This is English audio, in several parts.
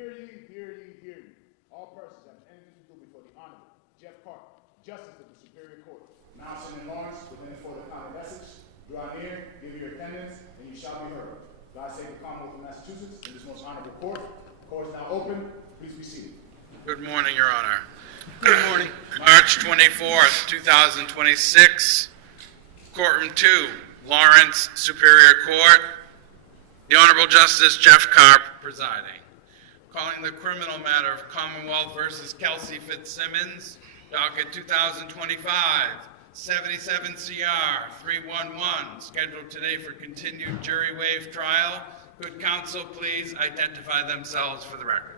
Hear ye, hear ye, hear ye. All persons have anything to do before the Honorable Jeff Carter, Justice of the Superior Court, Mount St. Lawrence, within and for the County of Essex, draw near, give your attendance, and you shall be heard. God save the Commonwealth of Massachusetts in this most honorable court. The court is now open. Please be seated. Good morning, Your Honor. Good morning. March 24th, 2026, Courtroom 2, Lawrence Superior Court. The Honorable Justice Jeff Carp presiding. Calling the criminal matter of Commonwealth versus Kelsey Fitzsimmons, docket 2025, 77 CR 311, scheduled today for continued jury waive trial. Could counsel please identify themselves for the record?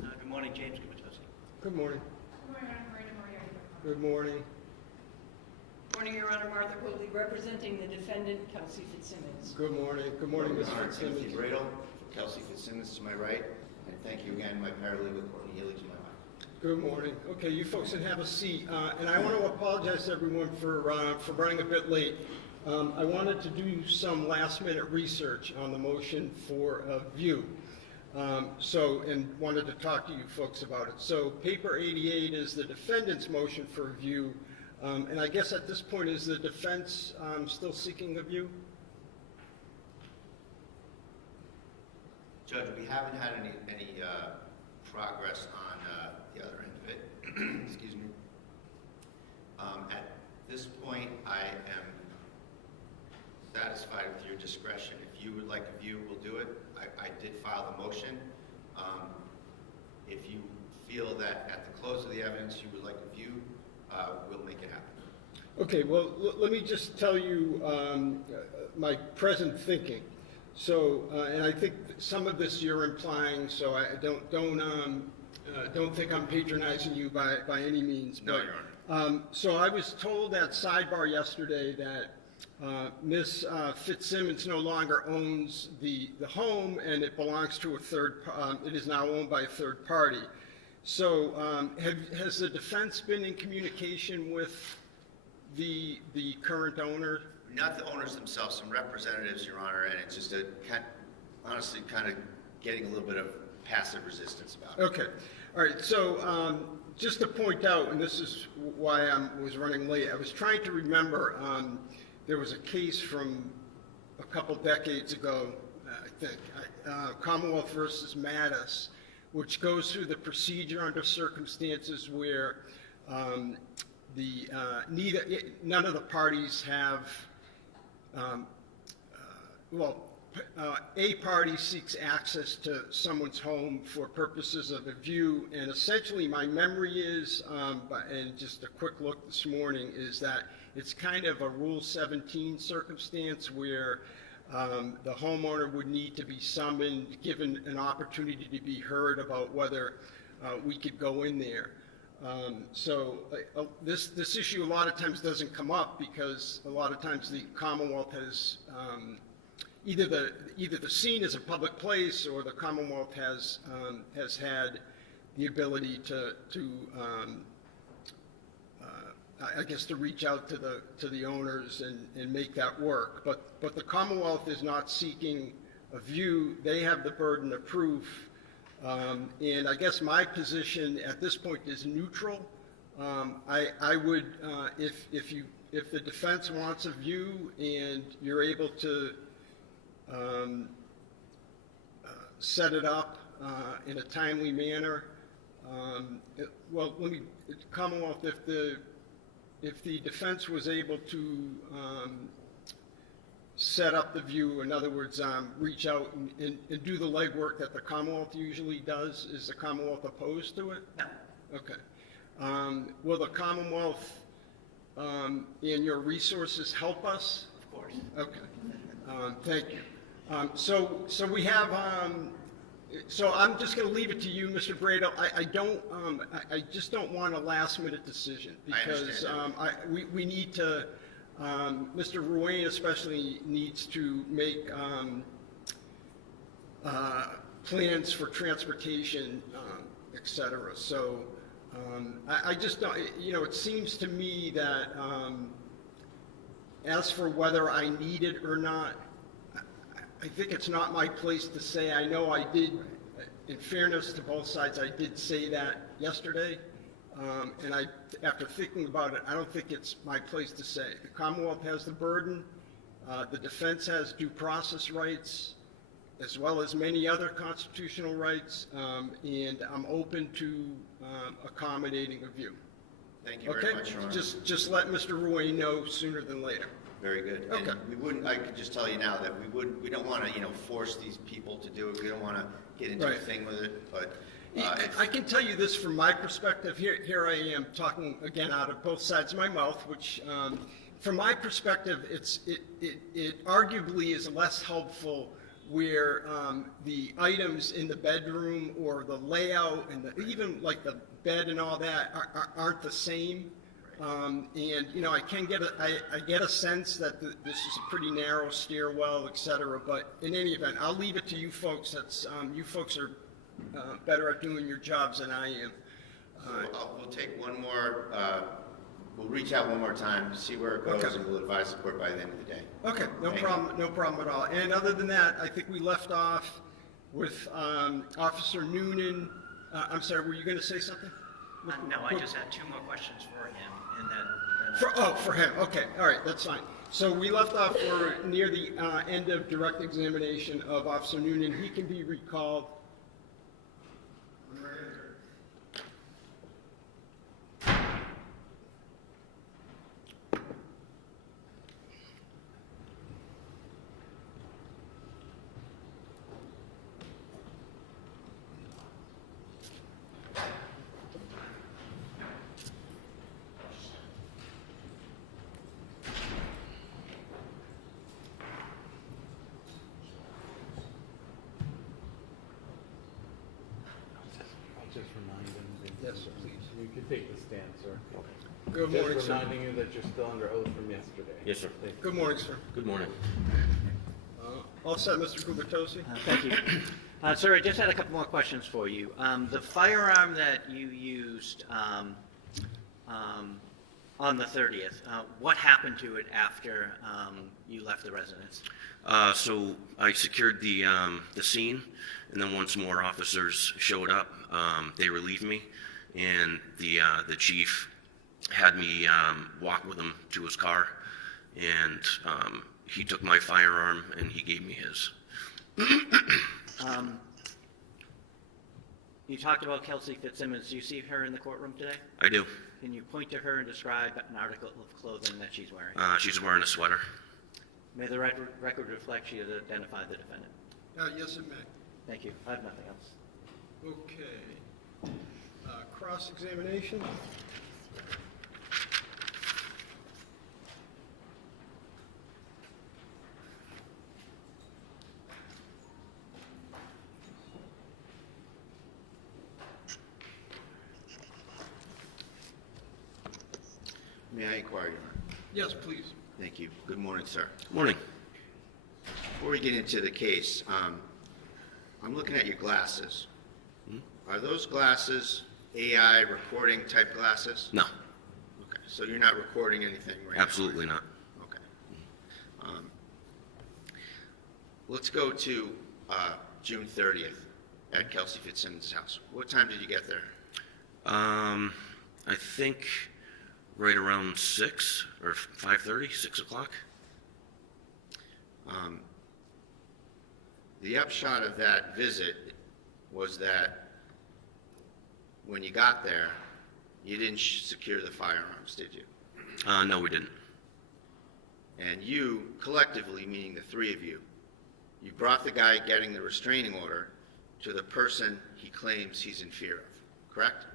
Good morning, James Gubitosi. Good morning. Good morning, I'm Marina Moriarty. Good morning. Morning, Your Honor, Martha Cooley, representing the defendant, Kelsey Fitzsimmons. Good morning. Good morning, Ms. Timothy Fitzsimmons. Bradle, Kelsey Fitzsimmons to my right, and thank you again, my paralegal Courtney Healy to my left. Good morning. Okay, you folks can have a seat. And I want to apologize to everyone for running a bit late. I wanted to do some last-minute research on the motion for a view. And wanted to talk to you folks about it. So paper 88 is the defendant's motion for a view. And I guess at this point, is the defense still seeking a view? Judge, we haven't had any progress on the other end of it. Excuse me. At this point, I am satisfied with your discretion. If you would like a view, we'll do it. I did file the motion. If you feel that at the close of the evidence you would like a view, we'll make it happen. Okay, well, let me just tell you my present thinking. So, and I think some of this you're implying, so I don't think I'm patronizing you by any means. No, Your Honor. So I was told at sidebar yesterday that Ms. Fitzsimmons no longer owns the home, and it belongs to a it is now owned by a third party. So has the defense been in communication with the current owner? Not the owners themselves, some representatives, Your Honor, and it's just honestly kind of getting a little bit of passive resistance about it. Okay. All right. So just to point out, and this is why I was running late, I was trying to remember there was a case from a couple decades ago, I think, Commonwealth versus Mattis, which goes through the procedure under circumstances where none of the parties have, a party seeks access to someone's home for purposes of a view, and essentially my memory is, and just a quick look this morning, is that it's kind of a Rule 17 circumstance where the homeowner would need to be summoned, given an opportunity to be heard about whether we could go in there. This issue a lot of times doesn't come up because a lot of times the Commonwealth has either the scene is a public place, or the Commonwealth has had the ability to reach out to the owners and make that work. But the Commonwealth is not seeking a view. They have the burden of proof. And I guess my position at this point is neutral. I would, if the defense wants a view and you're able to set it up in a timely manner, Commonwealth, if the defense was able to set up the view, in other words, reach out and do the legwork that the Commonwealth usually does, is the Commonwealth opposed to it? No. Okay. Will the Commonwealth and your resources help us? Of course. Okay. Thank you. So we have. So I'm just going to leave it to you, Mr. Bradle. I just don't want a last-minute decision because we need to. Mr. Ruane especially needs to make plans for transportation, et cetera. So I just don't, it seems to me that as for whether I need it or not, I think it's not my place to say. I know I did in fairness to both sides, I did say that yesterday. And after thinking about it, I don't think it's my place to say. The Commonwealth has the burden. The defense has due process rights, as well as many other constitutional rights, and I'm open to accommodating a view. Thank you very much, Your Honor. Just let Mr. Ruane know sooner than later. Very good. Okay. And I could just tell you now that we don't want to, force these people to do it. We don't want to get into a Right. thing with it, but I can tell you this from my perspective. Here I am talking again out of both sides of my mouth, which from my perspective, it arguably is less helpful where the items in the bedroom or the layout and even like the bed and all that aren't the same. And I can I get a sense that this is a pretty narrow stairwell, et cetera. But in any event, I'll leave it to you folks. You folks are better at doing your jobs than I am. we'll take one more, we'll reach out one more time, see where it goes, Okay. and we'll advise the court by the end of the day. Okay, no Thank problem at all. And other than that, I think we left off with Officer Nunan. I'm sorry, were you going to say something? No, I just had 2 more questions for him, and then For him, okay, all right, that's fine. So we left off near the end of direct examination of Officer Nunan. He can be recalled. Just reminding you. Yes, sir, please. You can take the stand, sir. Good morning, Just sir. reminding you that you're still under oath from yesterday. Yes, sir. Thank you. Good morning, sir. Good morning. All set, Mr. Gubertosi? thank you. Sir, I just had a couple more questions for you. The firearm that you used on the 30th, what happened to it after you left the residence? So I secured the scene, and then once more officers showed up, they relieved me, and the chief had me walk with him to his car, and he took my firearm and he gave me his. You talked about Kelsey Fitzsimmons. Do you see her in the courtroom today? I do. Can you point to her and describe an article of clothing that she's wearing? She's wearing a sweater. May the record reflect she has identified the defendant. Yes, it may. Thank you. I have nothing else. Okay. Cross-examination? May I inquire, Your Honor? Yes, please. Thank you. Good morning, sir. Morning. Before we get into the case, I'm looking at your glasses. Are those glasses AI recording type glasses? No, Okay, so you're not recording anything right now? absolutely not. Okay. Let's go to June 30th at Kelsey Fitzsimmons' house. What time did you get there? I think right around 6 or 5:30, 6 o'clock. The upshot of that visit was that when you got there, you didn't secure the firearms, did you? No, we didn't. And you, collectively, meaning the three of you, you brought the guy getting the restraining order to the person he claims he's in fear of, correct?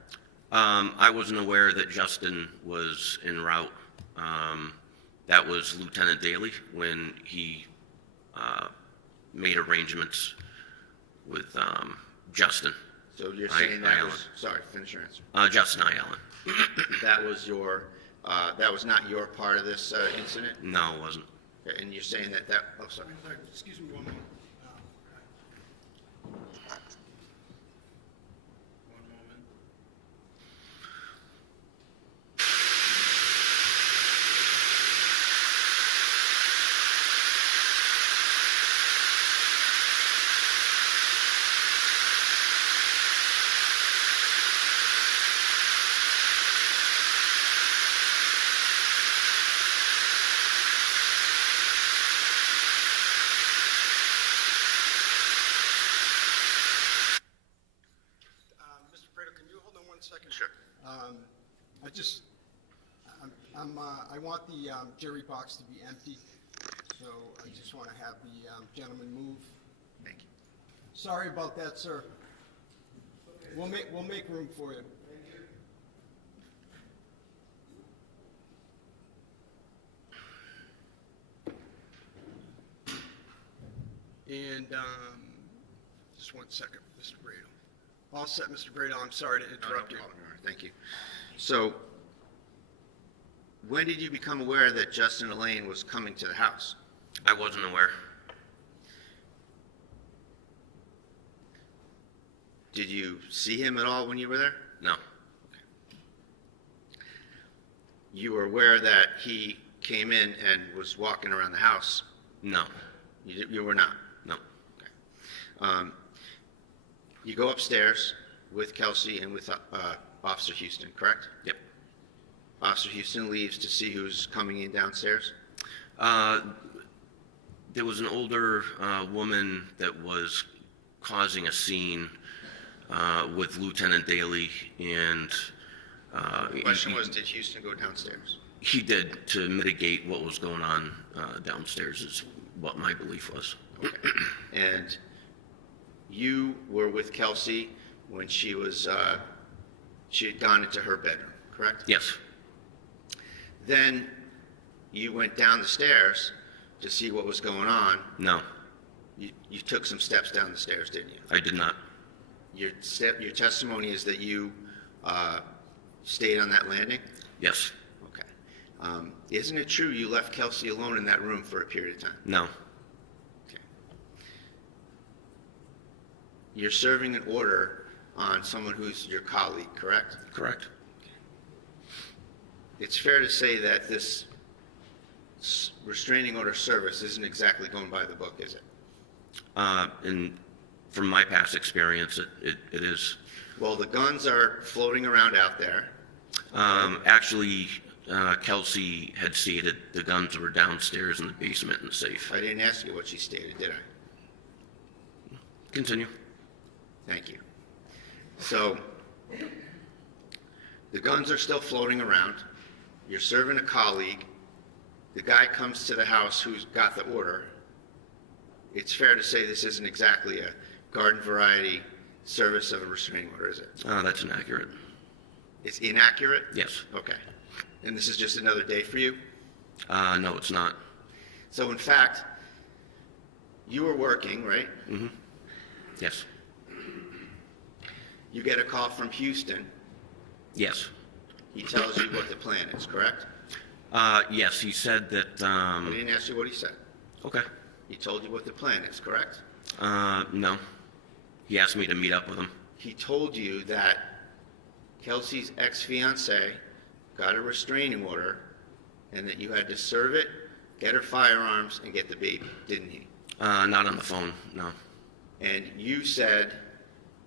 I wasn't aware that Justin was en route. That was Lieutenant Daly when he made arrangements with Justin. So you're saying that Allen. was, sorry, finish your answer. Justin Allen. That was that was not your part of this incident? No, it wasn't. Okay, and you're saying that, oh, sorry. Excuse me one moment. One moment. I want the jury box to be empty, so I just want to have the gentleman move. Thank you. Sorry about that, sir. We'll make room for you. And just one second, Mr. Brado. All set, Mr. Brado. I'm sorry to interrupt you. No problem, Your Honor. Thank you. So, when did you become aware that Justin Elaine was coming to the house? I wasn't aware. Did you see him at all when you were there? No. You were aware that he came in and was walking around the house? No. You were not? No. You go upstairs with Kelsey and with Officer Houston, correct? Yep. Officer Houston leaves to see who's coming in downstairs? There was an older woman that was causing a scene with Lieutenant Daly, and The question was, did Houston go downstairs? he did, to mitigate what was going on downstairs, is what my belief was. Okay. And you were with Kelsey when she had gone into her bedroom, correct? Yes. Then you went down the stairs to see what was going on. No, You took some steps down the stairs, didn't you? I did not. Your testimony is that you stayed on that landing? Yes. Okay. Isn't it true you left Kelsey alone in that room for a period of time? No. Okay. You're serving an order on someone who's your colleague, correct? Correct. It's fair to say that this restraining order service isn't exactly going by the book, is it? And from my past experience, it is. Well, the guns are floating around out there. Actually, Kelsey had stated the guns were downstairs in the basement in the safe. I didn't ask you what she stated, did I? Continue. Thank you. So, the guns are still floating around. You're serving a colleague. The guy comes to the house who's got the order. It's fair to say this isn't exactly a garden variety service of a restraining order, is it? That's inaccurate. It's inaccurate? Yes. Okay. And this is just another day for you? No, it's not. So in fact, you were working, right? Mm-hmm. Yes. You get a call from Houston. Yes. He tells you what the plan is, correct? Yes, he said that, I didn't ask you what he said. okay. He told you what the plan is, correct? No. He asked me to meet up with him. He told you that Kelsey's ex-fiancé got a restraining order and that you had to serve it, get her firearms, and get the baby, didn't he? Not on the phone, no. And you said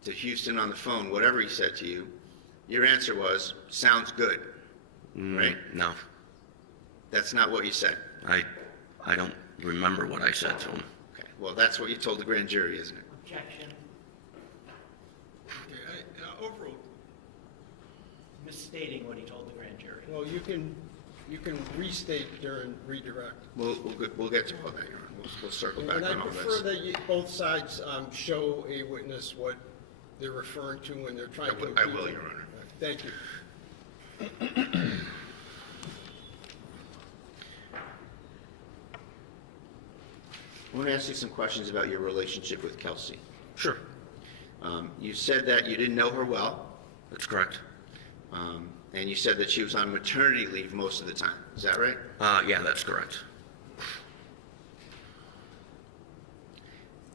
to Houston on the phone, whatever he said to you, your answer was, sounds good, right? No. That's not what you said. I don't remember what I said to him. Okay. Well, that's what you told the grand jury, isn't it? Objection. Okay, overall, Misstating what he told the grand jury. well, you can restate during redirect. We'll get to all that, Your Honor. We'll circle back And I on all prefer this. that both sides show a witness what they're referring to when they're trying to... I will, Your Honor. Thank you. I want to ask you some questions about your relationship with Kelsey. Sure. You said that you didn't know her well, That's correct. and you said that she was on maternity leave most of the time. Is that right? Yeah, that's correct.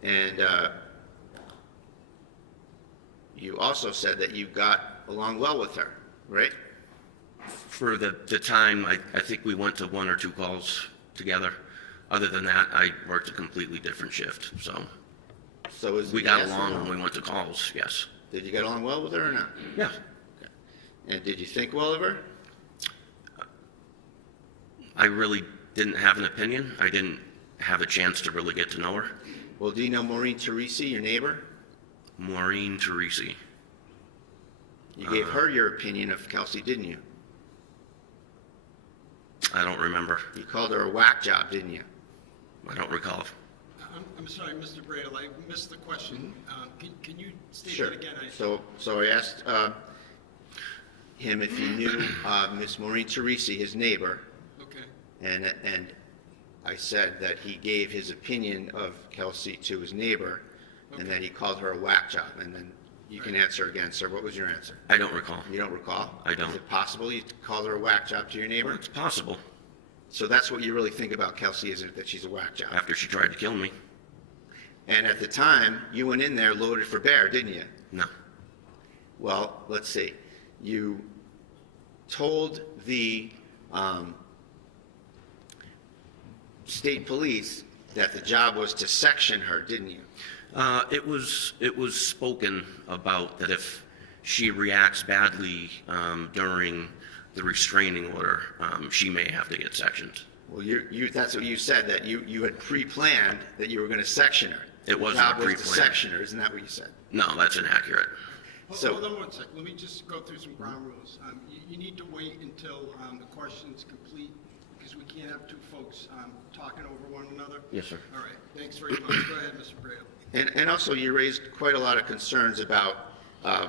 And you also said that you got along well with her, right? For the time, I think we went to one or two calls together. Other than that, I worked a completely different shift, so So is we got yes or along no? when we went to calls, yes. Did you get along well with her or not? Yeah. And did you think well of her? I really didn't have an opinion. I didn't have a chance to really get to know her. Well, do you know Maureen Teresi, your neighbor? Maureen Teresi. You gave her your opinion of Kelsey, didn't you? I don't remember. You called her a whack job, didn't you? I don't recall. I'm sorry, Mr. Bradle, I missed the question. Can you state Sure. that again? So I asked him if he knew Miss Maureen Teresi, his neighbor, Okay. and I said that he gave his opinion of Kelsey to his neighbor, and that he called her a whack job. And then you can answer again, sir. What was your answer? I don't recall. You don't recall? I don't. Is it possible you called her a whack job to your neighbor? It's possible. So that's what you really think about Kelsey, isn't it, that she's a whack job? After she tried to kill me. And at the time, you went in there loaded for bear, didn't you? No. Well, let's see. You told the state police that the job was to section her, didn't you? It was spoken about that if she reacts badly during the restraining order, she may have to get sectioned. Well, that's what you said, that you had pre-planned that you were going to section her. It wasn't The job was to pre-planned. section her, isn't that what you said? No, that's inaccurate. So- Hold on one second. Let me just go through some ground rules. You need to wait until the question's complete, because we can't have two folks talking over one another. Yes, sir. All right. Thanks very much. Go ahead, Mr. Bradle. And also, you raised quite a lot of concerns about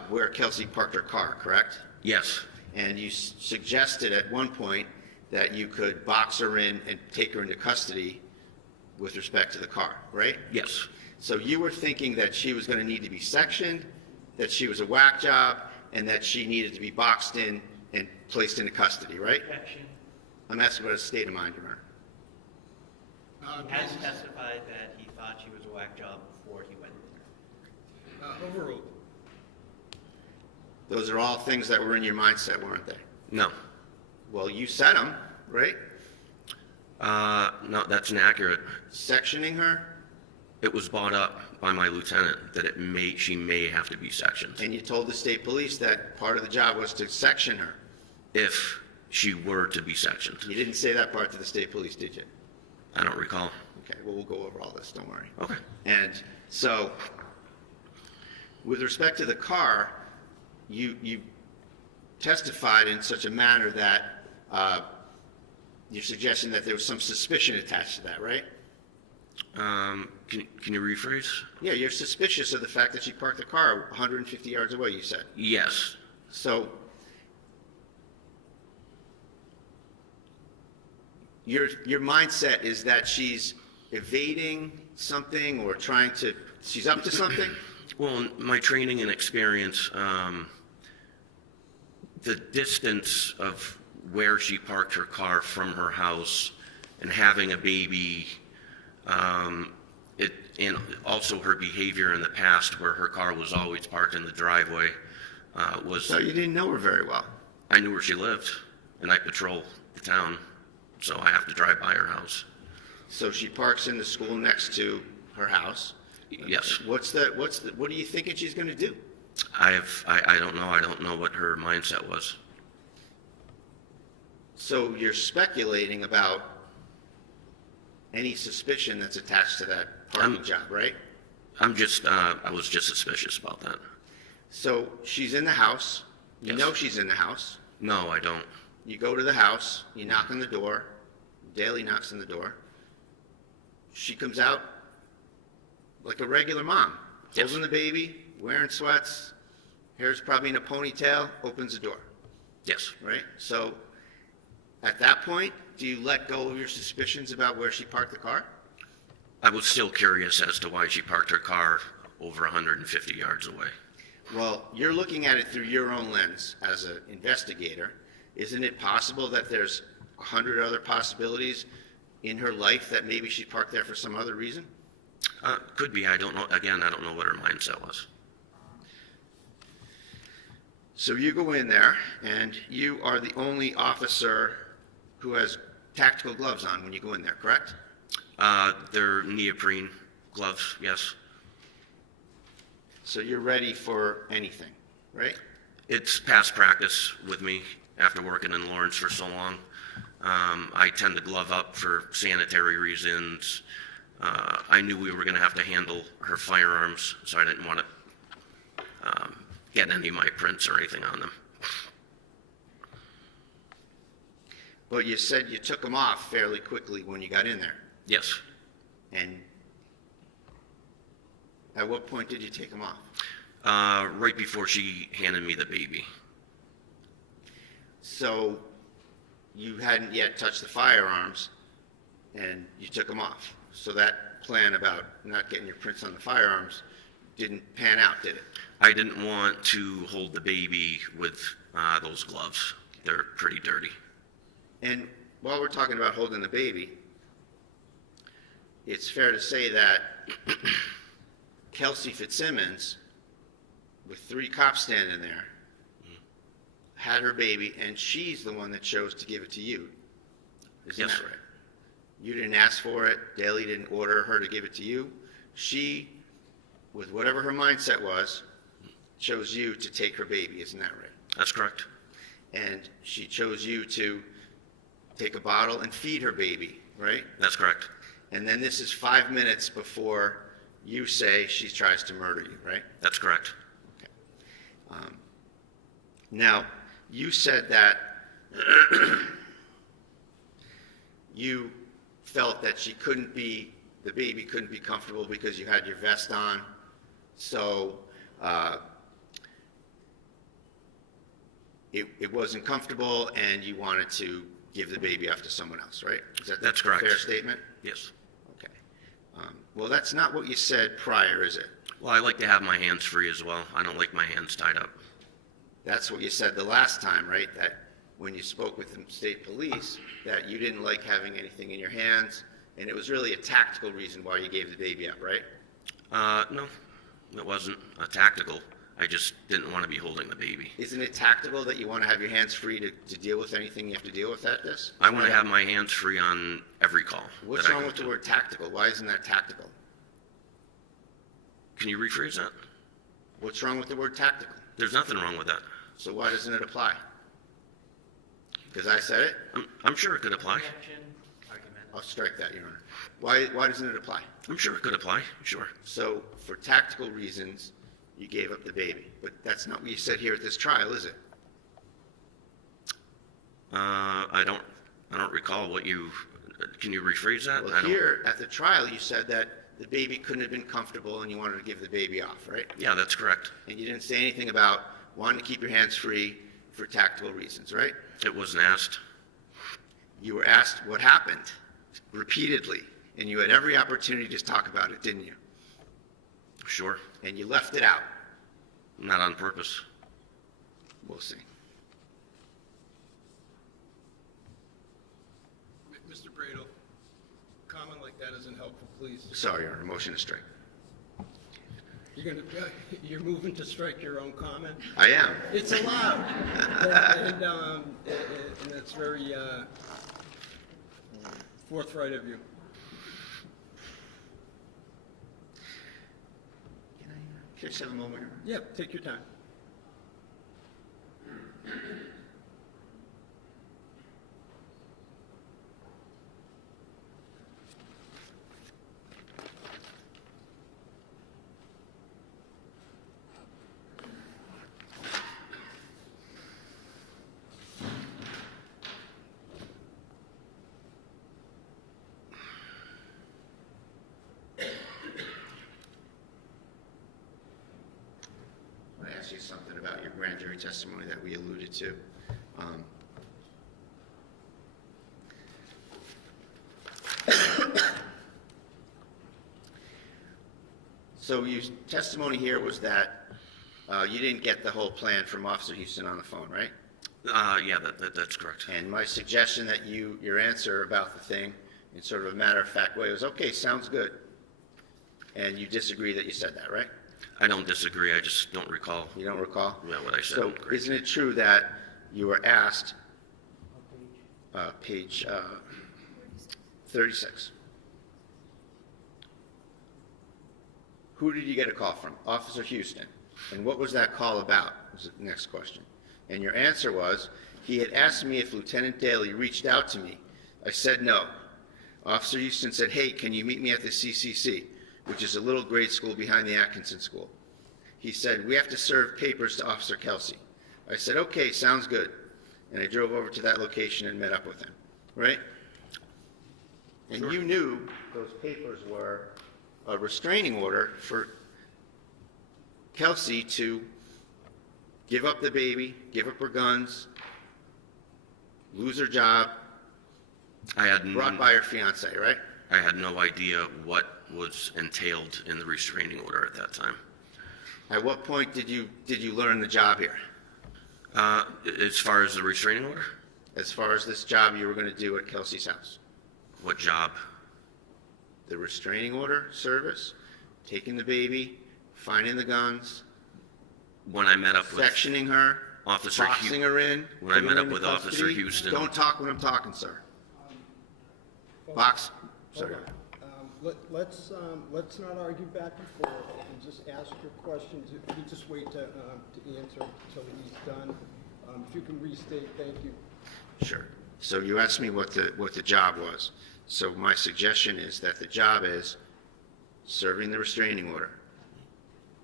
where Kelsey parked her car, correct? Yes. And you suggested at one point that you could box her in and take her into custody with respect to the car, right? Yes. So you were thinking that she was going to need to be sectioned, that she was a whack job, and that she needed to be boxed in and placed into custody, right? Objection. I'm asking about a state of mind, Your Honor. He has testified that he thought she was a whack job before he went there. Overruled. Those are all things that were in your mindset, weren't they? No. Well, you said them, right? No, that's inaccurate. Sectioning her, It was brought up by my lieutenant that she may have to be sectioned and you told the state police that part of the job was to section her. if she were to be sectioned. You didn't say that part to the state police, did you? I don't recall. Okay, well, we'll go over all this, don't worry. Okay. And so, with respect to the car, you testified in such a manner that you're suggesting that there was some suspicion attached to that, right? Can you rephrase? Yeah, you're suspicious of the fact that she parked the car 150 yards away, you said. Yes. So, your mindset is that she's evading something or she's up to something? Well, in my training and experience, the distance of where she parked her car from her house and having a baby, and also her behavior in the past where her car was always parked in the driveway, So you didn't know her very well. I knew where she lived, and I patrol the town, so I have to drive by her house. So she parks in the school next to her house. Yes. What are you thinking she's going to do? I don't know. I don't know what her mindset was. So you're speculating about any suspicion that's attached to that parking job, right? I was just suspicious about that. So she's in the house. You Yes. know she's in the house. No, I don't. You go to the house. You knock on the door. Daly knocks on the door. She comes out like a regular mom, Yes. holding the baby, wearing sweats, hair's probably in a ponytail, opens the door, Yes. right? So at that point, do you let go of your suspicions about where she parked the car? I was still curious as to why she parked her car over 150 yards away. Well, you're looking at it through your own lens as an investigator. Isn't it possible that there's 100 other possibilities in her life that maybe she parked there for some other reason? Could be. I don't know. Again, I don't know what her mindset was. So you go in there, and you are the only officer who has tactical gloves on when you go in there, correct? They're neoprene gloves, yes. So you're ready for anything, right? It's past practice with me after working in Lawrence for so long. I tend to glove up for sanitary reasons. I knew we were going to have to handle her firearms, so I didn't want to get any of my prints or anything on them. But you said you took them off fairly quickly when you got in there. Yes. And at what point did you take them off? Right before she handed me the baby. So you hadn't yet touched the firearms, and you took them off. So that plan about not getting your prints on the firearms didn't pan out, did it? I didn't want to hold the baby with those gloves. They're pretty dirty. And while we're talking about holding the baby, it's fair to say that Kelsey Fitzsimmons, with 3 cops standing there, had her baby, and she's the one that chose to give it to you. Isn't Yes. that right? You didn't ask for it. Daly didn't order her to give it to you. She, with whatever her mindset was, chose you to take her baby. Isn't that right? That's correct. And she chose you to take a bottle and feed her baby, right? That's correct. And then this is 5 minutes before you say she tries to murder you, right? That's correct. Okay. Now, you said that you felt that the baby couldn't be comfortable because you had your vest on. So it wasn't comfortable, and you wanted to give the baby off to someone else, right? That's correct. A fair statement? Yes. Okay. Well, that's not what you said prior, is it? Well, I like to have my hands free as well. I don't like my hands tied up. That's what you said the last time, right? That when you spoke with the state police, that you didn't like having anything in your hands, and it was really a tactical reason why you gave the baby up, right? No, it wasn't tactical. I just didn't want to be holding the baby. Isn't it tactical that you want to have your hands free to deal with anything you have to deal with at this? I want to have my hands free on every call. What's that I wrong go with the to. word tactical? Why isn't that tactical? Can you rephrase that? What's wrong with the word tactical? There's nothing wrong with that. So why doesn't it apply? Because I said it? I'm sure it could apply. I'll strike that, Your Honor. Why doesn't it apply? I'm sure it could apply, sure. So for tactical reasons, you gave up the baby. But that's not what you said here at this trial, is it? I don't recall what you, can you rephrase that? Well, here at the trial, you said that the baby couldn't have been comfortable and you wanted to give the baby off, right? Yeah, that's correct. And you didn't say anything about wanting to keep your hands free for tactical reasons, right? It wasn't asked. You were asked what happened repeatedly, and you had every opportunity to talk about it, didn't you? Sure. And you left it out. Not on purpose. We'll see. Mr. Brado, comment like that isn't helpful, please. Sorry, Your Honor, motion to strike. You're moving to strike your own comment? I am. It's allowed. And that's very forthright of you. Can I just have a moment? Yeah, take your time. I want to ask you something about your grand jury testimony that we alluded to. So your testimony here was that you didn't get the whole plan from Officer Houston on the phone, right? Yeah, that's correct. And my suggestion that your answer about the thing in sort of a matter-of-fact way was, okay, sounds good. And you disagree that you said that, right? I don't disagree, I just don't recall. You don't recall? Yeah, what I said. So isn't it true that you were asked, page 36, who did you get a call from? Officer Houston. And what was that call about? Was the next question. And your answer was, he had asked me if Lieutenant Daly reached out to me. I said no. Officer Houston said, hey, can you meet me at the CCC, which is a little grade school behind the Atkinson School. He said, we have to serve papers to Officer Kelsey. I said, okay, sounds good. And I drove over to that location and met up with him. right? And you knew those papers were a restraining order for Kelsey to give up the baby, give up her guns, lose her job, brought by her fiancé, right? I had no idea what was entailed in the restraining order at that time. At what point did you learn the job here? As far as the restraining order? As far as this job you were going to do at Kelsey's house? What job? The restraining order service, taking the baby, finding the guns, When I met up with sectioning her, Officer boxing her in. When I putting met her up into with Officer custody. Houston. Don't talk when I'm talking, sir. Box, sorry. Let's not argue back and forth, and just ask your questions. If you just wait to answer until he's done. If you can restate, thank you. Sure. So you asked me what the job was. So my suggestion is that the job is serving the restraining order,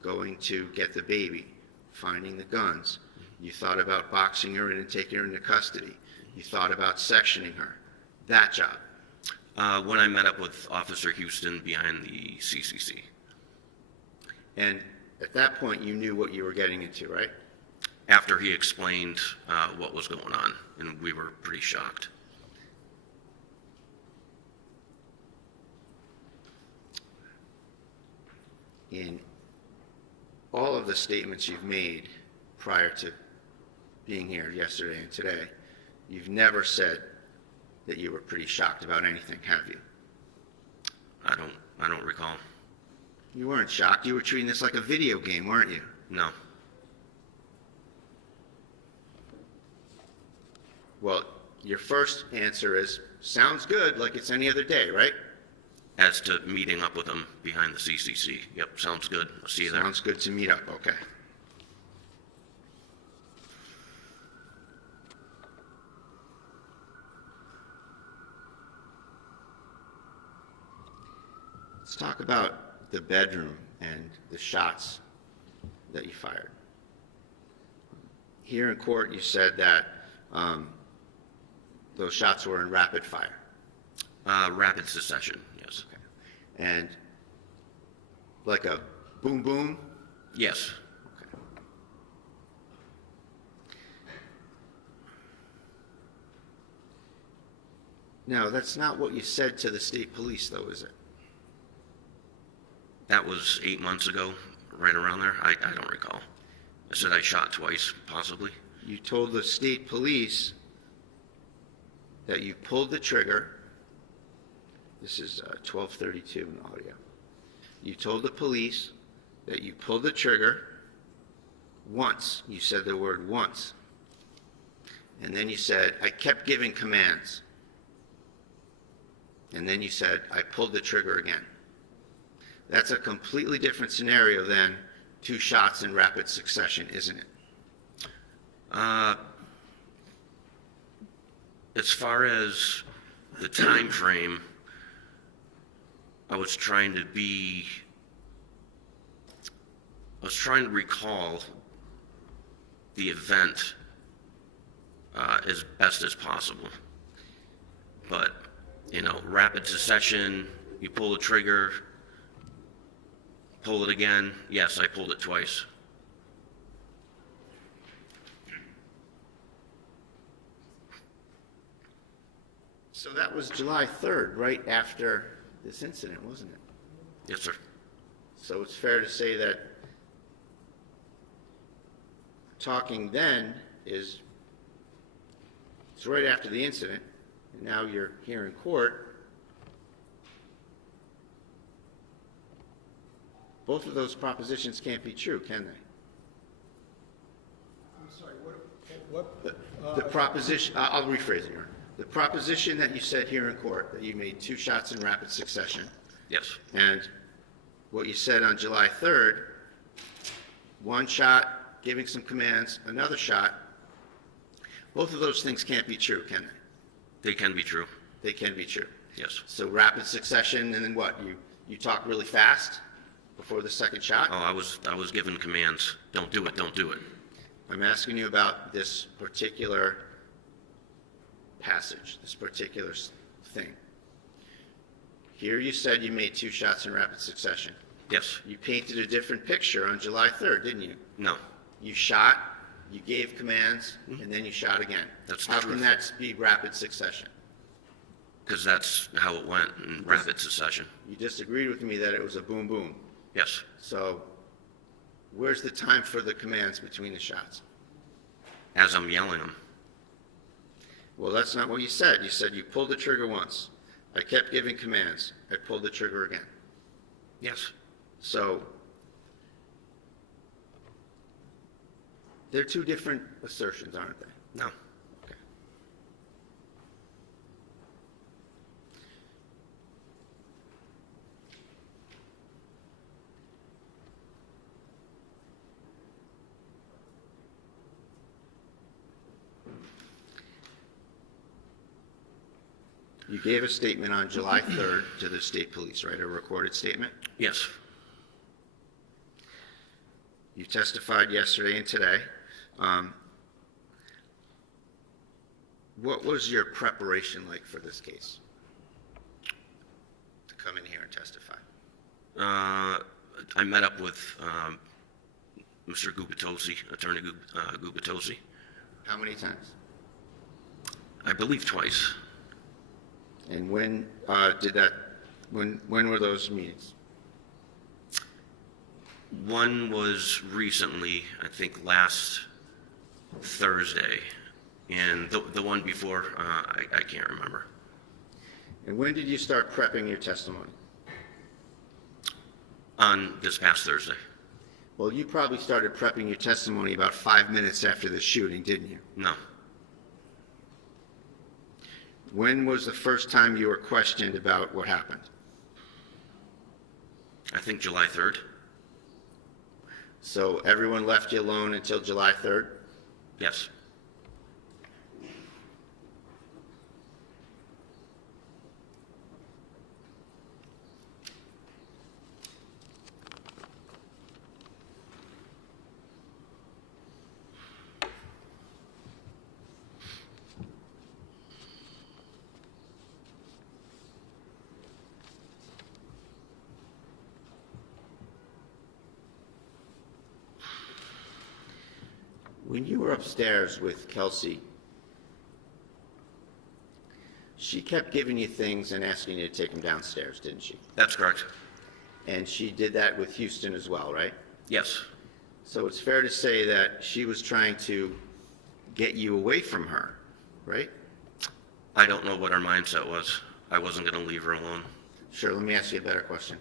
going to get the baby, finding the guns. You thought about boxing her in and taking her into custody. You thought about sectioning her. That job. when I met up with Officer Houston behind the CCC. And at that point, you knew what you were getting into, right? After he explained what was going on, and we were pretty shocked. In all of the statements you've made prior to being here yesterday and today, you've never said that you were pretty shocked about anything, have you? I don't recall. You weren't shocked. You were treating this like a video game, weren't you? No. Well, your first answer is, sounds good, like it's any other day, right? As to meeting up with him behind the CCC. Yep, sounds good. I'll see you there. Sounds good to meet up, okay. Let's talk about the bedroom and the shots that you fired. Here in court, you said that those shots were in rapid fire. Rapid succession, yes. Okay. And like a boom boom? Yes. Okay. Now, that's not what you said to the state police, though, is it? That was 8 months ago, right around there. I don't recall. I said I shot twice, possibly. You told the state police that you pulled the trigger. This is 1232 in audio. You told the police that you pulled the trigger once. You said the word once. And then you said, I kept giving commands. And then you said, I pulled the trigger again. That's a completely different scenario than 2 shots in rapid succession, isn't it? As far as the time frame, I was trying to recall the event as best as possible. But, rapid succession, you pull the trigger, pull it again. Yes, I pulled it twice. So that was July 3rd, right after this incident, wasn't it? Yes, sir. So it's fair to say that talking then it's right after the incident, and now you're here in court. Both of those propositions can't be true, can they? I'm sorry, what? The proposition, I'll rephrase it here. The proposition that you said here in court, that you made 2 shots in rapid succession, Yes. and what you said on July 3rd, 1 shot, giving some commands, another shot, both of those things can't be true, can they? They can be true. They can be true. Yes. So rapid succession, and then what? You talk really fast before the second shot? Oh, I was given commands. Don't do it. Don't do it. I'm asking you about this particular passage, this particular thing. Here you said you made 2 shots in rapid succession. Yes. You painted a different picture on July 3rd, didn't you? No. You shot, you gave commands, and then you shot again. That's the How truth. can that be rapid succession? Because that's how it went in rapid succession. You disagreed with me that it was a boom boom. Yes. So where's the time for the commands between the shots? As I'm yelling them. Well, that's not what you said. You said you pulled the trigger once. I kept giving commands. I pulled the trigger again. Yes. So they're 2 different assertions, aren't they? No. Okay. You gave a statement on July 3rd to the state police, right? A recorded statement? Yes. You testified yesterday and today. What was your preparation like for this case? To come in here and testify? I met up with Mr. Gubitosi, Attorney Gubitosi, How many times? I believe twice. And when when were those meetings? One was recently, I think last Thursday, and the one before, I can't remember. And when did you start prepping your testimony? On this past Thursday. Well, you probably started prepping your testimony about 5 minutes after the shooting, didn't you? No. When was the first time you were questioned about what happened? I think July 3rd. So everyone left you alone until July 3rd? Yes. When you were upstairs with Kelsey, she kept giving you things and asking you to take them downstairs, didn't she? That's correct. And she did that with Houston as well, right? Yes. So it's fair to say that she was trying to get you away from her, right? I don't know what her mindset was. I wasn't going to leave her alone. Sure, let me ask you a better question.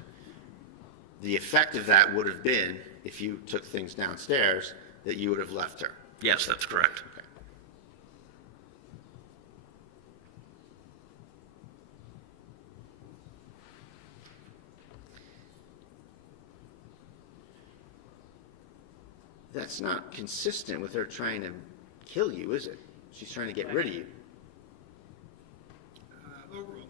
The effect of that would have been, if you took things downstairs, that you would have left her. Yes, that's correct. Okay. That's not consistent with her trying to kill you, is it? She's trying to get rid of you. Overall.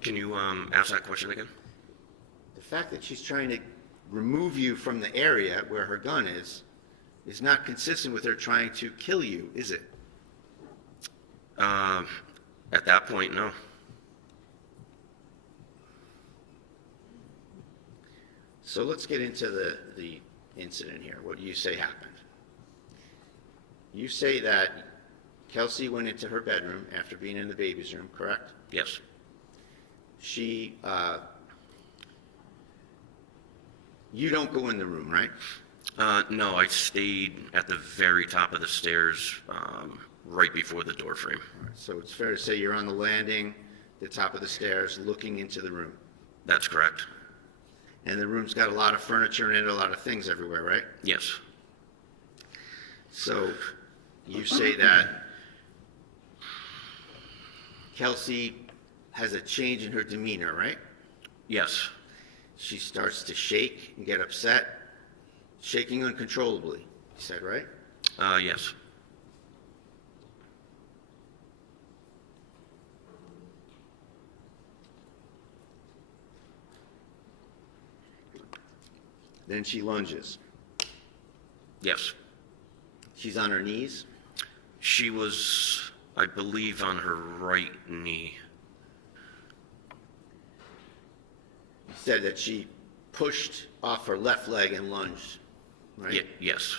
Can you ask that question again? The fact that she's trying to remove you from the area where her gun is not consistent with her trying to kill you, is it? At that point, no. So let's get into the incident here. What do you say happened? You say that Kelsey went into her bedroom after being in the baby's room, correct? Yes. She, you don't go in the room, right? No, I stayed at the very top of the stairs, right before the door frame. All right, so it's fair to say you're on the landing, the top of the stairs, looking into the room. That's correct. And the room's got a lot of furniture in it, a lot of things everywhere, right? Yes. So you say that Kelsey has a change in her demeanor, right? Yes. She starts to shake and get upset, shaking uncontrollably, you said, right? Yes. Then she lunges. Yes. She's on her knees. She was I believe on her right knee. You said that she pushed off her left leg and lunged, right? Yes,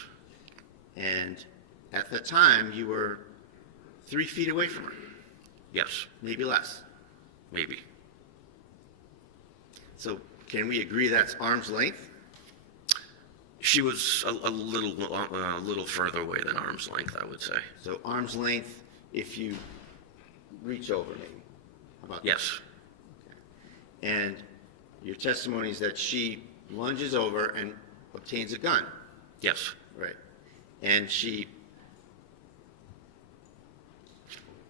And at the time, you were 3 feet away from her, yes, maybe less. maybe. So can we agree that's arm's length? She was a little further away than arm's length, I would say. So arm's length if you reach over maybe? How about that? Yes, And your testimony is that she lunges over and obtains a gun, yes. right? And she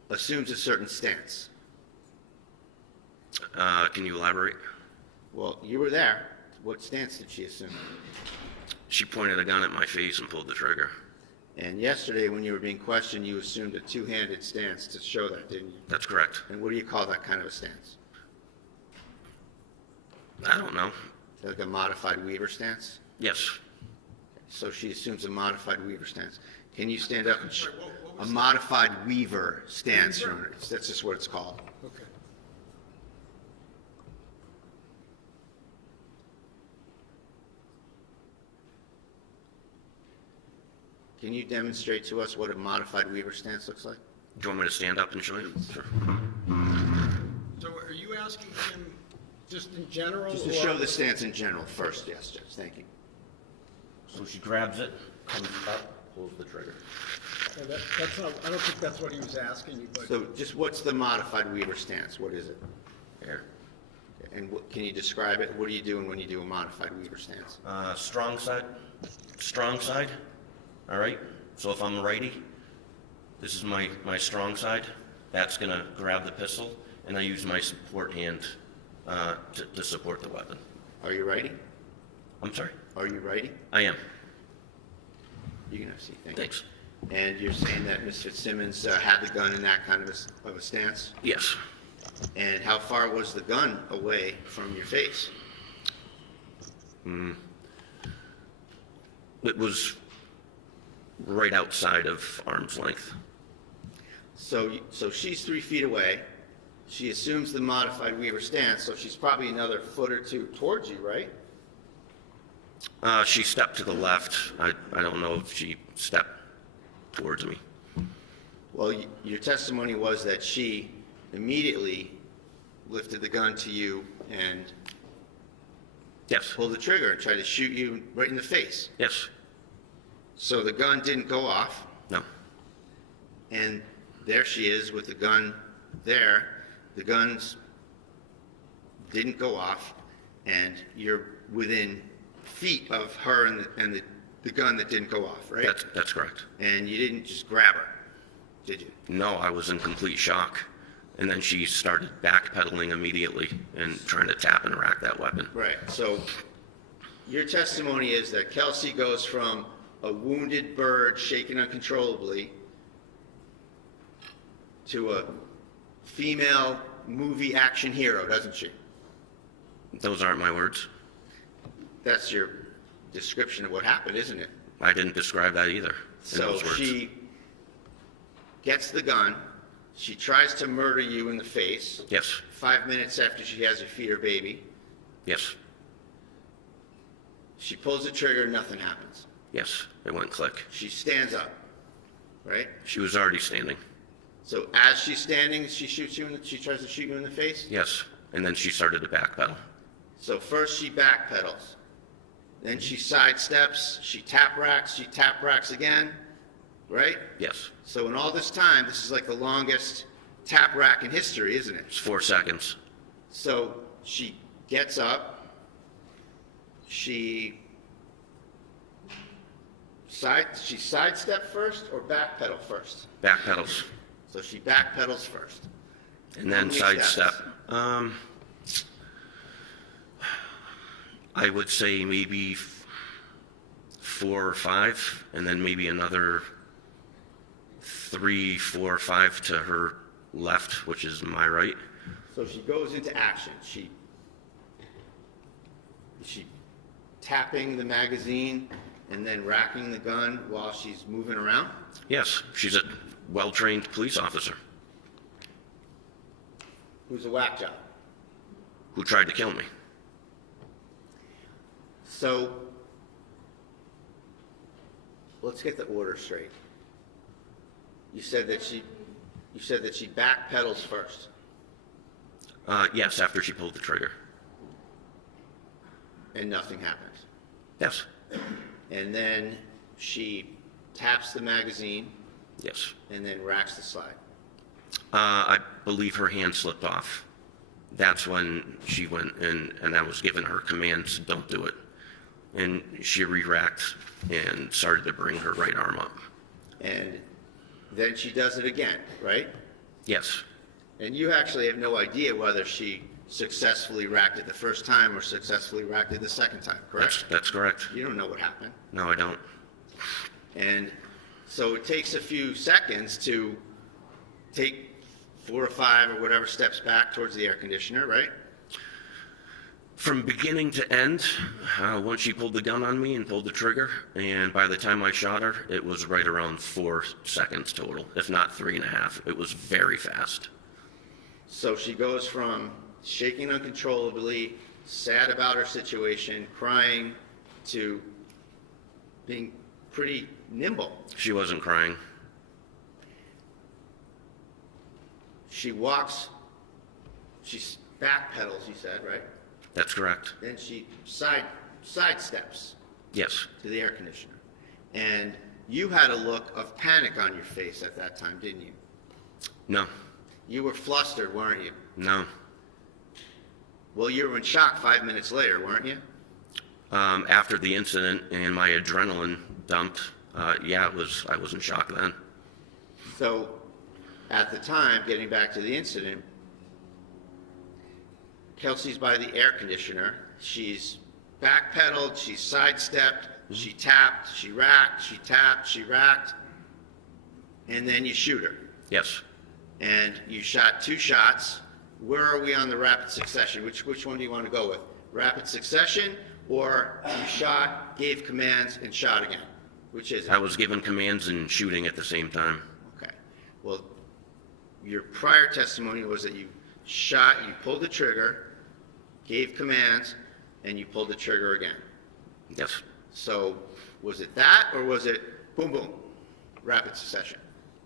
assumes a certain stance. Can you elaborate? Well, you were there. What stance did she assume? She pointed a gun at my face and pulled the trigger. And yesterday, when you were being questioned, you assumed a two-handed stance to show that, didn't you? That's correct. And what do you call that kind of a stance? I don't know. Like a modified Weaver stance? Yes, So she assumes a modified Weaver stance. Can you stand up and a modified Weaver stance? That's just what it's called. Okay. Can you demonstrate to us what a modified Weaver stance looks like? do you want me to stand up and show you? Sure. So are you asking him just in general? Just to or- show the stance in general first, yes, Judge, thank you. So she grabs it, comes up, pulls the trigger. That's not, I don't think that's what he was asking you, but. So just what's the modified Weaver stance? What is it? Here. And can you describe it? What are you doing when you do a modified Weaver stance? Strong side, all right? So if I'm a righty, this is my strong side, that's gonna grab the pistol, and I use my support hand to support the weapon. Are you righty? I'm sorry? Are you righty? I am, You can have a seat, thank you. thanks. And you're saying that Ms. Fitzsimmons had the gun in that kind of a stance? Yes, And how far was the gun away from your face? it was right outside of arm's length. So she's 3 feet away. She assumes the modified Weaver stance, so she's probably another foot or two towards you, right? She stepped to the left. I don't know if she stepped towards me. Well, your testimony was that she immediately lifted the gun to you and Yes, pulled the trigger and tried to shoot you right in the face. yes, So the gun didn't go off, no, and there she is with the gun there. The guns didn't go off, and you're within feet of her and the gun that didn't go off, right? that's correct. And you didn't just grab her, did you? No, I was in complete shock. And then she started backpedaling immediately and trying to tap and rack that weapon. Right, so your testimony is that Kelsey goes from a wounded bird shaking uncontrollably to a female movie action hero, doesn't she? Those aren't my words. That's your description of what happened, isn't it? I didn't describe that either in So those words. she gets the gun, she tries to murder you in the face. Yes, 5 minutes after she has you feed her baby, yes, she pulls the trigger, nothing happens. yes, it went click. She stands up, right? She was already standing. So as she's standing, she tries to shoot you in the face? Yes, and then she started to backpedal. So first she backpedals, then she sidesteps, she tap racks again, right? Yes, So in all this time, this is like the longest tap rack in history, isn't it? it's 4 seconds. So she gets up, she sidestep first or backpedal first? Backpedals. So she backpedals first. And then How many sidestep. steps? I would say maybe 4 or 5, and then maybe another 3, 4, 5 to her left, which is my right. So she goes into action. She tapping the magazine and then racking the gun while she's moving around? Yes, she's well-trained police officer Who's a whack job. who tried to kill me. So, let's get the order straight. You said that she backpedals first. Yes, after she pulled the trigger. And nothing happens. Yes. And then she taps the magazine Yes. and then racks the slide. I believe her hand slipped off. That's when she went in, and I was giving her commands, don't do it. And she re-racked and started to bring her right arm up. And then she does it again, right? Yes. And you actually have no idea whether she successfully racked it the first time or successfully racked it the second time, correct? That's correct. You don't know what happened. No, I don't. And so it takes a few seconds to take 4 or 5 or whatever steps back towards the air conditioner, right? From beginning to end, once she pulled the gun on me and pulled the trigger, and by the time I shot her, it was right around 4 seconds total, if not 3.5. It was very fast. So she goes from shaking uncontrollably, sad about her situation, crying, to being pretty nimble. She wasn't crying. She walks, she backpedals, you said, right? That's correct. Then she sidesteps Yes. to the air conditioner. And you had a look of panic on your face at that time, didn't you? No. You were flustered, weren't you? No. Well, you were in shock 5 minutes later, weren't you? After the incident and my adrenaline dumped, yeah, I was in shock then. So, at the time, getting back to the incident, Kelsey's by the air conditioner. She's backpedaled, she's sidestepped, she tapped, she racked, she tapped, she racked, and then you shoot her. Yes. And you shot 2 shots. Where are we on the rapid succession? Which one do you want to go with? Rapid succession, or you shot, gave commands, and shot again? Which is it? I was given commands and shooting at the same time. Okay. Well, your prior testimony was that you shot, you pulled the trigger, gave commands, and you pulled the trigger again. Yes. So was it that, or was it boom, boom, rapid succession?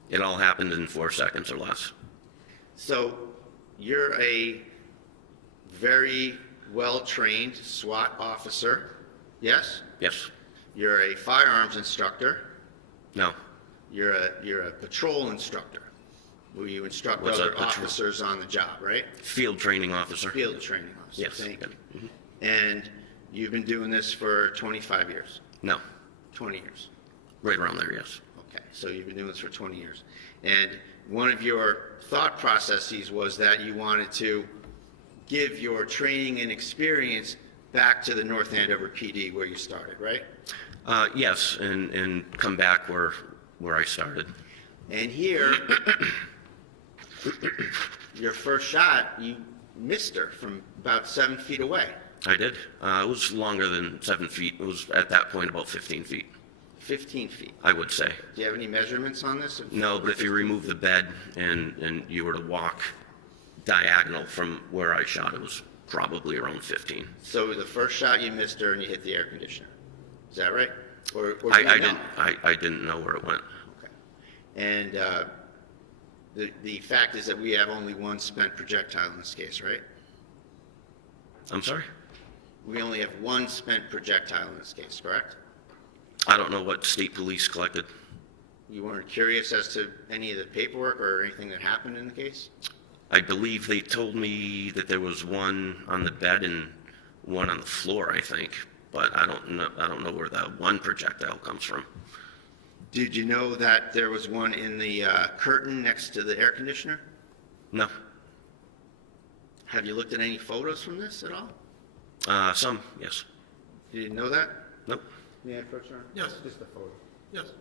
It all happened in 4 seconds or less. So you're a very well-trained SWAT officer, yes? Yes. You're a firearms instructor. No. You're a patrol instructor, where you instruct What's other a patrol? officers on the job, right? Field training officer. Field training officer. Yes. Thank you. Mhm. And you've been doing this for 25 years, No. 20 years. Right around there, yes. Okay, so you've been doing this for 20 years. And one of your thought processes was that you wanted to give your training and experience back to the North Andover PD where you started, right? Yes, and come back where I started. And here, your first shot, you missed her from about 7 feet away. I did. It was longer than 7 feet. It was at that point about 15 feet, 15 feet. I would say. Do you have any measurements on this? No, but if you remove the bed and you were to walk diagonal from where I shot, it was probably around 15. So the first shot you missed her and you hit the air conditioner. Is that right? Or do you I know? didn't know where it went. Okay. And the fact is that we have only one spent projectile in this case, right? I'm sorry? We only have one spent projectile in this case, correct? I don't know what state police collected. You weren't curious as to any of the paperwork or anything that happened in the case? I believe they told me that there was one on the bed and one on the floor, I think. But I don't know where that one projectile comes from. Did you know that there was one in the curtain next to the air conditioner? No. Have you looked at any photos from this at all? Some, yes. You didn't know that? Nope. May I approach her? Yes. Just a photo. Yes.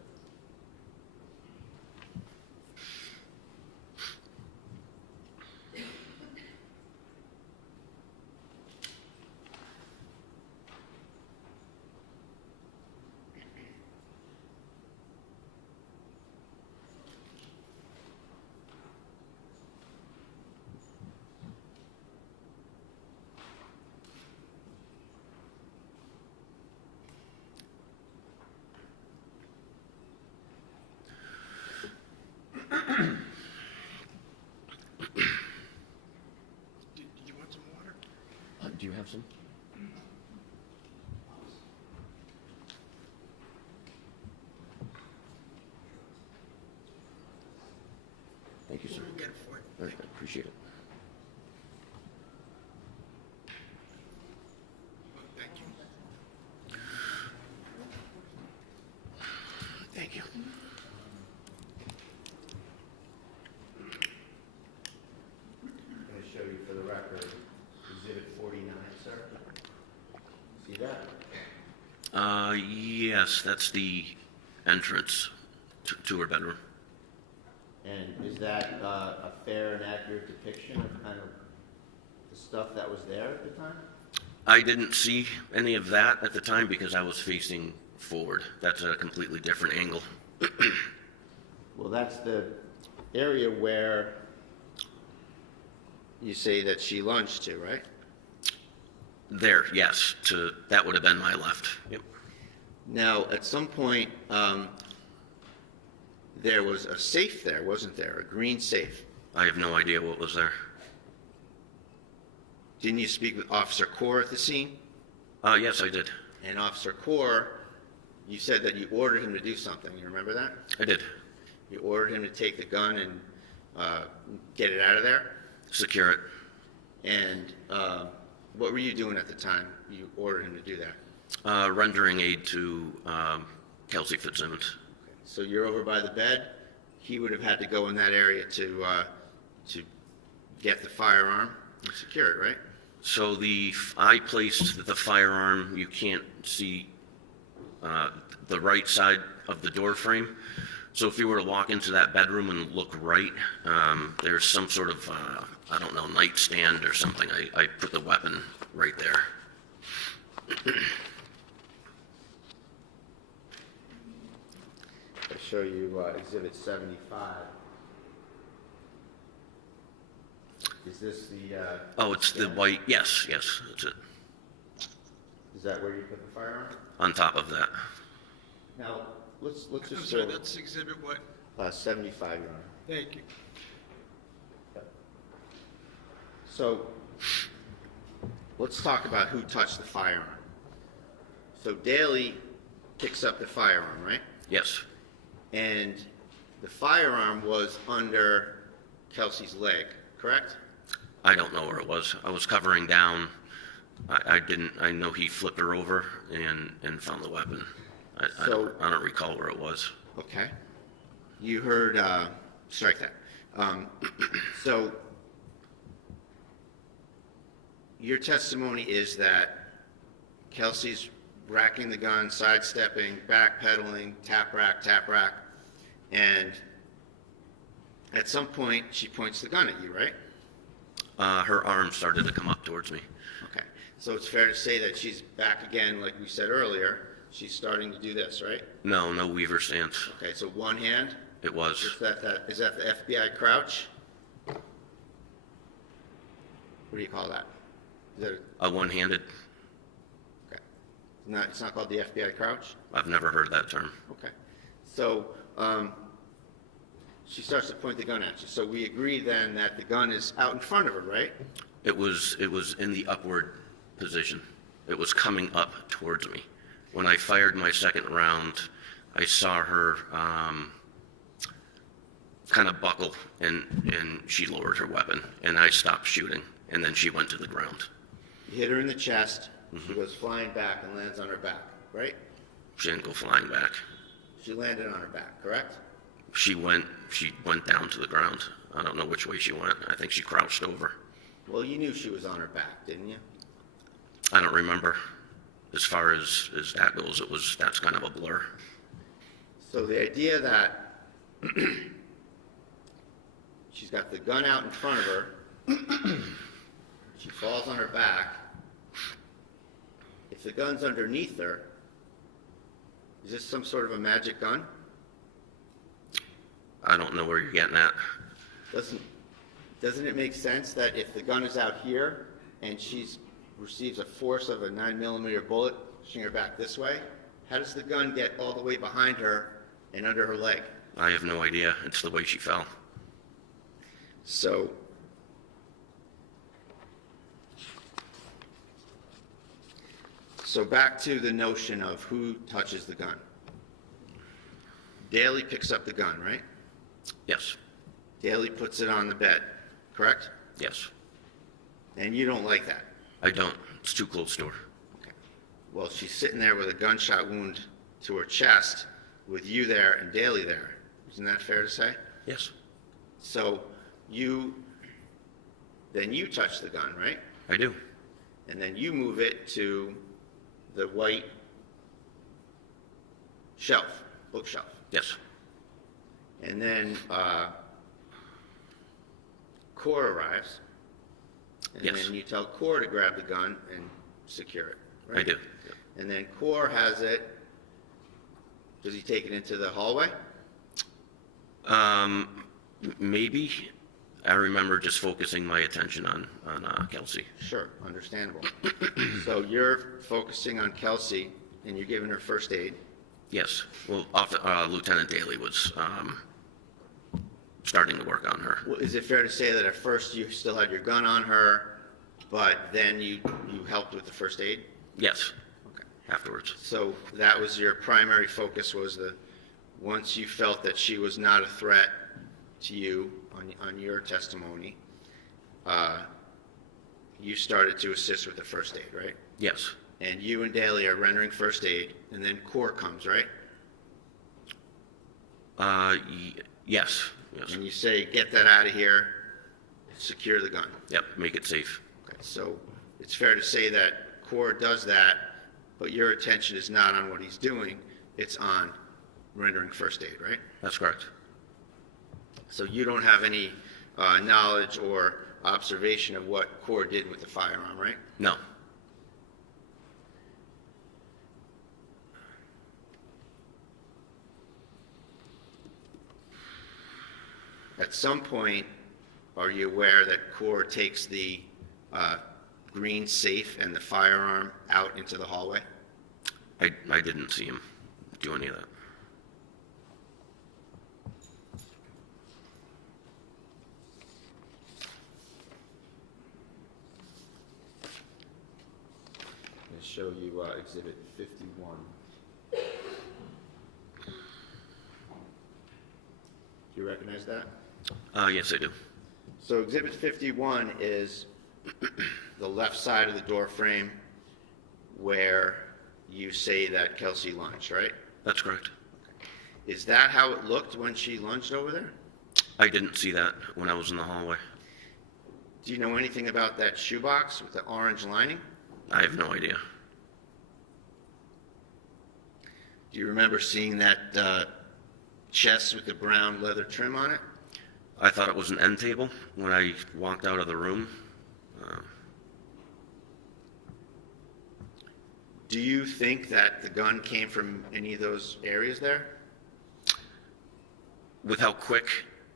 Do you have some? Thank you, sir. We'll get it for you. All right, I appreciate it. Thank you. Thank you. I'm going to show you for the record, Exhibit 49, sir. See that? Yes, that's the entrance to her bedroom. And is that a fair and accurate depiction of kind of the stuff that was there at the time? I didn't see any of that at the time because I was facing forward. That's a completely different angle. Well, that's the area where you say that she lunged to, right? There, yes, that would have been my left. Yep. Now, at some point, there was a safe there, wasn't there? A green safe. I have no idea what was there. Didn't you speak with Officer Core at the scene? Yes, I did. And Officer Core, you said that you ordered him to do something. You remember that? I did. You ordered him to take the gun and get it out of there? Secure it. And what were you doing at the time you ordered him to do that? Rendering aid to Kelsey Fitzsimmons. So you're over by the bed. He would have had to go in that area to get the firearm and secure it, right? So I placed the firearm. You can't see the right side of the door frame. So if you were to walk into that bedroom and look right, there's some sort of I don't know, nightstand or something. I put the weapon right there. I'll show you Exhibit 75. Is this the... Oh, it's the white. Yes, that's it. Is that where you put the firearm? On top of that. Now, let's I'm just sorry, show that's exhibit what? 75, Your Honor. Thank you. So, let's talk about who touched the firearm. So Daly picks up the firearm, right? Yes. And the firearm was under Kelsey's leg, correct? I don't know where it was. I was covering down. I know he flipped her over and found the weapon. I don't recall where it was. Okay. You heard, strike that. So, your testimony is that Kelsey's racking the gun, sidestepping, backpedaling, tap rack, and at some point she points the gun at you, right? Her arm started to come up towards me. Okay. So it's fair to say that she's back again, like we said earlier. She's starting to do this, right? No Weaver stance. Okay, so one hand. It was. Is that the FBI crouch? What do you call that? Is that A one-handed. okay? It's not called the FBI crouch? I've never heard that term. Okay. So she starts to point the gun at you. So we agree then that the gun is out in front of her, right? It was in the upward position. It was coming up towards me. When I fired my second round, I saw her kind of buckle, and she lowered her weapon, and I stopped shooting, and then she went to the ground. You hit her in the chest. She goes flying back and lands on her back, right? She didn't go flying back. She landed on her back, correct? She went down to the ground. I don't know which way she went. I think she crouched over. Well, you knew she was on her back, didn't you? I don't remember. As far as that goes, that's kind of a blur. So the idea that she's got the gun out in front of her, she falls on her back. If the gun's underneath her, is this some sort of a magic gun? I don't know where you're getting at. Doesn't it make sense that if the gun is out here and she receives a force of a 9mm bullet pushing her back this way, how does the gun get all the way behind her and under her leg? I have no idea. It's the way she fell. So So back to the notion of who touches the gun. Daly picks up the gun, right? Yes. Daly puts it on the bed, correct? Yes. And you don't like that. I don't. It's too close to her. Okay. Well, she's sitting there with a gunshot wound to her chest, with you there and Daly there. Isn't that fair to say? Yes. So then you touch the gun, right? I do. And then you move it to the white shelf, bookshelf. Yes. And then Core arrives. And Yes. then you tell Core to grab the gun and secure it, right? I do. And then Core has it. Does he take it into the hallway? Maybe. I remember just focusing my attention on Kelsey. Sure, understandable. So you're focusing on Kelsey and you're giving her first aid. Yes. Well, Lieutenant Daly was starting to work on her. Well, is it fair to say that at first you still had your gun on her, but then you helped with the first aid? Yes. Okay. Afterwards. So that was your primary focus, was once you felt that she was not a threat to you on your testimony, you started to assist with the first aid, right? Yes. And you and Daly are rendering first aid, and then Core comes, right? Yes. Yes. And you say, get that out of here, secure the gun. Yep. Make it safe. Okay, so it's fair to say that Core does that, but your attention is not on what he's doing, it's on rendering first aid, right? That's correct. So you don't have any knowledge or observation of what Core did with the firearm, right? No. At some point, are you aware that Core takes the green safe and the firearm out into the hallway? I didn't see him do any of that. I'll show you Exhibit 51. Do you recognize that? Yes, I do. So Exhibit 51 is the left side of the door frame where you say that Kelsey lunged, right? That's correct. Is that how it looked when she lunged over there? I didn't see that when I was in the hallway. Do you know anything about that shoebox with the orange lining? I have no idea. Do you remember seeing that chest with the brown leather trim on it? I thought it was an end table when I walked out of the room. Do you think that the gun came from any of those areas there? With how quick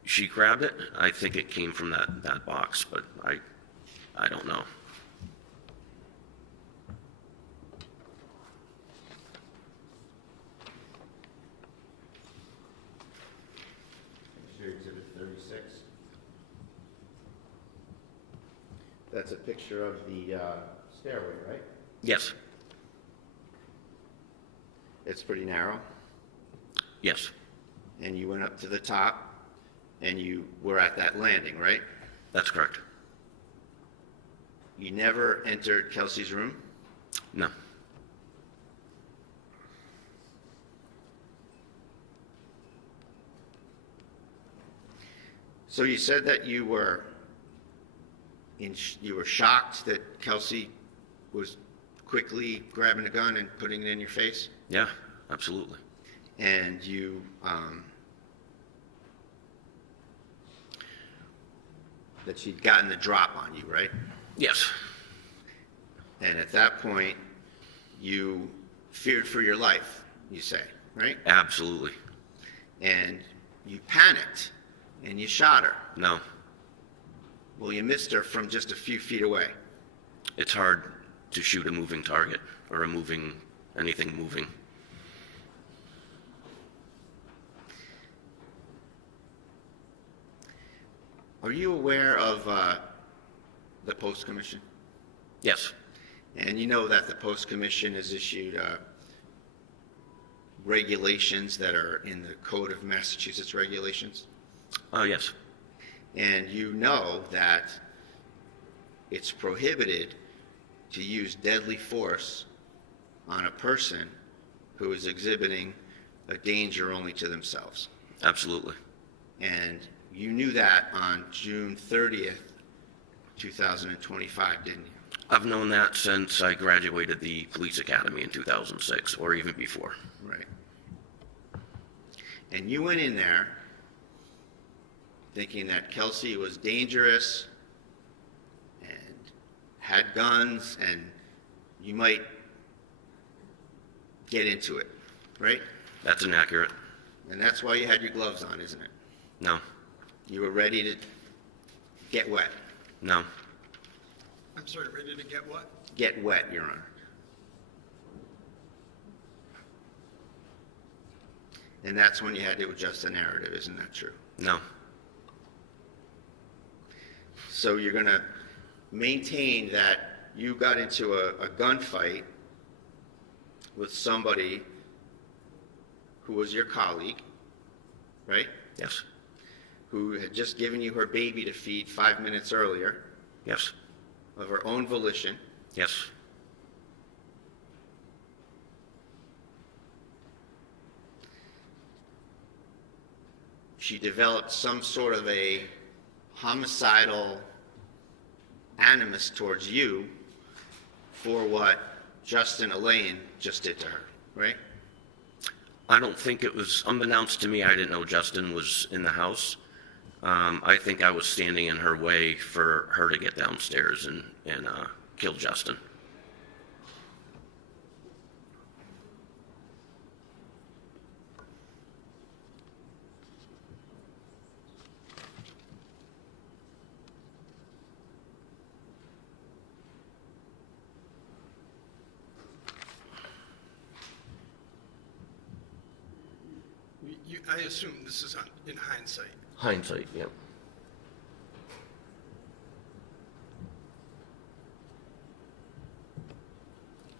she grabbed it, I think it came from that box, but I don't know. Here's Exhibit 36. That's a picture of the stairway, right? Yes. It's pretty narrow. Yes. And you went up to the top, and you were at that landing, right? That's correct. You never entered Kelsey's room? No. So you said that you were shocked that Kelsey was quickly grabbing a gun and putting it in your face? Yeah, absolutely. And you that she'd gotten the drop on you, right? Yes. And at that point, you feared for your life, you say, right? Absolutely. And you panicked, and you shot her. No. Well, you missed her from just a few feet away. It's hard to shoot a moving target or anything moving. Are you aware of the Post Commission? Yes. And you know that the Post Commission has issued regulations that are in the Code of Massachusetts Regulations. Yes. And you know that it's prohibited to use deadly force on a person who is exhibiting a danger only to themselves. Absolutely. And you knew that on June 30th, 2025, didn't you? I've known that since I graduated the police academy in 2006, or even before. Right. And you went in there thinking that Kelsey was dangerous and had guns and you might get into it, right? That's inaccurate. And that's why you had your gloves on, isn't it? No. You were ready to get wet. No. I'm sorry, ready to get what? Get wet, Your Honor. And that's when you had to adjust the narrative, isn't that true? No. So you're going to maintain that you got into a gunfight with somebody who was your colleague, right? Yes. Who had just given you her baby to feed 5 minutes earlier Yes. of her own volition. Yes. She developed some sort of a homicidal animus towards you for what Justin Elaine just did to her, right? I don't think it was unbeknownst to me. I didn't know Justin was in the house. I think I was standing in her way for her to get downstairs and kill Justin. I assume this is in hindsight. Hindsight, yeah.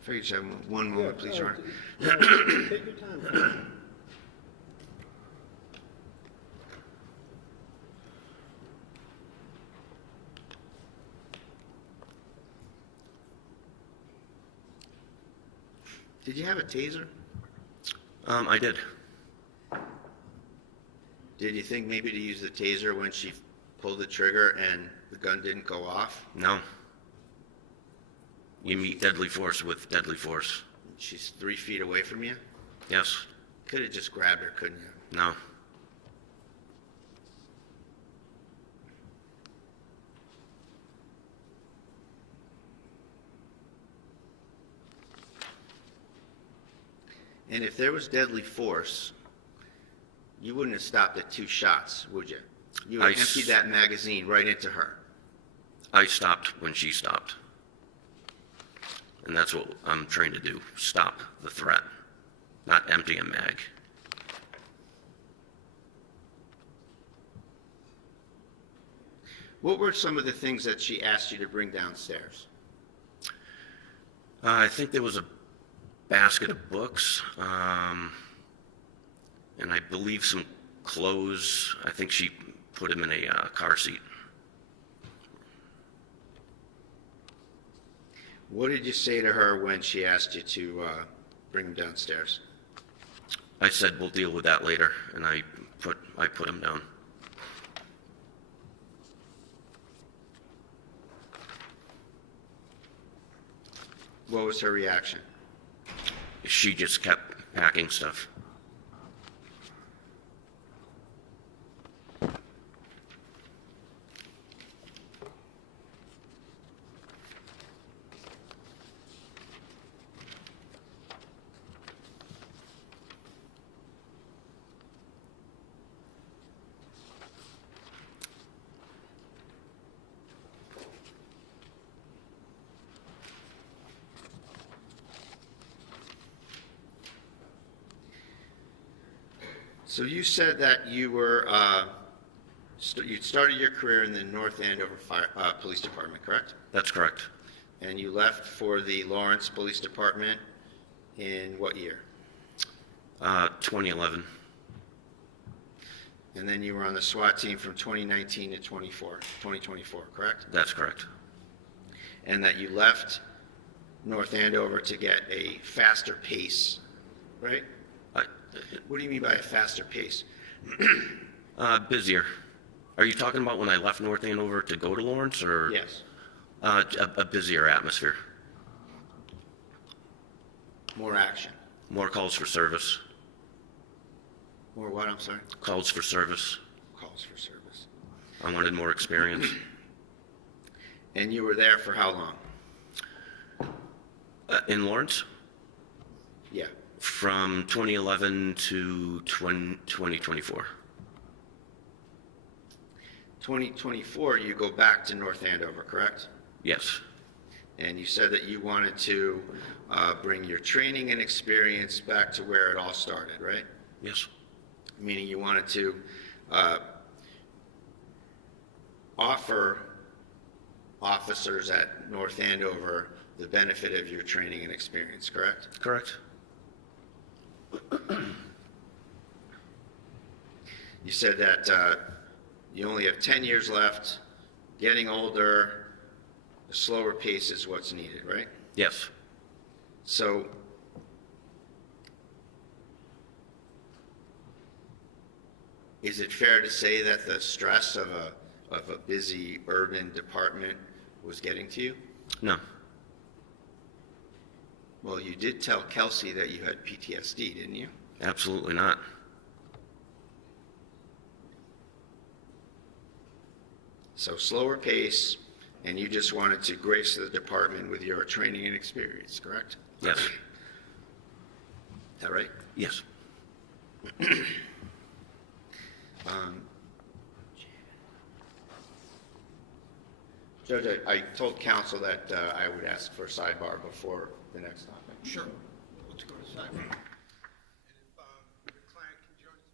If I could just have one moment, please, Your Honor. Take your time. Did you have a taser? I did. Did you think maybe to use the taser when she pulled the trigger and the gun didn't go off? No. You meet deadly force with deadly force. She's 3 feet away from you? Yes. Could have just grabbed her, couldn't you? No. And if there was deadly force, you wouldn't have stopped at 2 shots, would you? You would have emptied that magazine right into her. I stopped when she stopped. And that's what I'm trying to do, stop the threat, not empty a mag. What were some of the things that she asked you to bring downstairs? I think there was a basket of books, and I believe some clothes. I think she put him in a car seat. What did you say to her when she asked you to bring him downstairs? I said, we'll deal with that later, and I put him down. What was her reaction? She just kept packing stuff. So you said that you were, you started your career in the North Andover Police Department, correct? That's correct. And you left for the Lawrence Police Department in what year? 2011. And then you were on the SWAT team from 2019 to 2024, correct? That's correct. And that you left North Andover to get a faster pace, right? What do you mean by a faster pace? Busier. Are you talking about when I left North Andover to go to Lawrence, or? Yes. A busier atmosphere. More action. More calls for service. More what, I'm sorry? Calls for service. Calls for service. I wanted more experience. And you were there for how long? In Lawrence? Yeah. From 2011 to 2024. 2024, you go back to North Andover, correct? Yes. And you said that you wanted to bring your training and experience back to where it all started, right? Yes. Meaning you wanted to offer officers at North Andover the benefit of your training and experience, correct? Correct. You said that you only have 10 years left, getting older, a slower pace is what's needed, right? Yes. So, is it fair to say that the stress of a busy urban department was getting to you? No. Well, you did tell Kelsey that you had PTSD, didn't you? Absolutely not. So slower pace, and you just wanted to grace the department with your training and experience, correct? Yes. Is that right? Yes. Judge, I told counsel that I would ask for a sidebar before the next topic. Sure. Let's go to sidebar. And if your client can join us.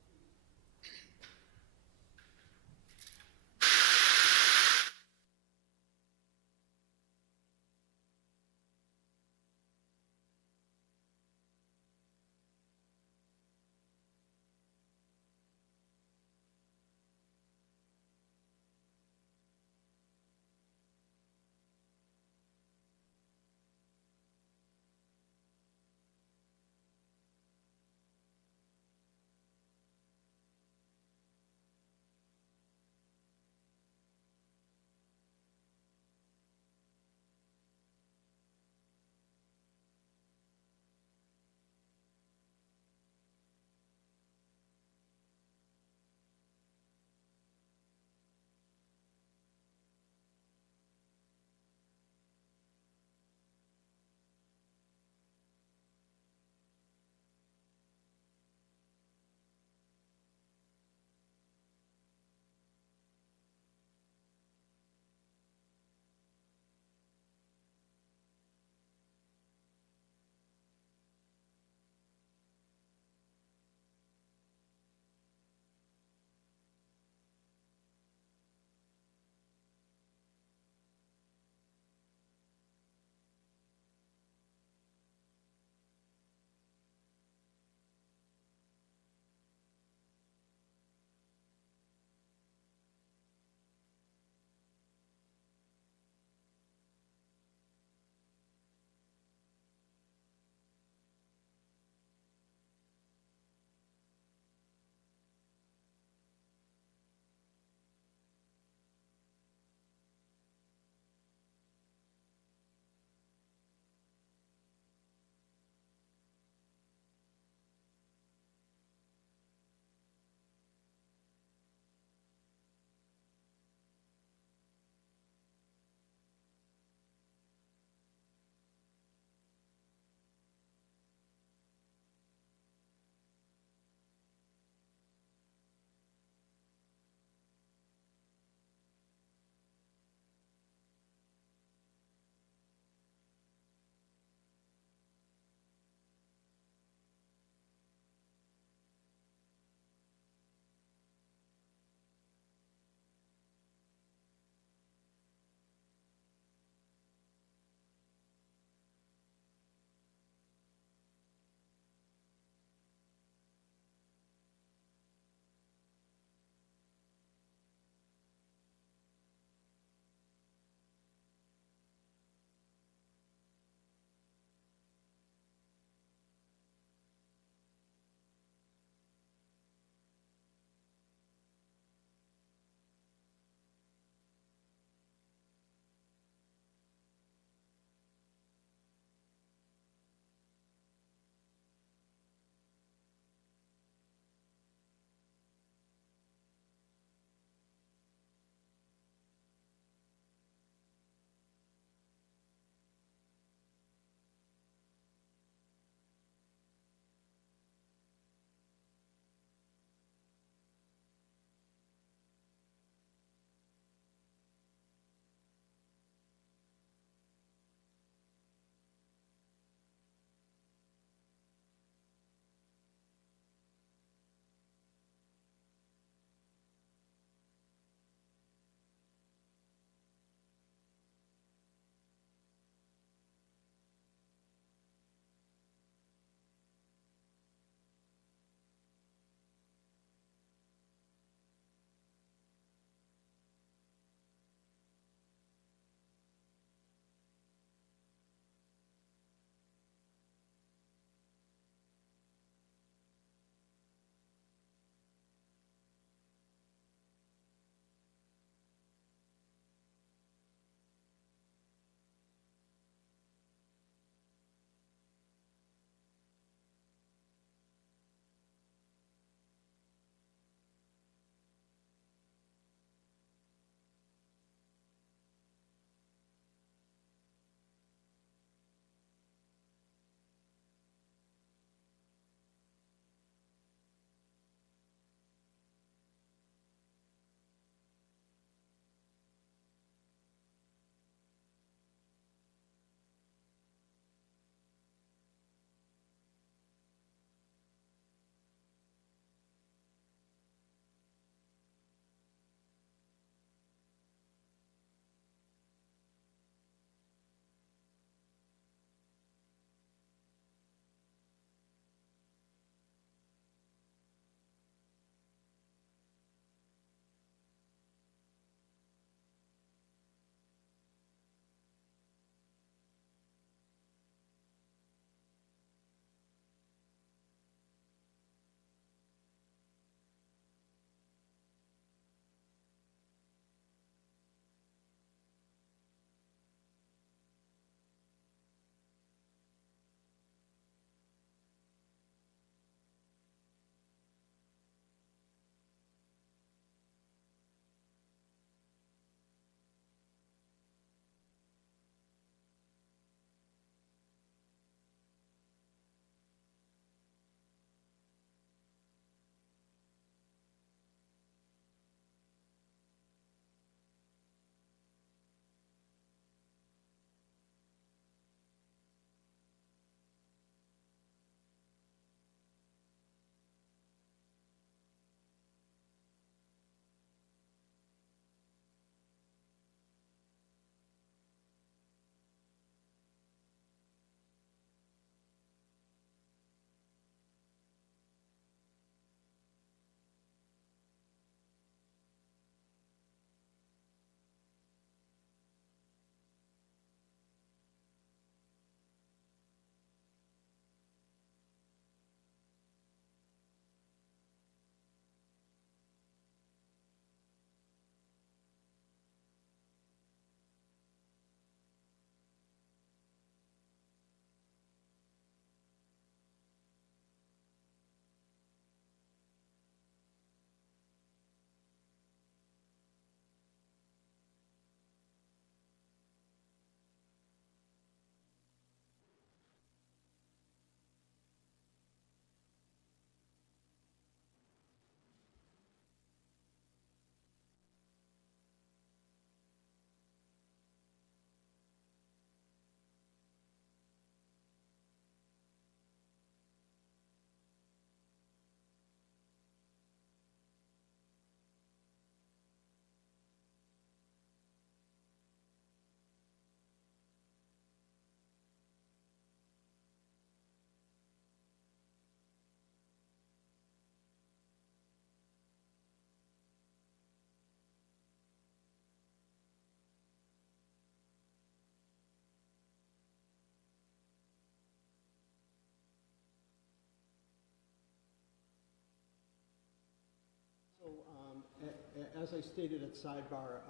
as I stated at sidebar,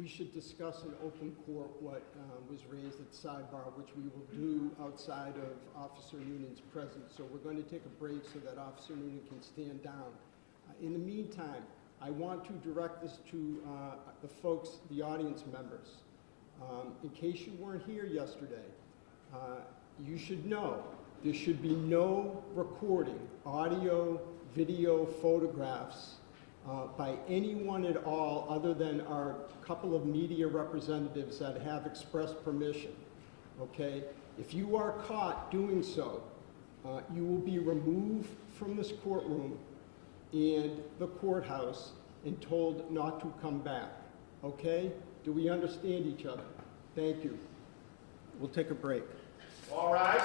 we should discuss in open court what was raised at sidebar, which we will do outside of Officer Nunan's presence. So we're going to take a break so that Officer Nunan can stand down. In the meantime, I want to direct this to the folks, the audience members. In case you weren't here yesterday, you should know there should be no recording, audio, video, photographs by anyone at all other than our couple of media representatives that have expressed permission, okay? If you are caught doing so, you will be removed from this courtroom and the courthouse and told not to come back, okay? Do we understand each other? Thank you. We'll take a break. All rise.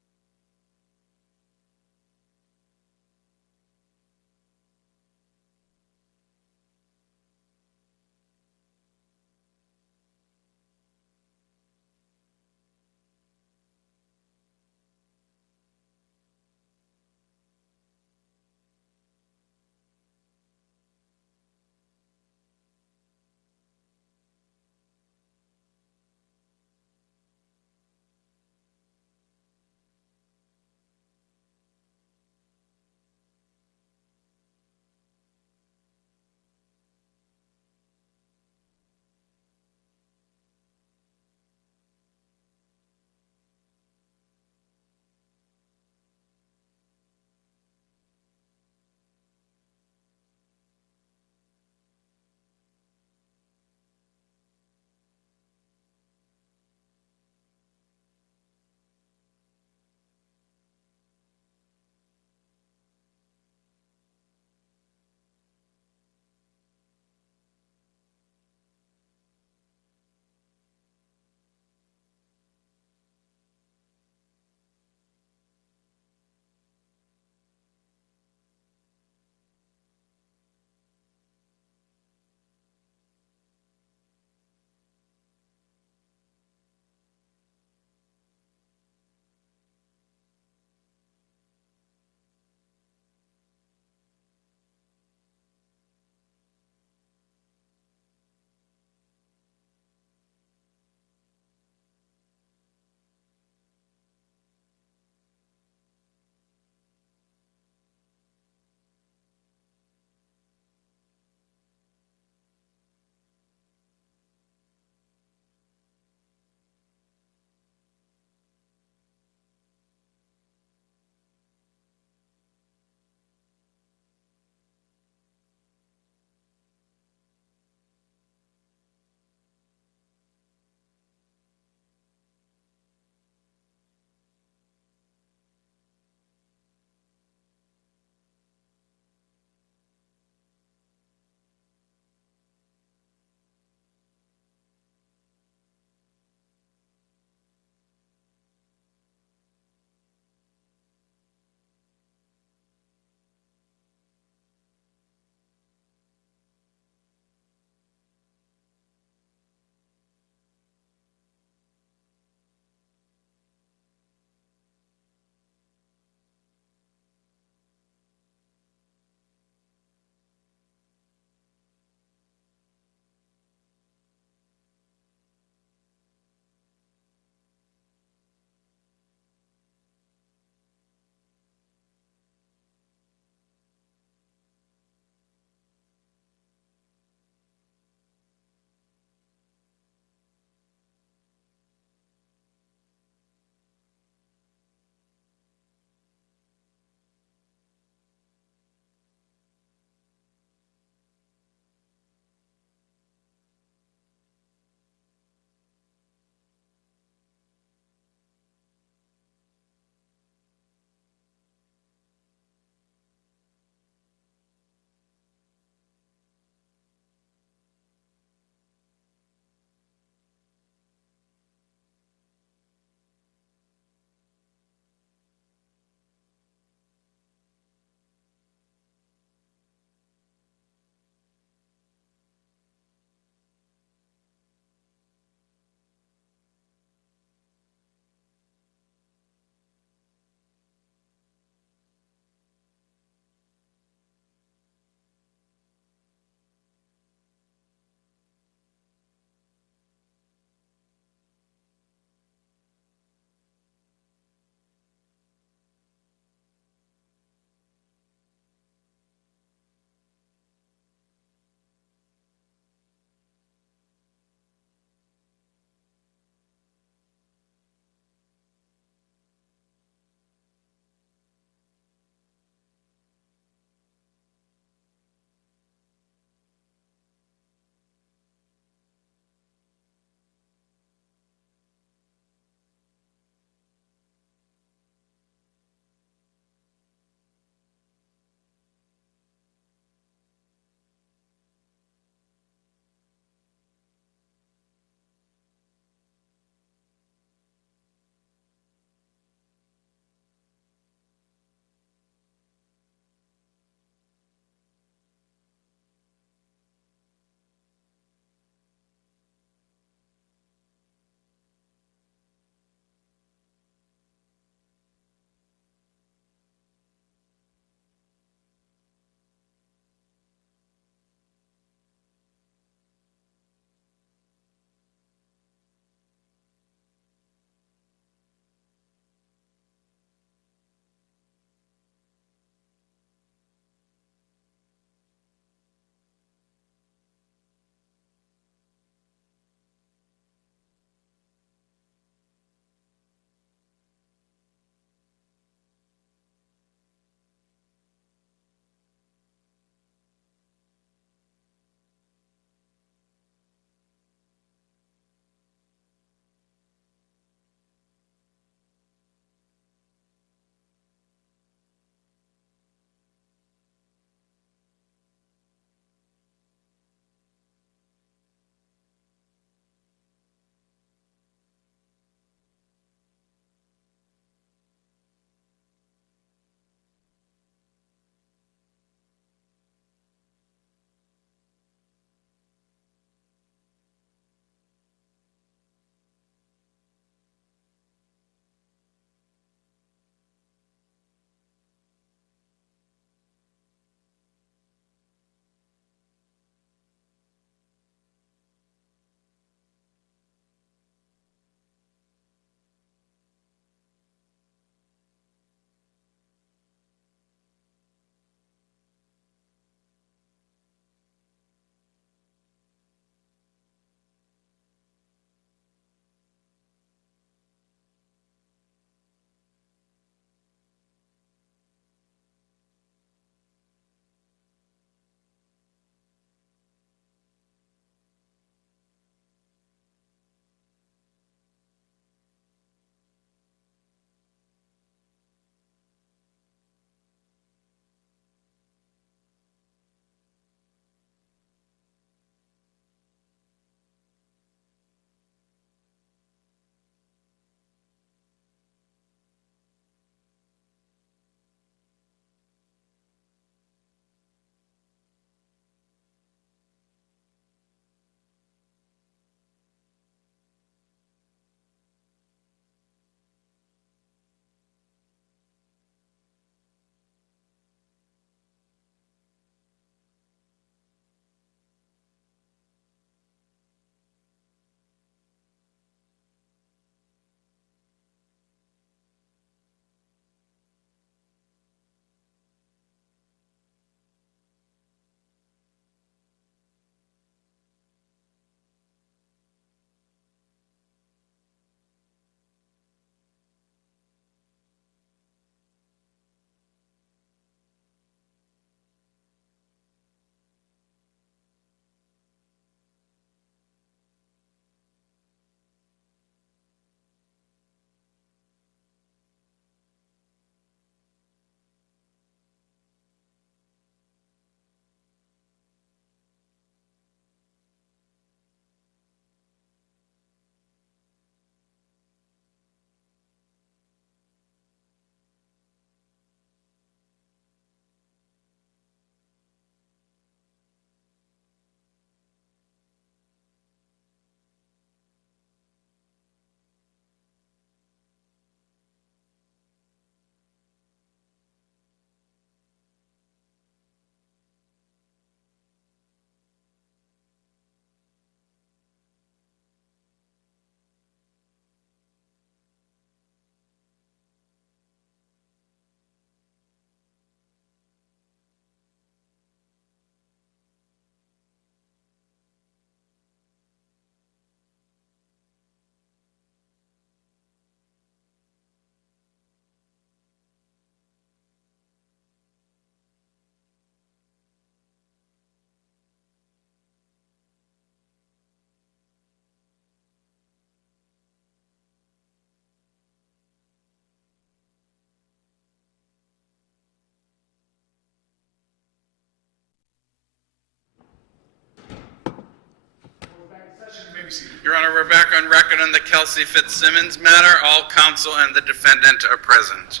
proceed. Your Honor, we're back on record on the Kelsey Fitzsimmons matter. All counsel and the defendant are present.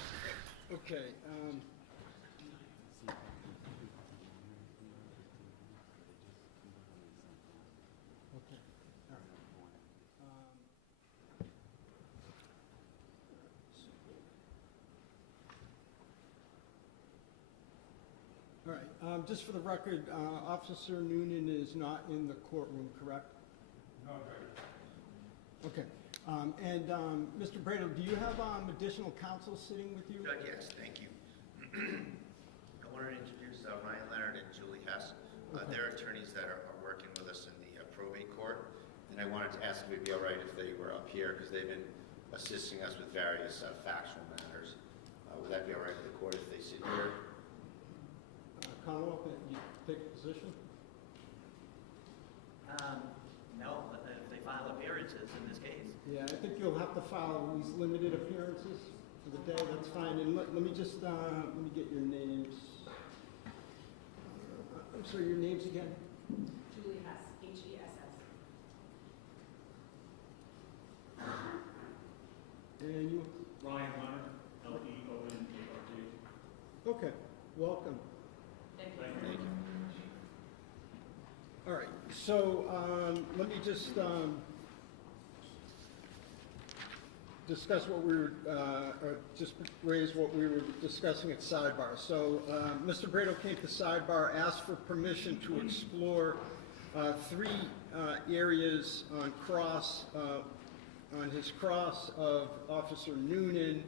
Okay. All right, just for the record, Officer Nunan is not in the courtroom, correct? No, Okay. Mr. Bradle, do you have additional counsel sitting with you? Yes, thank you. I wanted to introduce Ryan Leonard and Julie Hess. They're attorneys that are working with us in the probate court, and I wanted to ask if it would be all right if they were up here, because they've been assisting us with various factual matters. Would that be all right with the court if they sit here? Conwell, can you take a position? No, but if they file appearances in this case. Yeah, I think you'll have to file these limited appearances for the day, that's fine. And let me just, let me get your names. I'm sorry, your names again? Julie Hess, H-E-S-S. And you? Ryan Leonard, L-E-O-N-A-R-D. Okay, welcome. Thank you. Thank you. All right, so let me just discuss what we were, or just raise what we were discussing at sidebar. So Mr. Bradle came to sidebar, asked for permission to explore three areas on his cross of Officer Nunan.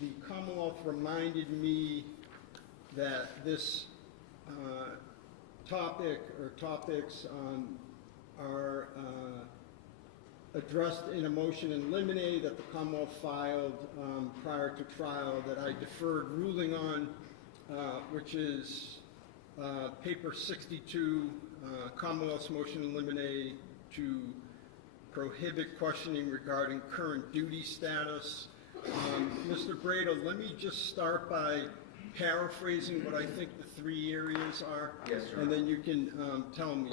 The Commonwealth reminded me that this topic or topics are addressed in a motion in limine that the Commonwealth filed prior to trial that I deferred ruling on, which is paper 62, Commonwealth's motion in limine to prohibit questioning regarding current duty status. Mr. Bradle, let me just start by paraphrasing what I think the three areas are. Yes, sir. And then you can tell me.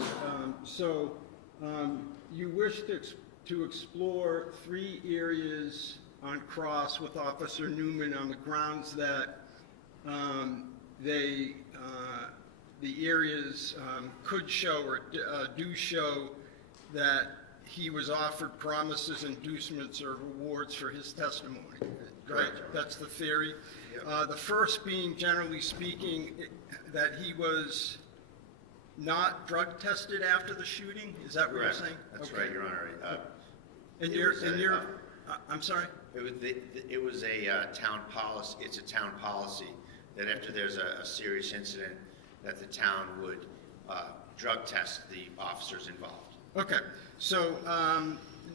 You wish to explore three areas on cross with Officer Nunan on the grounds that the areas could show or do show that he was offered promises, inducements, or rewards for his testimony. Right? That's the theory. The first being, generally speaking, that he was not drug tested after the shooting. Is that what you're saying? That's Okay. right, Your Honor. I'm sorry? It was a town policy. It's a town policy that after there's a serious incident, that the town would drug test the officers involved. Okay. So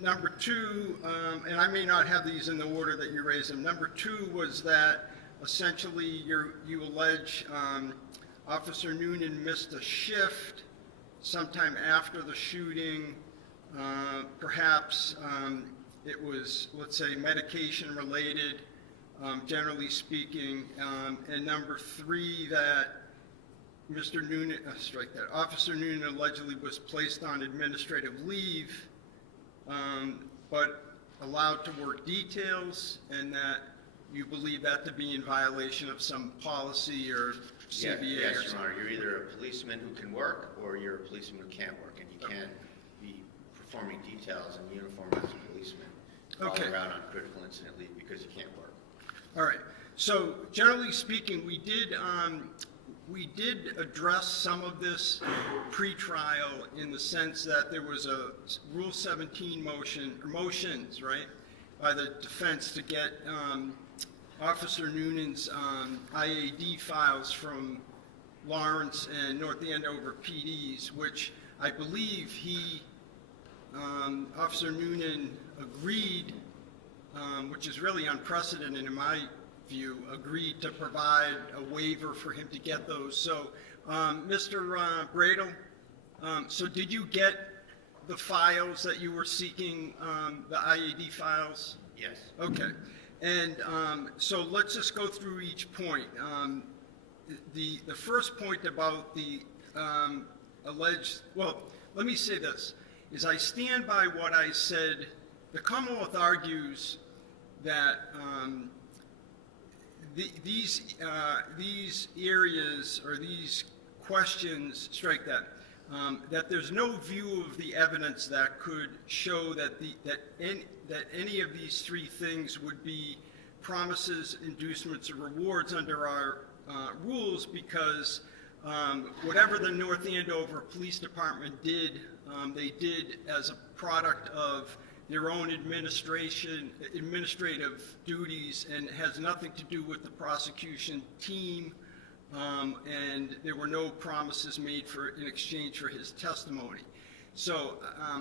number two, and I may not have these in the order that you raised them. Number two was that essentially you allege Officer Nunan missed a shift sometime after the shooting. Perhaps it was, let's say, medication related, generally speaking. And number three, that Mr. Nunan, Officer Nunan allegedly was placed on administrative leave, but allowed to work details, and that you believe that to be in violation of some policy or CBA or Yes, something. Your Honor. You're either a policeman who can work or you're a policeman who can't work, and you can't be performing details in uniform as a policeman Okay. all around on critical incident leave because you can't work. All right. So generally speaking, we did address some of this pre-trial in the sense that there was a Rule 17 motions, right, by the defense to get Officer Nunan's IAD files from Lawrence and North Andover PDs, which I believe Officer Nunan agreed, which is really unprecedented in my view, agreed to provide a waiver for him to get those. So, Mr. Bradle, so did you get the files that you were seeking, the IAD files? Yes. Okay. And so let's just go through each point. The first point about the alleged, well, let me say this. is I stand by what I said. The Commonwealth argues that these areas or these questions, strike that, that there's no view of the evidence that could show that any of these three things would be promises, inducements, or rewards under our rules, because whatever the North Andover Police Department did, they did as a product of their own administrative duties, and has nothing to do with the prosecution team, and there were no promises made in exchange for his testimony. So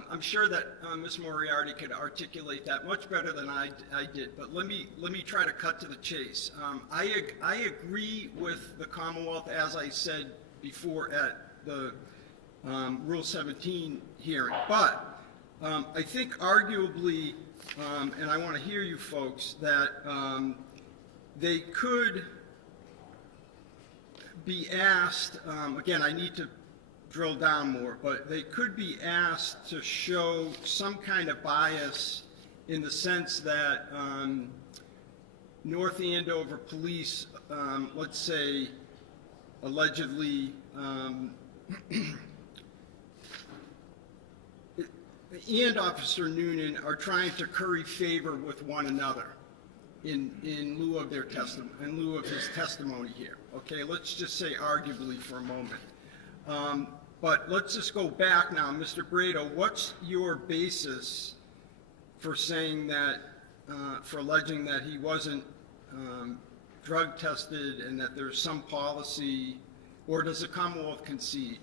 I'm sure that Ms. Moriarty could articulate that much better than I did, but let me try to cut to the chase. I agree with the Commonwealth, as I said before at the Rule 17 hearing, but I think arguably, and I want to hear you folks, that they could be asked, again, I need to drill down more, but they could be asked to show some kind of bias in the sense that North Andover Police, let's say, allegedly, and Officer Nunan are trying to curry favor with one another in lieu of their testimony, in lieu of his testimony here. Okay, let's just say arguably for a moment. But let's just go back now. Mr. Brado, what's your basis for saying that, for alleging that he wasn't drug tested and that there's some policy, or does the Commonwealth concede?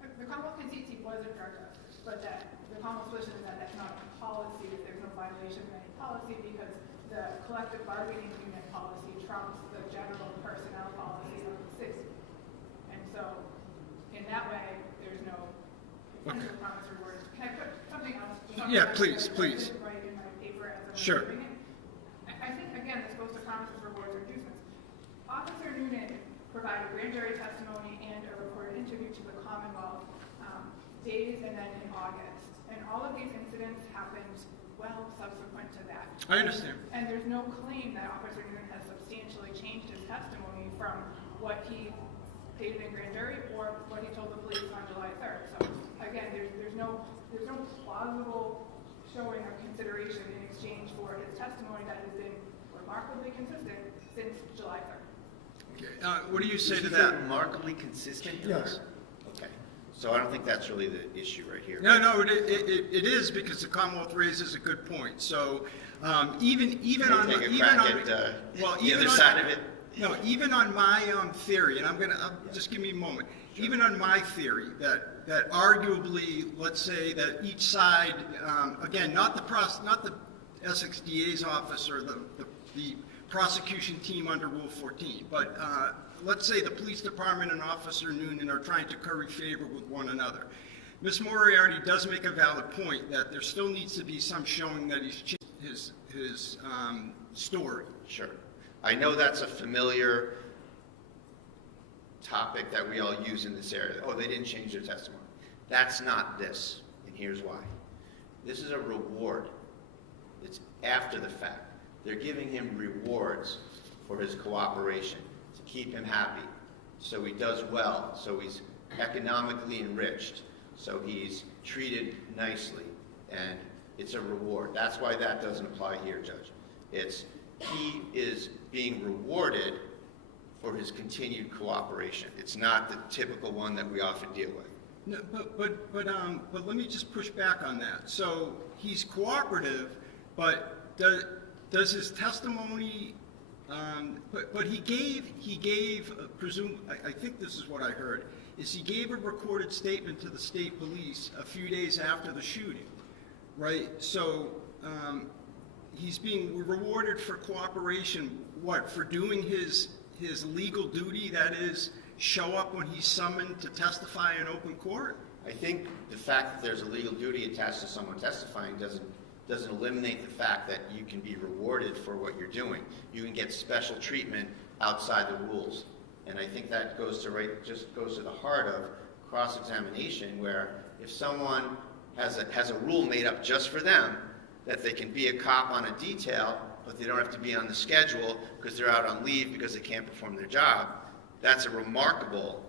The Commonwealth concedes he wasn't drug tested, but that the Commonwealth's position is that that's not a policy, that there's no violation of any policy, because the collective bargaining unit policy trumps the general personnel policy of the city. And so, in that way, there's no potential promise reward. Can I put something else? Yeah, please, please. I didn't write in my paper as I was Sure. doing it. I think, again, this goes to promises, rewards, or inducements. Officer Nunan provided grand jury testimony and a recorded interview to the Commonwealth days and then in August. And all of these incidents happened well subsequent to that. I understand. And there's no claim that Officer Nunan has substantially changed his testimony from what he stated in grand jury or what he told the police on July 3rd. So again, there's no plausible showing of consideration in exchange for his testimony that has been remarkably consistent since July 3rd. Okay. What do you say to Is that? remarkably consistent? Yes. Okay. So I don't think that's really the issue right here. No, it is, because the Commonwealth raises a good point. So even on Take a even crack on at the even other on, side of it. No, even on my theory, and just give me a moment. Sure. Even on my theory that arguably, let's say that each side, again, not the Essex DA's office or the prosecution team under Rule 14, but let's say the police department and Officer Nunan are trying to curry favor with one another. Ms. Moriarty does make a valid point that there still needs to be some showing that he's changed his story. Sure. I know that's a familiar topic that we all use in this area. Oh, they didn't change their testimony. That's not this, and here's why. This is a reward. It's after the fact. They're giving him rewards for his cooperation to keep him happy, so he does well, so he's economically enriched, so he's treated nicely, and it's a reward. That's why that doesn't apply here, Judge. He is being rewarded for his continued cooperation. It's not the typical one that we often deal with. No, but let me just push back on that. So he's cooperative, but does his testimony? But he gave I think this is what I heard, is he gave a recorded statement to the state police a few days after the shooting, right? So he's being rewarded for cooperation. What, for doing his legal duty? That is, show up when he's summoned to testify in open court? I think the fact that there's a legal duty attached to someone testifying doesn't eliminate the fact that you can be rewarded for what you're doing. You can get special treatment outside the rules. And I think that goes to the heart of cross-examination where if someone has a rule made up just for them, that they can be a cop on a detail, but they don't have to be on the schedule because they're out on leave because they can't perform their job, that's a remarkable,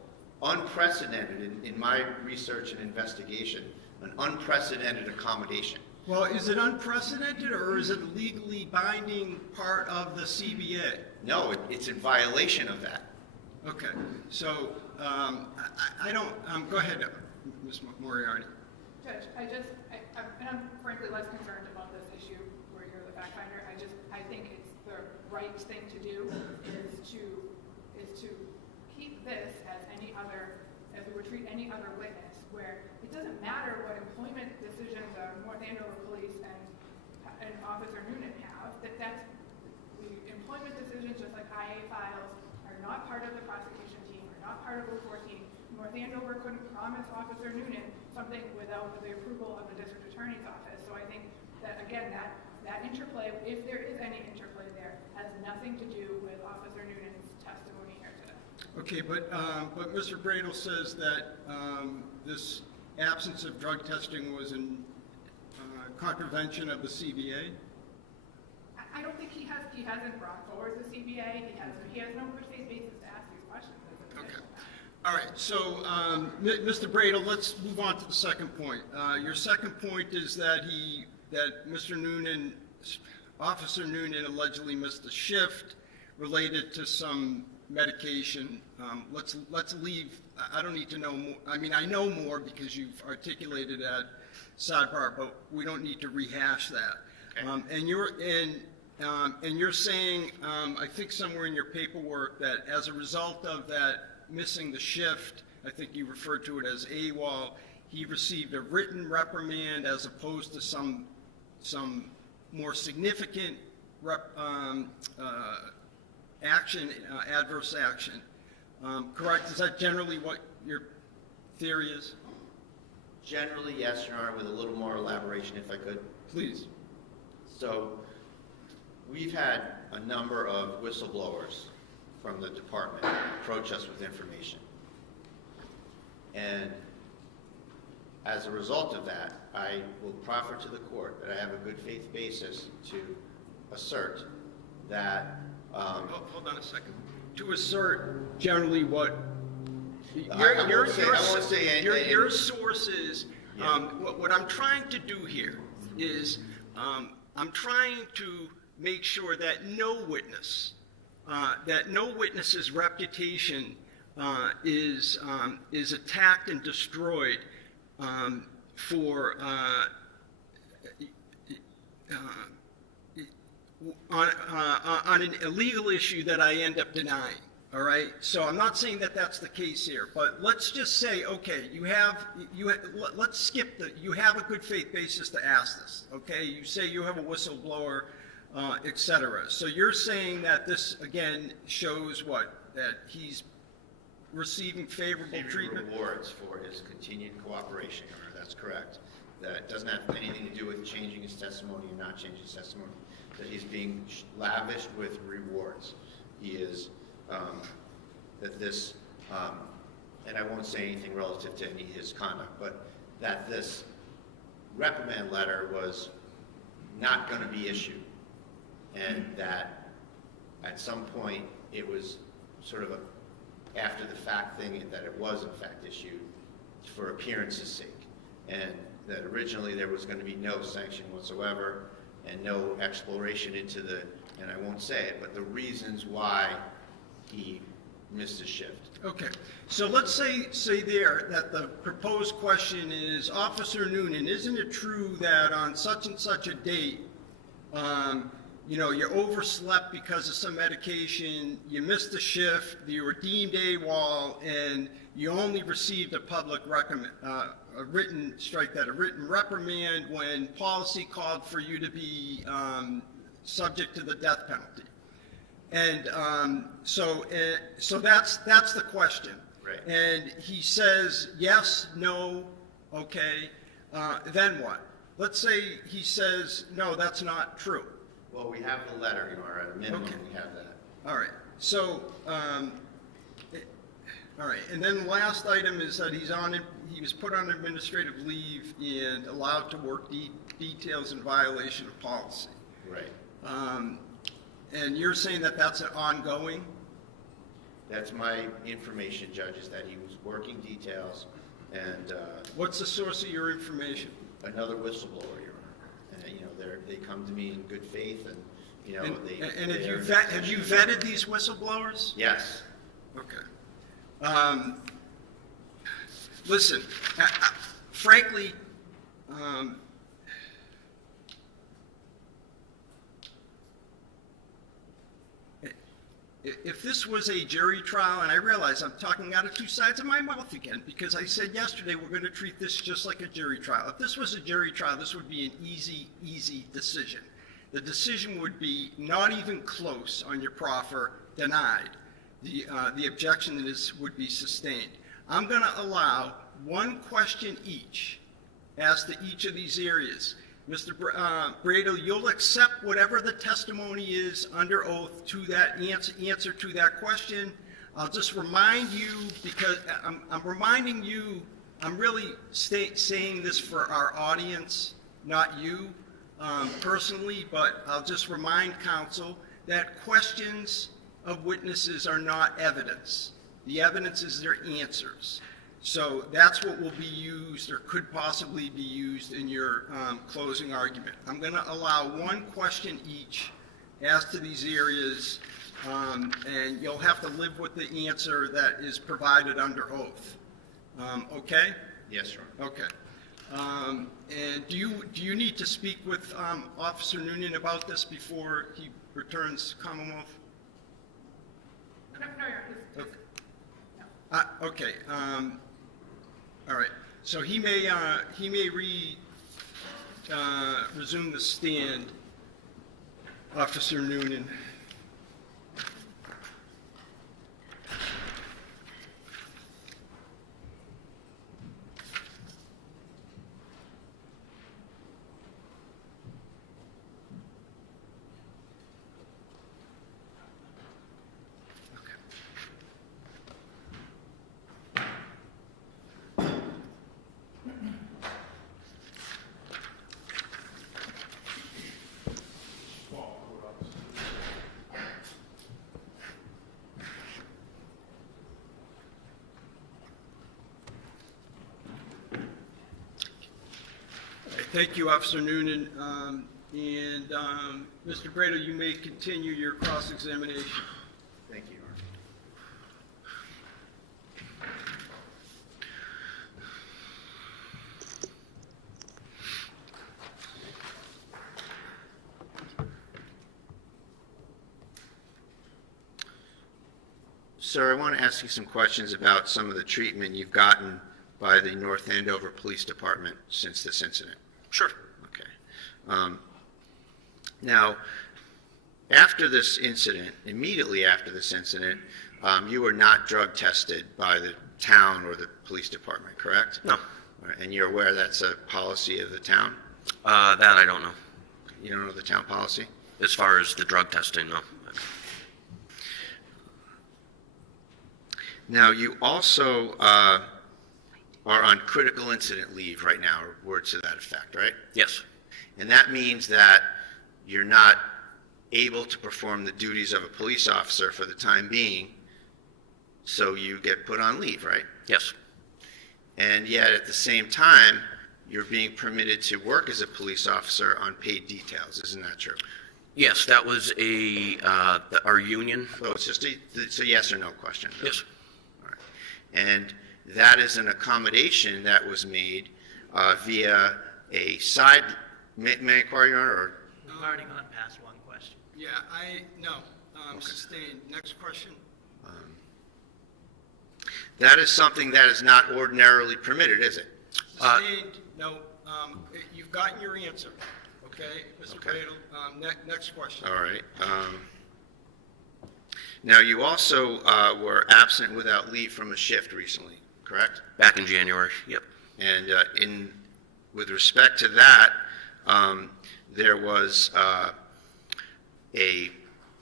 unprecedented, in my research and investigation, an unprecedented accommodation. Well, is it unprecedented, or is it a legally binding part of the CBA? No, it's in violation of that. Okay, so I don't, go ahead, Ms. Moriarty. Judge, I'm frankly less concerned about this issue where you're the fact finder. I think it's the right thing to do is to keep this as we would treat any other witness, where it doesn't matter what employment decisions North Andover Police and Officer Nunan have, that's the employment decisions, just like IA files, are not part of the prosecution team, are not part of the 14. North Andover couldn't promise Officer Nunan something without the approval of the district attorney's office. So I think that, again, that interplay, if there is any interplay there, has nothing to do with Officer Nunan's testimony here today. Okay, but Mr. Bradle says that this absence of drug testing was in contravention of the CBA? I don't think he hasn't brought forward the CBA. He has no good faith basis to ask these questions. Okay. All right, so Mr. Bradle, let's move on to the second point. Your second point is that Mr. Nunan, Officer Nunan, allegedly missed a shift related to some medication. Let's leave. I don't need to know more. I mean, I know more because you've articulated at sidebar, but we don't need to rehash that. Okay. And you're saying, I think somewhere in your paperwork, that as a result of that missing the shift, I think you referred to it as AWOL, he received a written reprimand as opposed to some more significant action, adverse action. Correct? Is that generally what your theory is? Generally, yes, Your Honor, with a little more elaboration, if I could. Please. So, we've had a number of whistleblowers from the department approach us with information. And as a result of that, I will proffer to the court that I have a good faith basis to assert that... hold on a second. To assert generally what... Your sources... Yeah. What I'm trying to do here is I'm trying to make sure that no witness's reputation is attacked and destroyed for on an illegal issue that I end up denying. All right. So I'm not saying that that's the case here, but let's just say, okay, let's skip you have a good faith basis to ask this. Okay. You say you have a whistleblower, et cetera. So you're saying that this again shows what? That he's receiving favorable treatment? Rewards for his continued cooperation, Your Honor. That's correct. That it doesn't have anything to do with changing his testimony or not changing his testimony. That he's being lavished with rewards. He is, that this, and I won't say anything relative to any of his conduct, but that this reprimand letter was not going to be issued. And that at some point it was sort of after the fact thing that it was in fact issued for appearance's sake. And that originally there was going to be no sanction whatsoever and no exploration into the, and I won't say it, but the reasons why he missed a shift. Okay. So let's say there that the proposed question is, Officer Nunan, isn't it true that on such and such a date, you overslept because of some medication, you missed a shift, you were deemed AWOL, and you only received a public a written reprimand when policy called for you to be subject to the death penalty. And so that's the question. Right. And he says yes, no, okay. Then what? Let's say he says no, that's not true. Well, we have the letter, Your Honor. At a minimum, okay. We have that. All right. So All right, and then the last item is that he was put on administrative leave and allowed to work details in violation of policy. Right. And you're saying that that's an ongoing? That's my information, Judge, is that he was working details and What's the source of your information? another whistleblower, Your Honor. And, you know, they come to me in good faith and, you know, And have you vetted these whistleblowers? Yes. Okay. Listen, frankly, if this was a jury trial, and I realize I'm talking out of two sides of my mouth again, because I said yesterday we're going to treat this just like a jury trial. If this was a jury trial, this would be an easy decision. The decision would be not even close on your proffer, denied. The objection would be sustained. I'm going to allow one question each as to each of these areas. Mr. Brado, you'll accept whatever the testimony is under oath to that answer to that question. I'll just remind you, because I'm reminding you, I'm really saying this for our audience, not you personally, but I'll just remind counsel that questions of witnesses are not evidence. The evidence is their answers. So that's what will be used or could possibly be used in your closing argument. I'm going to allow one question each as to these areas, and you'll have to live with the answer that is provided under oath. Okay? Yes, Your Honor. Okay. And do you need to speak with Officer Nunan about this before he returns Commonwealth? No, Your Honor. Okay. All right. So he may resume the stand, Officer Nunan. Thank you, Officer Nunan. Mr. Brado, you may continue your cross-examination. Thank you, Your Honor. Sir, I want to ask you some questions about some of the treatment you've gotten by the North Andover Police Department since this incident. Sure. Okay. Now, after this incident, immediately after this incident, you were not drug tested by the town or the police department, correct? No. All right, and you're aware that's a policy of the town? That I don't know. You don't know the town policy? As far as the drug testing, no. Now, you also are on critical incident leave right now, or words to that effect, right? Yes. And that means that you're not able to perform the duties of a police officer for the time being, so you get put on leave, right? Yes. And yet, at the same time, you're being permitted to work as a police officer on paid details. Isn't that true? Yes, that was our union. So it's just it's a yes or no question. Really. Yes. All right. And that is an accommodation that was made via a side. May I inquire, Your Honor? Or? We've already gone past one question. Yeah, sustained. Next question. That is something that is not ordinarily permitted, is it? Sustained. No. You've gotten your answer. Okay, Mr. Brado. Next question. All right. Now, you also were absent without leave from a shift recently, correct? Back in January, yep. And with respect to that, there was a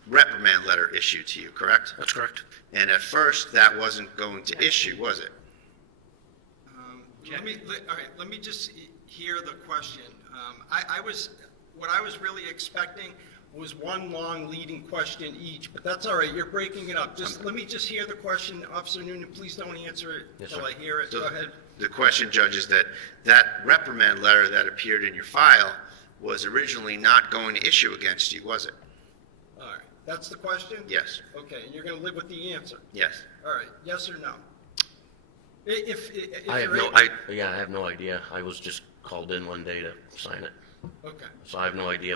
reprimand letter issued to you, correct? That's correct. And at first, that wasn't going to issue, was it? All right, let me just hear the question. What I was really expecting was one long leading question each, but that's all right, you're breaking it up. Let me just hear the question, Officer Nunan, please don't answer it Yes, until I sir. hear it, So go ahead. The question, Judge, is that reprimand letter that appeared in your file was originally not going to issue against you, was it? All right, that's the question? Yes. Okay, and you're gonna live with the answer? Yes. All right, yes or no? If I have you're no, able- I have no idea. I was just called in one day to sign it. Okay, So I have no idea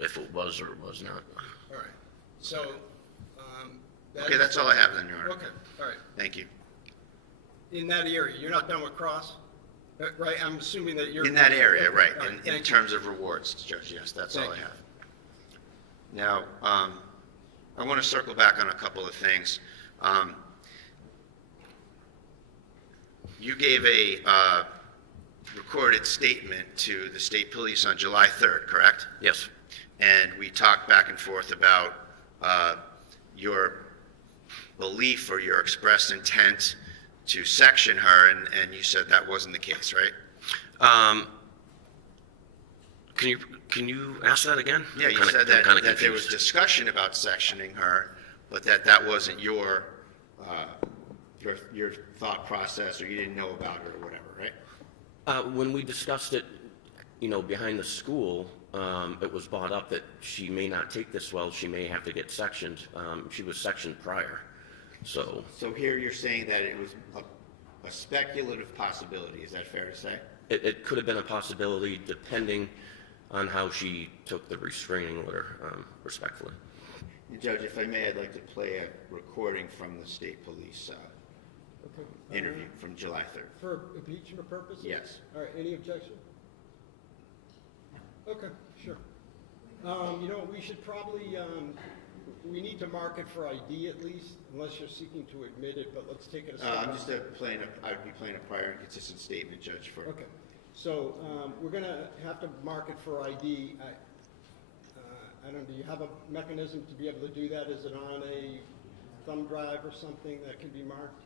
if it was or was not. all right, so, Okay, that's all I have then, Your Honor. Okay, all right. Thank you. In that area, you're not done with cross? Right, I'm assuming that you're... In that area, right, All in thank you. terms of rewards, Judge, yes, that's all I Thank you. have. Now, I want to circle back on a couple of things. You gave a recorded statement to the state police on July 3rd, correct? Yes. And we talked back and forth about your belief or your expressed intent to section her, and you said that wasn't the case, right? Can you ask that again? Yeah, you I'm said kinda that there was confused. discussion about sectioning her, but that wasn't your thought process, or you didn't know about her or whatever, right? When we discussed it, behind the school, it was brought up that she may not take this well, she may have to get sectioned. She was sectioned prior, so. So here you're saying that it was a speculative possibility, is that fair to say? It could have been a possibility depending on how she took the restraining order, respectfully. And Judge, if I may, I'd like to play a recording from the state police interview from July 3rd. For impeachment purposes? Yes. All right, any objection? Okay, sure. We should probably, we need to mark it for ID at least, unless you're seeking to admit it, but let's take it a step I'm back. just I'd be playing a prior inconsistent statement, Judge, for. Okay, so we're gonna have to mark it for ID. I don't know, do you have a mechanism to be able to do that? Is it on a thumb drive or something that can be marked?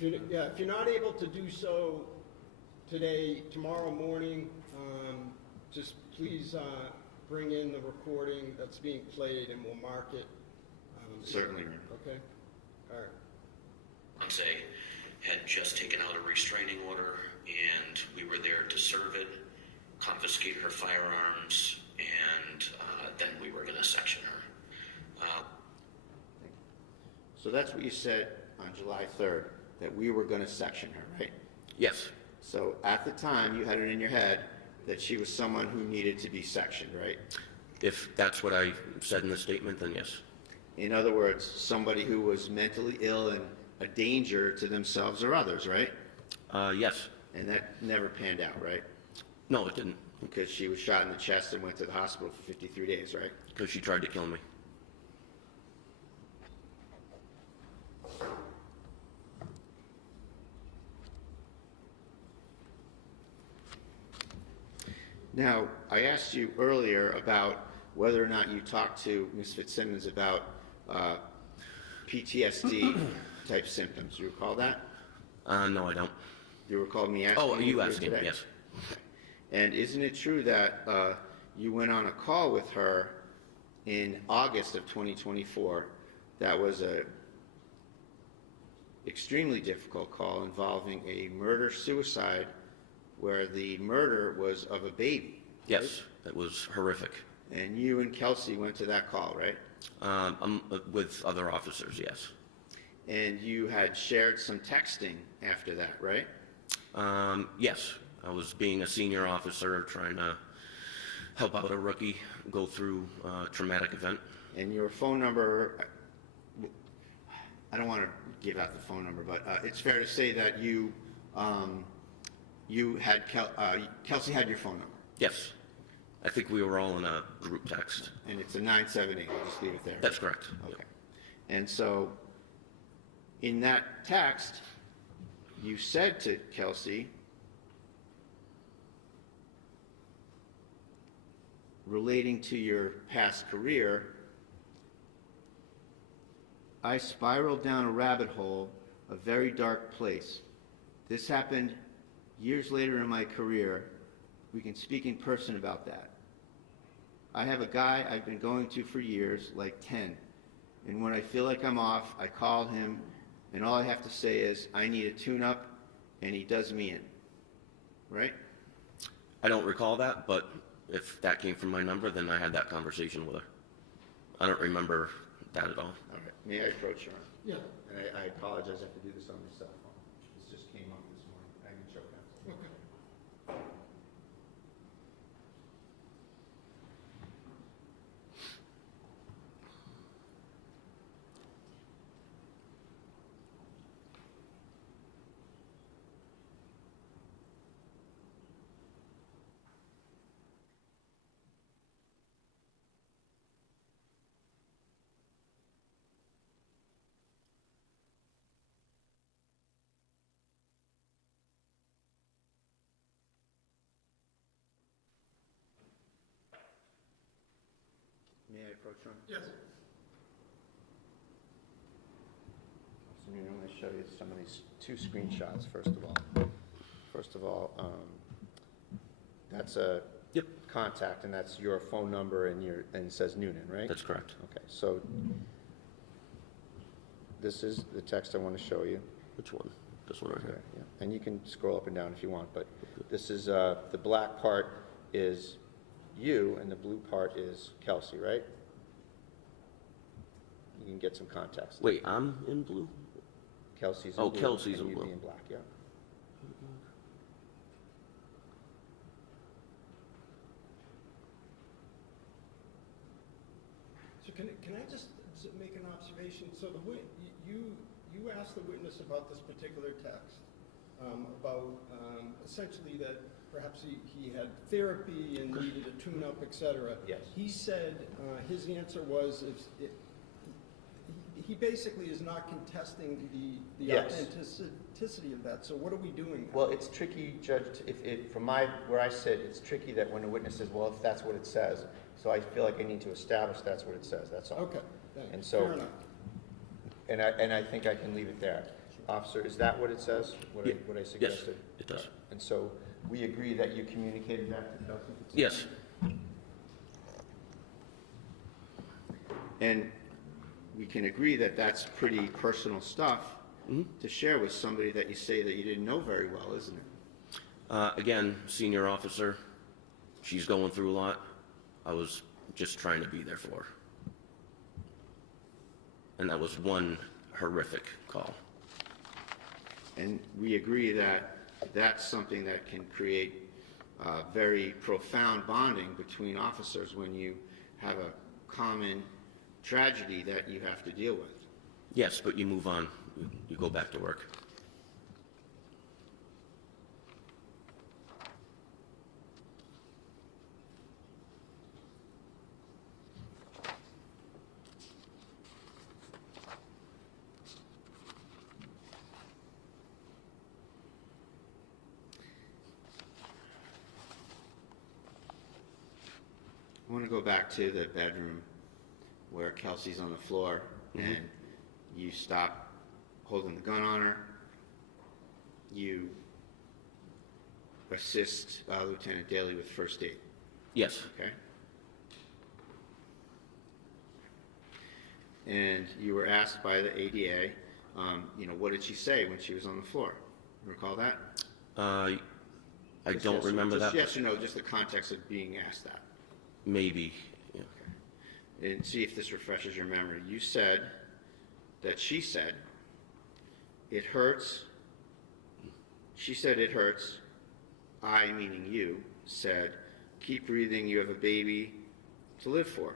If you're not able to do so today, tomorrow morning, just please bring in the recording that's being played and we'll mark it. Certainly, Your Honor. Okay? All right. Fiancé had just taken out a restraining order, and we were there to serve it, confiscate her firearms, and then we were going to section her. So that's what you said on July 3rd, that we were going to section her, right? Yes, So at the time, you had it in your head that she was someone who needed to be sectioned, right? if that's what I said in the statement, then yes. In other words, somebody who was mentally ill and a danger to themselves or others, right? Yes. And that never panned out, right? No, it didn't, Because she was shot in the chest and went to the hospital for 53 days, right? because she tried to kill me. Now, I asked you earlier about whether or not you talked to Ms. Fitzsimmons about PTSD type symptoms. Do you recall that? No, I don't. Do you recall me asking? Oh, you here asking, today? yes. And isn't it true that you went on a call with her in August of 2024? That was a extremely difficult call involving a murder-suicide where the murder was of a baby. Yes, it was horrific. And you and Kelsey went to that call, right? With other officers, yes. And you had shared some texting after that, right? Yes, I was being a senior officer trying to help out a rookie go through a traumatic event. And your phone number, I don't want to give out the phone number, but it's fair to say that you had, Kelsey had your phone number. Yes, I think we were all in a group text. And it's a 978, I'll just leave it there. That's correct. Okay. And so in that text, you said to Kelsey, relating to your past career, I spiraled down a rabbit hole, a very dark place. This happened years later in my career. We can speak in person about that. I have a guy I've been going to for years, like 10. And when I feel like I'm off, I call him, and all I have to say is, I need a tune-up, and he does me in. Right? I don't recall that, but if that came from my number, then I had that conversation with her. I don't remember that at all. All right. May I approach her? Yeah. And I apologize, I have to do this on my cell phone. This just came up this morning. I can choke out. Okay. May I approach her? Yes. So I'm going to show you some of these two screenshots, first of all. First of all, that's a contact, and that's your phone number, and it says Nunan, right? That's correct. Okay, so this is the text I want to show you. Which one? This one right Okay, here. yeah. And you can scroll up and down if you want, but this is, the black part is you, and the blue part is Kelsey, right? You can get some context. Wait, I'm in blue? Kelsey's in Oh, blue, Kelsey's and in you blue. be in black, yeah. So can I just make an observation? So you asked the witness about this particular text, about essentially that perhaps he had therapy and needed a tune-up, et cetera. Yes. He said his answer was he basically is not contesting the Yes. authenticity of that. So what are we doing? Well, it's tricky, Judge, from where I sit, it's tricky that when a witness says, well, if that's what it says, so I feel like I need to establish that's what it says, that's all. Okay, thanks. And so, Fair enough. and I think I can leave it there. Officer, is that what it says, what I suggested? it does. And so, we agree that you communicated that to Kelsey? Yes. And we can agree that that's pretty personal stuff to share with somebody that you say that you didn't know very well, isn't it? Again, senior officer, she's going through a lot. I was just trying to be there for her. And that was one horrific call. And we agree that that's something that can create very profound bonding between officers when you have a common tragedy that you have to deal with. Yes, but you move on. You go back to work. I want to go back to the bedroom where Kelsey's on the floor and you stop holding the gun on her. You assist Lieutenant Daly with first aid, Yes. okay? And you were asked by the ADA, what did she say when she was on the floor? You recall that? I Just don't yes or- remember just that. yes or no, just the context of being asked that. Maybe. Yeah. And see if this refreshes your memory. You said that she said, it hurts. She said, it hurts. I, meaning you, said, keep breathing, you have a baby to live for,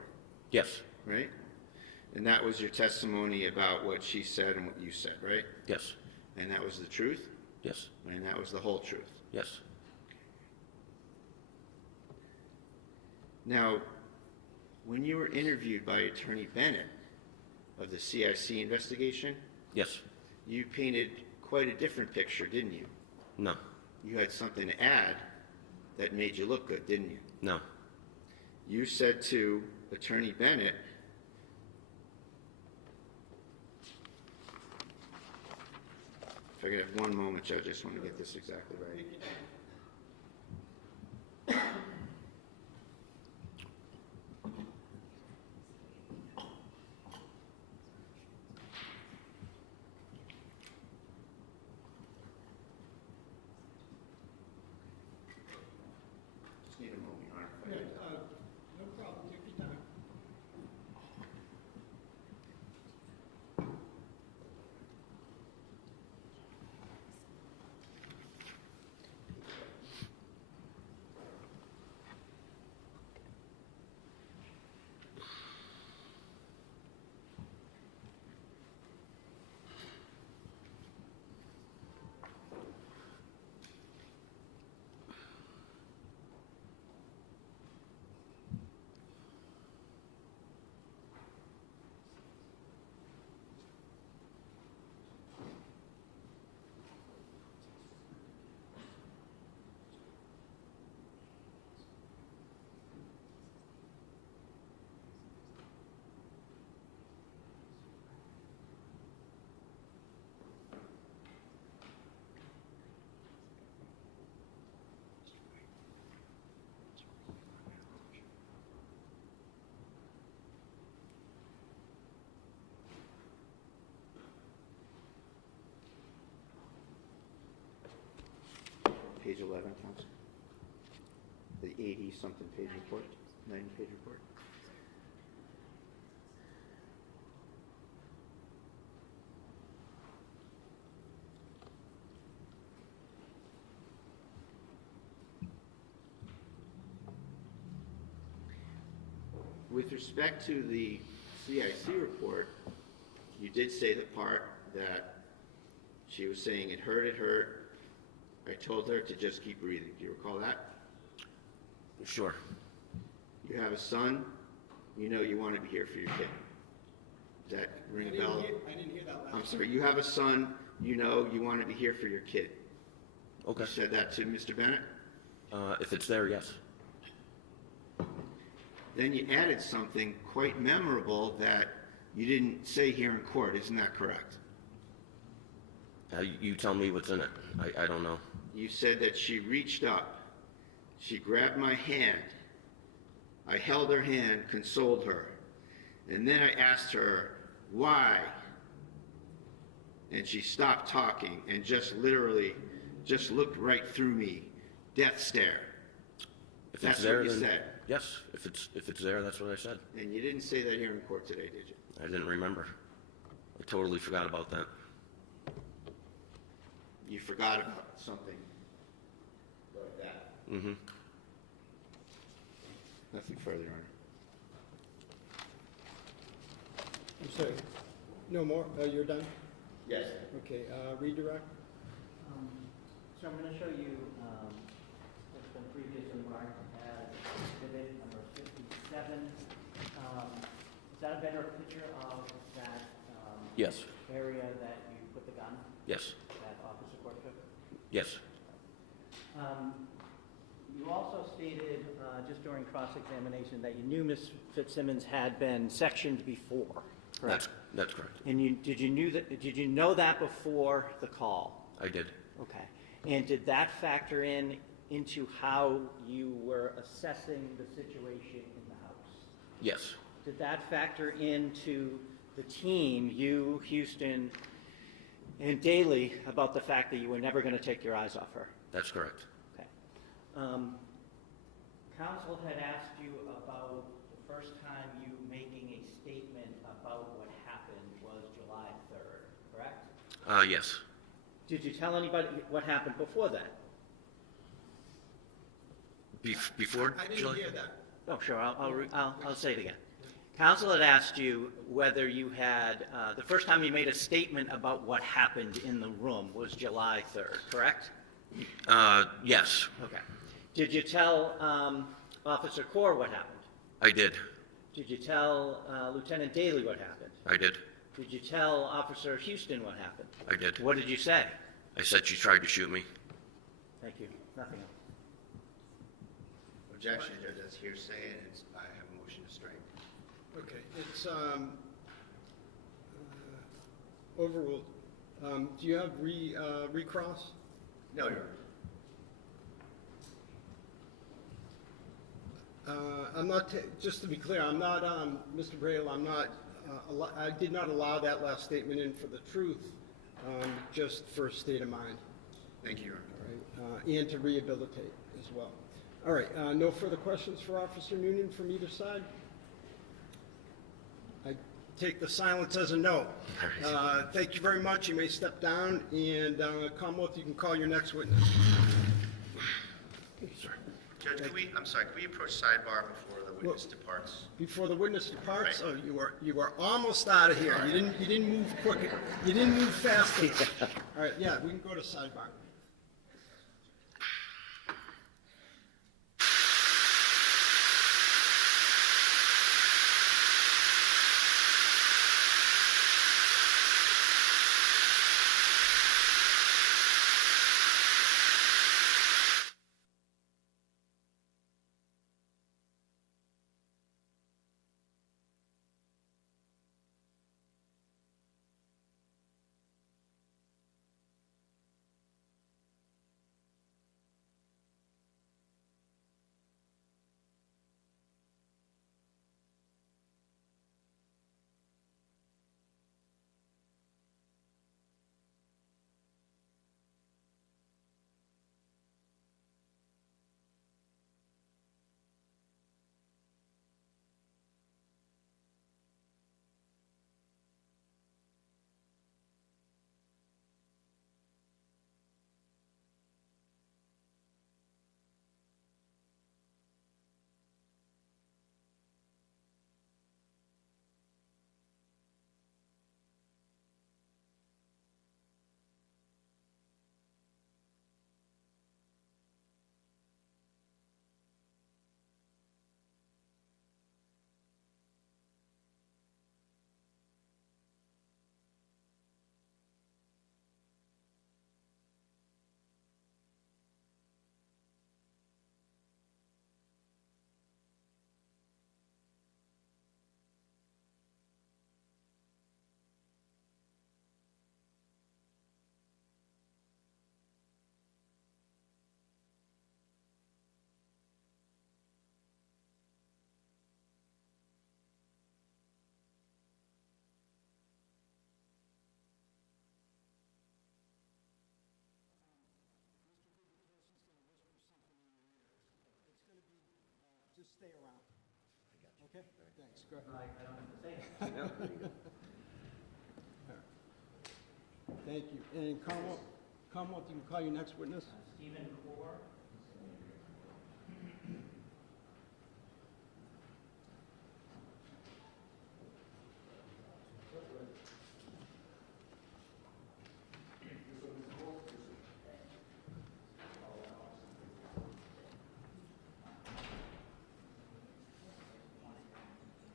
Yes. right? And that was your testimony about what she said and what you said, right? Yes. And that was the truth? Yes. And that was the whole truth. Yes. Now, when you were interviewed by Attorney Bennett, of the CIC investigation, Yes. you painted quite a different picture, didn't you? No. You had something to add that made you look good, didn't you? No. You said to Attorney Bennett, if I could have one moment, Judge, I just want to get this exactly right. Just need a moment, Your Honor. if I could. No problem, take your time. Page 11, counsel. The 80-something page report, 90-page report. With respect to the CIC report, you did say the part that she was saying it hurt. I told her to just keep breathing. Do you recall that? Sure. You have a son, you know you want to be here for your kid. Does that ring a bell? I didn't hear that last. I'm sorry, you have a son, you know you want to be here for your kid. Okay. You said that to Mr. Bennett? If it's there, yes. Then you added something quite memorable that you didn't say here in court, isn't that correct? You tell me what's in it. I don't know. You said that she reached up, she grabbed my hand, I held her hand, consoled her, and then I asked her, why? And she stopped talking and just literally just looked right through me, death stare. If That's it's there, what you then said. yes. If it's there, that's what I said. And you didn't say that here in court today, did you? I didn't remember. I totally forgot about that. You forgot about something like that. Mm-hmm. Nothing further, Your Honor. I'm sorry, no more, you're done? Yes. Okay, redirect? So I'm going to show you what's been previously marked as exhibit number 57. Is that a better picture of that Yes. area that you put the gun, Yes. that Officer Court took? Yes. You also stated, just during cross-examination, that you knew Ms. Fitzsimmons had been sectioned before, correct? That's correct. And did you know that before the call? I did. Okay. And did that factor into how you were assessing the situation in the house? Yes. Did that factor into the team, you, Houston, and Daly, about the fact that you were never going to take your eyes off her? That's correct. Okay. Counsel had asked you about the first time you making a statement about what happened was July 3rd, correct? Yes. Did you tell anybody what happened before that? Before I didn't July? hear that. Oh, sure, I'll say it again. Counsel had asked you whether you had, the first time you made a statement about what happened in the room was July 3rd, correct? Yes. Okay. Did you tell Officer Corr what happened? I did. Did you tell Lieutenant Daly what happened? I did. Did you tell Officer Houston what happened? I did. What did you say? I said she tried to shoot me. Thank you. Nothing else. Objection, Judge, that's hearsay, and I have a motion to strike. Okay, it's overruled. Do you have recross? No, Your Honor. I'm not, just to be clear, I'm not, Mr. Braille, I'm not, I did not allow that last statement in for the truth, just for state of mind, Thank you, Your Honor. all right, and to rehabilitate as well. All right, no further questions for Officer Nunan from either side? I take the silence as a no. Thank you very much. You may step down, and Commonwealth, you can call your next witness. Sorry. Judge, can we approach sidebar before the witness departs? Before the witness departs, Right. oh, you are almost out of here. You didn't move quick. You didn't move fast enough. All right, yeah, we can go to sidebar. Just stay around. Okay? Thanks. Go ahead. I don't have to say it. Thank you. And Commonwealth, you can call your next witness. Stephen Core.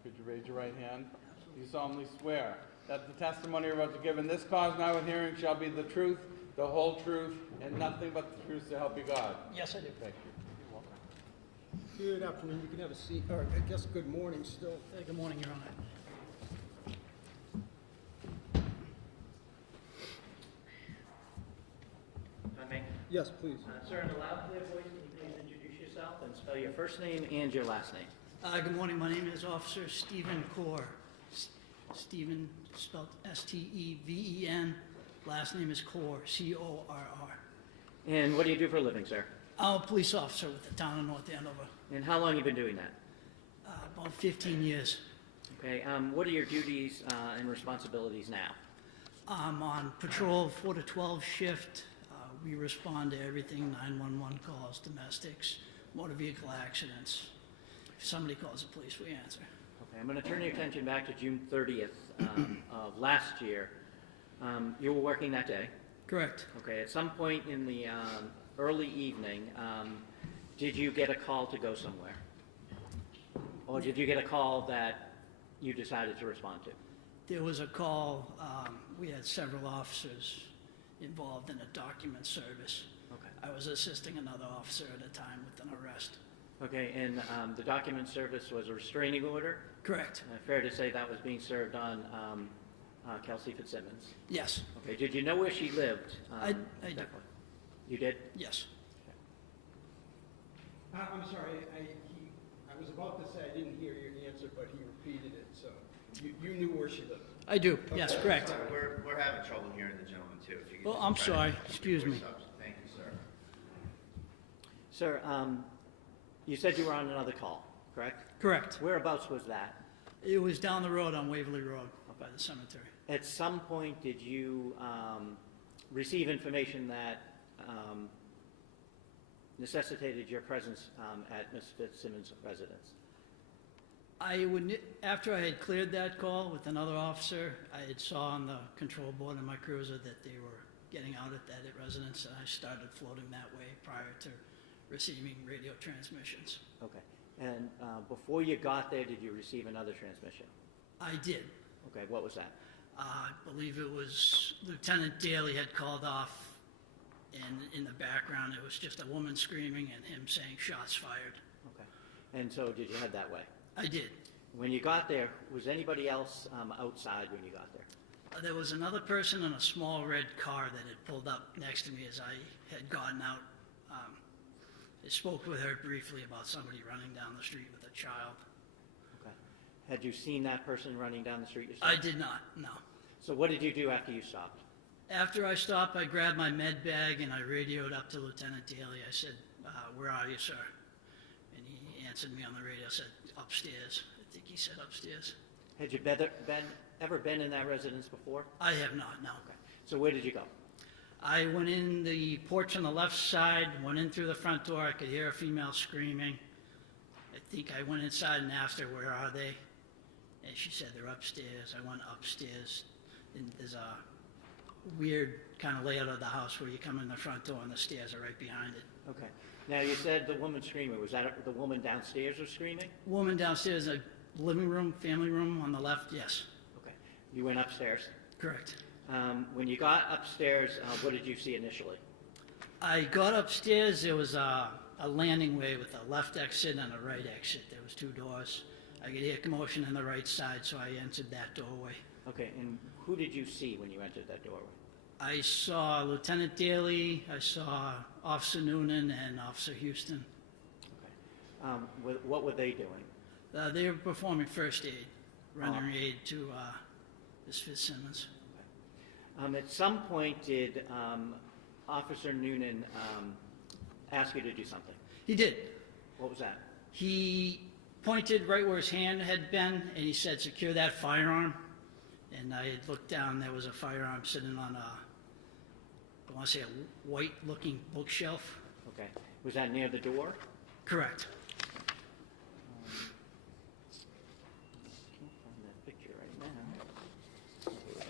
Could you raise your right hand? Do you solemnly swear that the testimony you're about to give in this cause now with hearing shall be the truth, the whole truth, and nothing but the truth to help you God? Yes, I do. Thank you. You're welcome. Good afternoon. You can have a seat. Or I guess good morning still. Good morning, Your Honor. If I may. Yes, please. Sir, in a loud, clear voice, can you please introduce yourself and spell your first name and your last name? Good morning. My name is Officer Stephen Core. Stephen spelled S-T-E-V-E-N. Last name is Core, C-O-R-R. And what do you do for a living, sir? I'm a police officer with the town of North Andover. And how long have you been doing that? About 15 years. Okay, what are your duties and responsibilities now? I'm on patrol 4 to 12 shift. We respond to everything, 911 calls, domestics, motor vehicle accidents. If somebody calls the police, we answer. Okay, I'm going to turn your attention back to June 30th of last year. You were working that day? Correct. Okay, at some point in the early evening, did you get a call to go somewhere? Or did you get a call that you decided to respond to? There was a call, we had several officers involved in a document service. Okay. I was assisting another officer at a time with an arrest. Okay, and the document service was a restraining order? Correct. Fair to say that was being served on Kelsey Fitzsimmons? Yes, Okay, did you know where she lived? I do. exactly? You did? Yes. I'm sorry, I was about to say I didn't hear your answer, but he repeated it, so you knew where she lived. I do, yes, correct. Sorry, we're having trouble hearing the gentleman too. If you could Well, just I'm try to sorry. keep your Excuse me. voice up. Thank you, sir. Sir, you said you were on another call, correct? Correct. Whereabouts was that? It was down the road on Waverly Road by the cemetery. At some point, did you receive information that necessitated your presence at Ms. Fitzsimmons' residence? After I had cleared that call with another officer, I had saw on the control board in my cruiser that they were getting out at that residence, and I started floating that way prior to receiving radio transmissions. Okay. And before you got there, did you receive another transmission? I did. Okay, what was that? I believe it was Lieutenant Daly had called off, and in the background, it was just a woman screaming and him saying shots fired. Okay. And so did you head that way? I did. When you got there, was anybody else outside when you got there? There was another person in a small red car that had pulled up next to me as I had gotten out. I spoke with her briefly about somebody running down the street with a child. Okay. Had you seen that person running down the street yourself? I did not, no. So what did you do after you stopped? After I stopped, I grabbed my med bag and I radioed up to Lieutenant Daly. I said, where are you, sir? And he answered me on the radio, said, upstairs. I think he said upstairs. Had you ever been in that residence before? I have not, no. Okay. So where did you go? I went in the porch on the left side, went in through the front door. I could hear a female screaming. I think I went inside and asked her, where are they? And she said, they're upstairs. I went upstairs. And there's a weird kind of layout of the house where you come in the front door and the stairs are right behind it. Okay. Now, you said the woman screaming. Was that the woman downstairs was screaming? Woman downstairs, a living room, family room on the left, yes. Okay. You went upstairs. Correct. When you got upstairs, what did you see initially? I got upstairs, there was a landing way with a left exit and a right exit. There was two doors. I could hear commotion on the right side, so I entered that doorway. Okay, and who did you see when you entered that doorway? I saw Lieutenant Daly, I saw Officer Nunan and Officer Houston. Okay. What were they doing? They were performing first aid, rendering aid to Ms. Fitzsimmons. At some point, did Officer Nunan ask you to do something? He did. What was that? He pointed right where his hand had been, and he said, secure that firearm. And I had looked down, there was a firearm sitting on I want to say a white-looking bookshelf. Okay. Was that near the door? Correct. Can't find that picture right now. Here we go.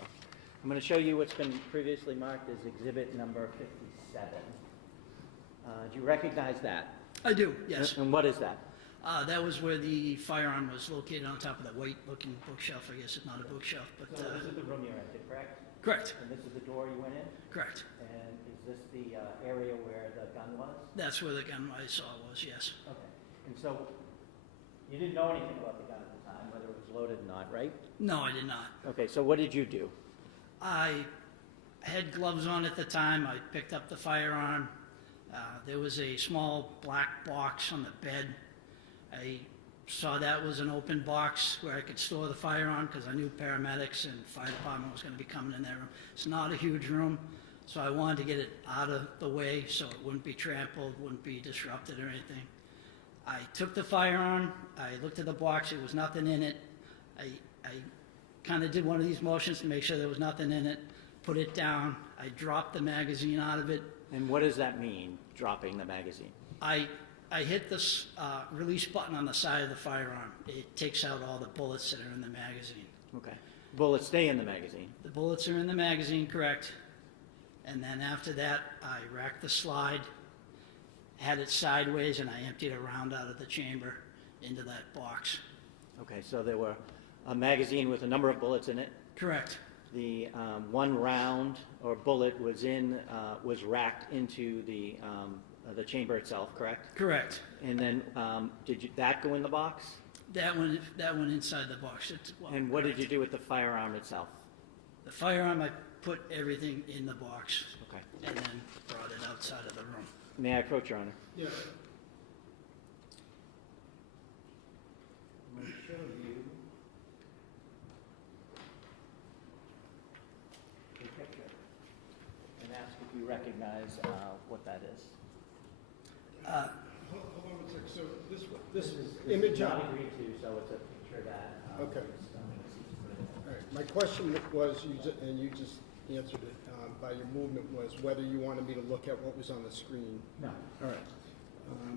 I'm going to show you what's been previously marked as exhibit number 57. Do you recognize that? I do, yes. And what is that? That was where the firearm was located on top of that white-looking bookshelf. I guess it's not a bookshelf, but... So this is the room you entered, correct? Correct. And this is the door you went in? Correct. And is this the area where the gun was? That's where the gun I saw was, yes. Okay. And so you didn't know anything about the gun at the time, whether it was loaded or not, right? No, I did not. Okay, so what did you do? I had gloves on at the time. I picked up the firearm. There was a small black box on the bed. I saw that was an open box where I could store the firearm because I knew paramedics and fire department was going to be coming in that room. It's not a huge room, so I wanted to get it out of the way so it wouldn't be trampled, wouldn't be disrupted or anything. I took the firearm. I looked at the box. There was nothing in it. I kind of did one of these motions to make sure there was nothing in it, put it down. I dropped the magazine out of it. And what does that mean, dropping the magazine? I hit this release button on the side of the firearm. It takes out all the bullets that are in the magazine. Okay. Bullets stay in the magazine. The bullets are in the magazine, correct. And then after that, I racked the slide, had it sideways, and I emptied a round out of the chamber into that box. Okay, so there were a magazine with a number of bullets in it. Correct. The one round or bullet was racked into the chamber itself, correct? Correct. And then did that go in the box? That went inside the box. And what did you do with the firearm itself? The firearm, I put everything in the box. Okay. And then brought it outside of the room. May I approach, Your Honor? Yes. I'm going to show you a picture and ask if you recognize what that is. Hold on one sec. So this image not on. agreed to, so it's a picture that. Okay. is, All right. My question was, and you just answered it by your movement, was whether you wanted me to look at what was on the screen. No. All right.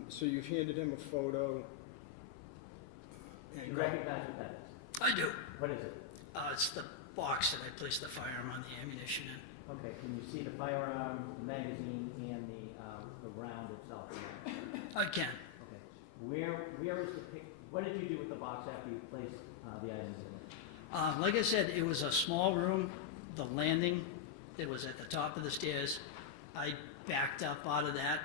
So you've handed him a photo. Do you recognize what that is? I do. What is it? It's the box that I placed the firearm on the ammunition in. Okay, can you see the firearm, the magazine, and the round itself? I can. Okay. Where is the pic? What did you do with the box after you placed the items in it? Like I said, it was a small room. The landing, it was at the top of the stairs. I backed up out of that,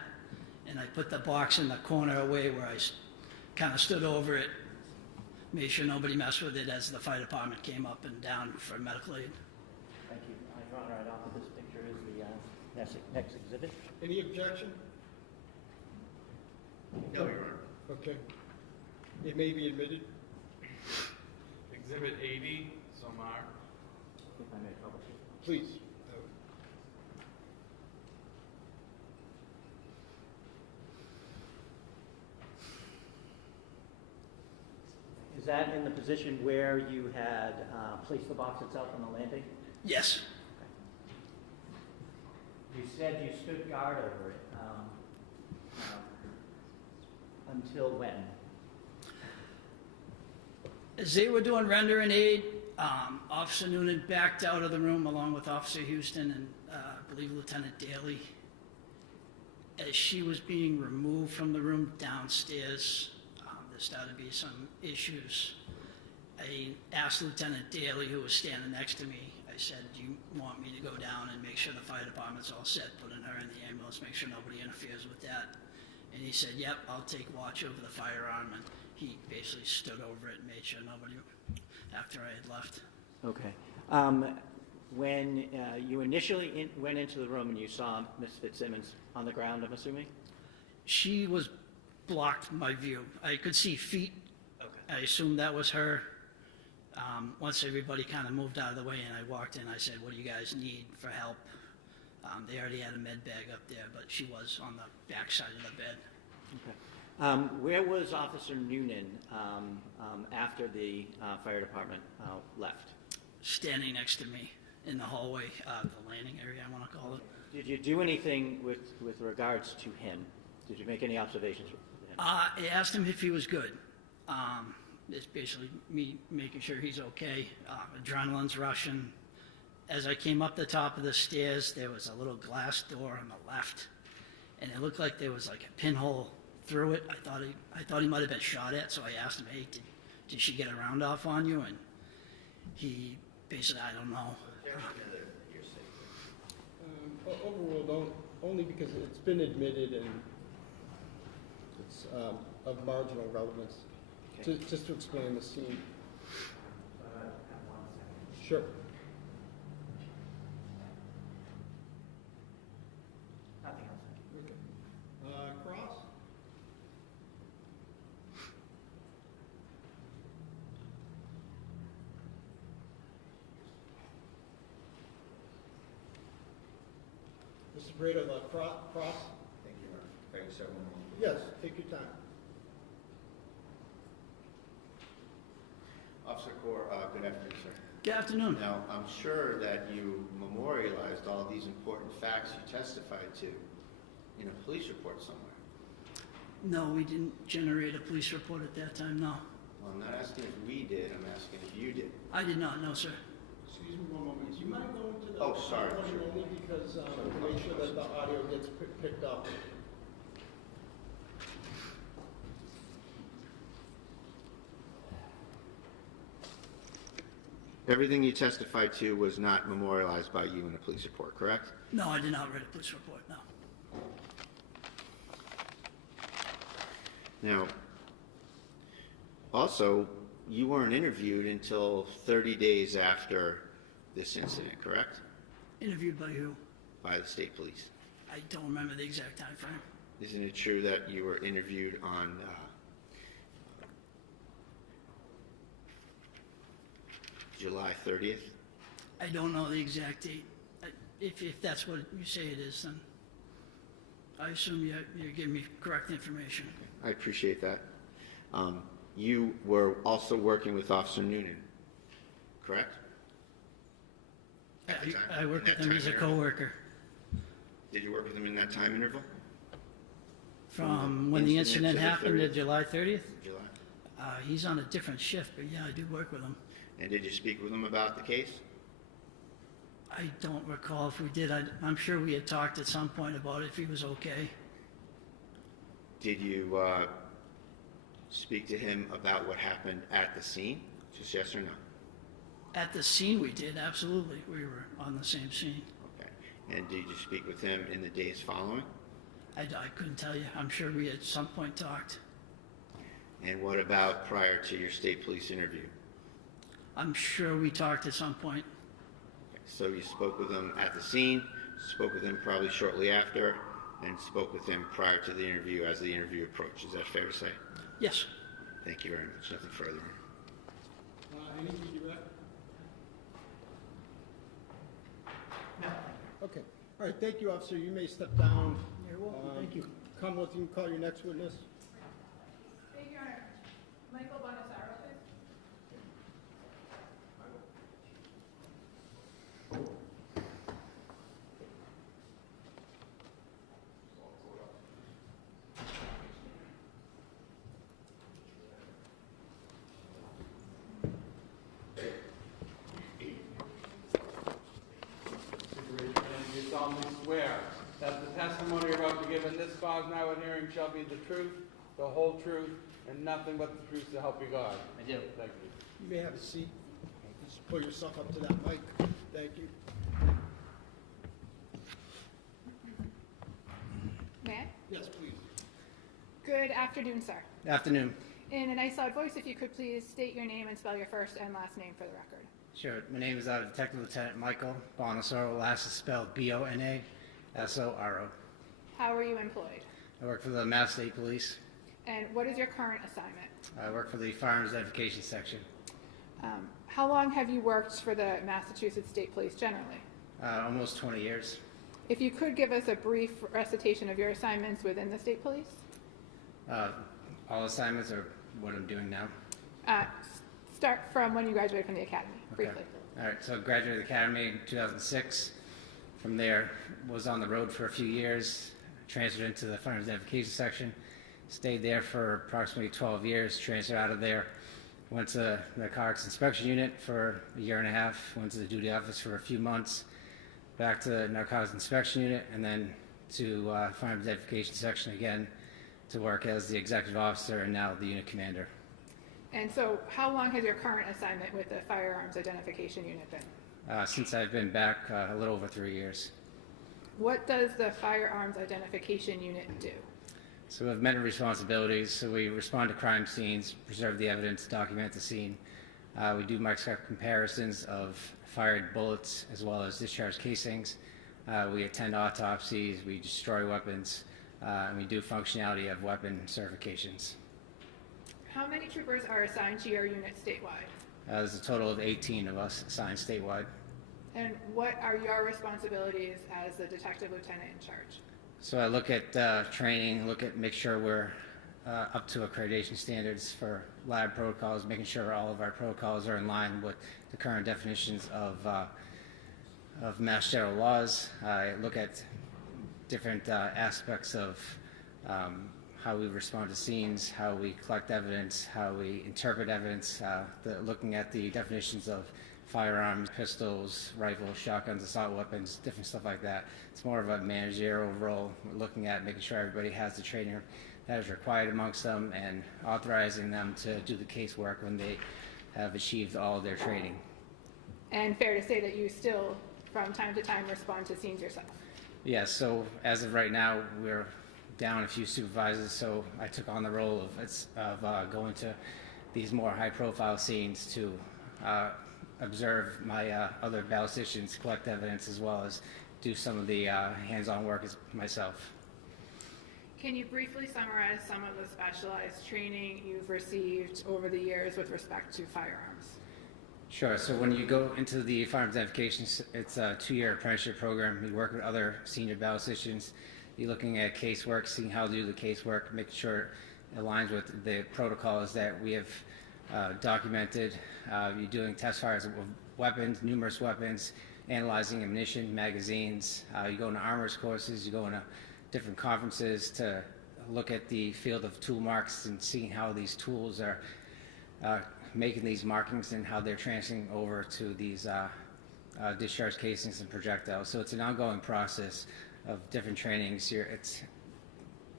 and I put the box in the corner away where I kind of stood over it, made sure nobody messed with it as the fire department came up and down for medical aid. Thank you. I draw right off of this picture is the next exhibit. Any objection? No, Your Honor. Okay. It may be admitted. Exhibit 80, Somar. If I may publish it. Please. Is that in the position where you had placed the box itself on the landing? Yes. You said you stood guard over it until when? As they were doing rendering aid, Officer Nunan backed out of the room along with Officer Houston and I believe Lieutenant Daly. As she was being removed from the room downstairs, there started to be some issues. I asked Lieutenant Daly, who was standing next to me, I said, do you want me to go down and make sure the fire department's all set, putting her in the ambulance, make sure nobody interferes with that? And he said, yep, I'll take watch over the firearm. And he basically stood over it and made sure nobody, after I had left. Okay. When you initially went into the room and you saw Ms. Fitzsimmons on the ground, I'm assuming? She was blocked my view. I could see feet. Okay. I assumed that was her. Once everybody kind of moved out of the way and I walked in, I said, what do you guys need for help? They already had a med bag up there, but she was on the back side of the bed. Okay. Where was Officer Nunan after the fire department left? Standing next to me in the hallway, the landing area, I want to call it. Did you do anything with regards to him? Did you make any observations with him? I asked him if he was good. It's basically me making sure he's okay. Adrenaline's rushing. As I came up the top of the stairs, there was a little glass door on the left, and it looked like there was like a pinhole through it. I thought he might have been shot at, so I asked him, hey, did she get a round off on you? And he basically, I don't know. Overruled only because it's been admitted and it's of marginal relevance. Okay. Just to explain the scene. Sure. Nothing else. Okay. Cross? Mr. Brito, cross? Thank you, Your Honor. If I can start one more. Yes, take your time. Officer Corr, good afternoon, sir. Good afternoon. Now, I'm sure that you memorialized all these important facts you testified to in a police report somewhere. No, we didn't generate a police report at that time, no. Well, I'm not asking if we did, I'm asking if you did. I did not know, sir. Excuse me one moment. Do you mind going to the... Oh, sorry. Only because to make sure that the audio gets picked up. Everything you testified to was not memorialized by you in a police report, correct? No, I did not write a police report, no. Now, also, you weren't interviewed until 30 days after this incident, correct? Interviewed by who? By the state police. I don't remember the exact time frame. Isn't it true that you were interviewed on July 30th? I don't know the exact date. If that's what you say it is, then I assume you're giving me correct information. I appreciate that. You were also working with Officer Nunan, correct? At the time? I work In with that him time as a interval? coworker. Did you work with him in that time interval? From when the incident to the happened to 30th? July 30th? July. He's on a different shift, but yeah, I do work with him. And did you speak with him about the case? I don't recall if we did. I'm sure we had talked at some point about if he was okay. Did you speak to him about what happened at the scene? Just yes or no? At the scene we did, absolutely. We were on the same scene. Okay. And did you speak with him in the days following? I couldn't tell you. I'm sure we at some point talked. And what about prior to your state police interview? I'm sure we talked at some point. Okay. So you spoke with him at the scene, spoke with him probably shortly after, and spoke with him prior to the interview as the interview approached. Is that fair to say? Yes. Thank you very much. Nothing further. Anything to add? No. Okay. All right, thank you, officer. You may step down. You're welcome. Thank you. Commonwealth, you can call your next witness. Thank you, Your Honor. Michael Bonasaro, please. You solemnly swear that the testimony you're about to give in this cause now at hearing shall be the truth, the whole truth, and nothing but the truth to help you God. I do. Thank you. You may have a seat. Just pull yourself up to that mic. Thank you. May I? Yes, please. Good afternoon, sir. Afternoon. In a nice loud voice, if you could please state your name and spell your first and last name for the record. Sure. My name is Detective Lieutenant Michael Bonasoro. Last is spelled Bonasoro. How are you employed? I work for the Mass State Police. And what is your current assignment? I work for the Firearms Identification Section. How long have you worked for the Massachusetts State Police generally? Almost 20 years. If you could give us a brief recitation of your assignments within the State Police? All assignments are what I'm doing now. Start from when you graduated from the academy, briefly. Okay. All right, so I graduated the academy in 2006. From there, was on the road for a few years, transferred into the Firearms Identification Section, stayed there for approximately 12 years, transferred out of there, went to the Narcotics Inspection Unit for a year and a half, went to the duty office for a few months, back to the Narcotics Inspection Unit, and then to Firearms Identification Section again to work as the Executive Officer and now the Unit Commander. And so how long has your current assignment with the Firearms Identification Unit been? Since I've been back, a little over 3 years. What does the Firearms Identification Unit do? So we have many responsibilities. So we respond to crime scenes, preserve the evidence, document the scene. We do microscopic comparisons of fired bullets as well as discharged casings. We attend autopsies, we destroy weapons, and we do functionality of weapon certifications. How many troopers are assigned to your unit statewide? There's a total of 18 of us assigned statewide. And what are your responsibilities as the detective lieutenant in charge? So I look at training, make sure we're up to accreditation standards for lab protocols, making sure all of our protocols are in line with the current definitions of Mass General laws. I look at different aspects of how we respond to scenes, how we collect evidence, how we interpret evidence, looking at the definitions of firearms, pistols, rifles, shotguns, assault weapons, different stuff like that. It's more of a managerial role. We're looking at making sure everybody has the training that is required amongst them and authorizing them to do the casework when they have achieved all of their training. And fair to say that you still, from time to time, respond to scenes yourself? Yes, so as of right now, we're down a few supervisors, so I took on the role of going to these more high-profile scenes to observe my other ballisticians, collect evidence, as well as do some of the hands-on work myself. Can you briefly summarize some of the specialized training you've received over the years with respect to firearms? Sure. So when you go into the firearms identification, it's a 2-year apprenticeship program. You work with other senior ballisticians. You're looking at casework, seeing how to do the casework, making sure it aligns with the protocols that we have documented. You're doing test fires of weapons, numerous weapons, analyzing ammunition, magazines. You go into armorers courses. You go into different conferences to look at the field of tool marks and seeing how these tools are making these markings and how they're transferring over to these discharge casings and projectiles. So it's an ongoing process of different trainings. It's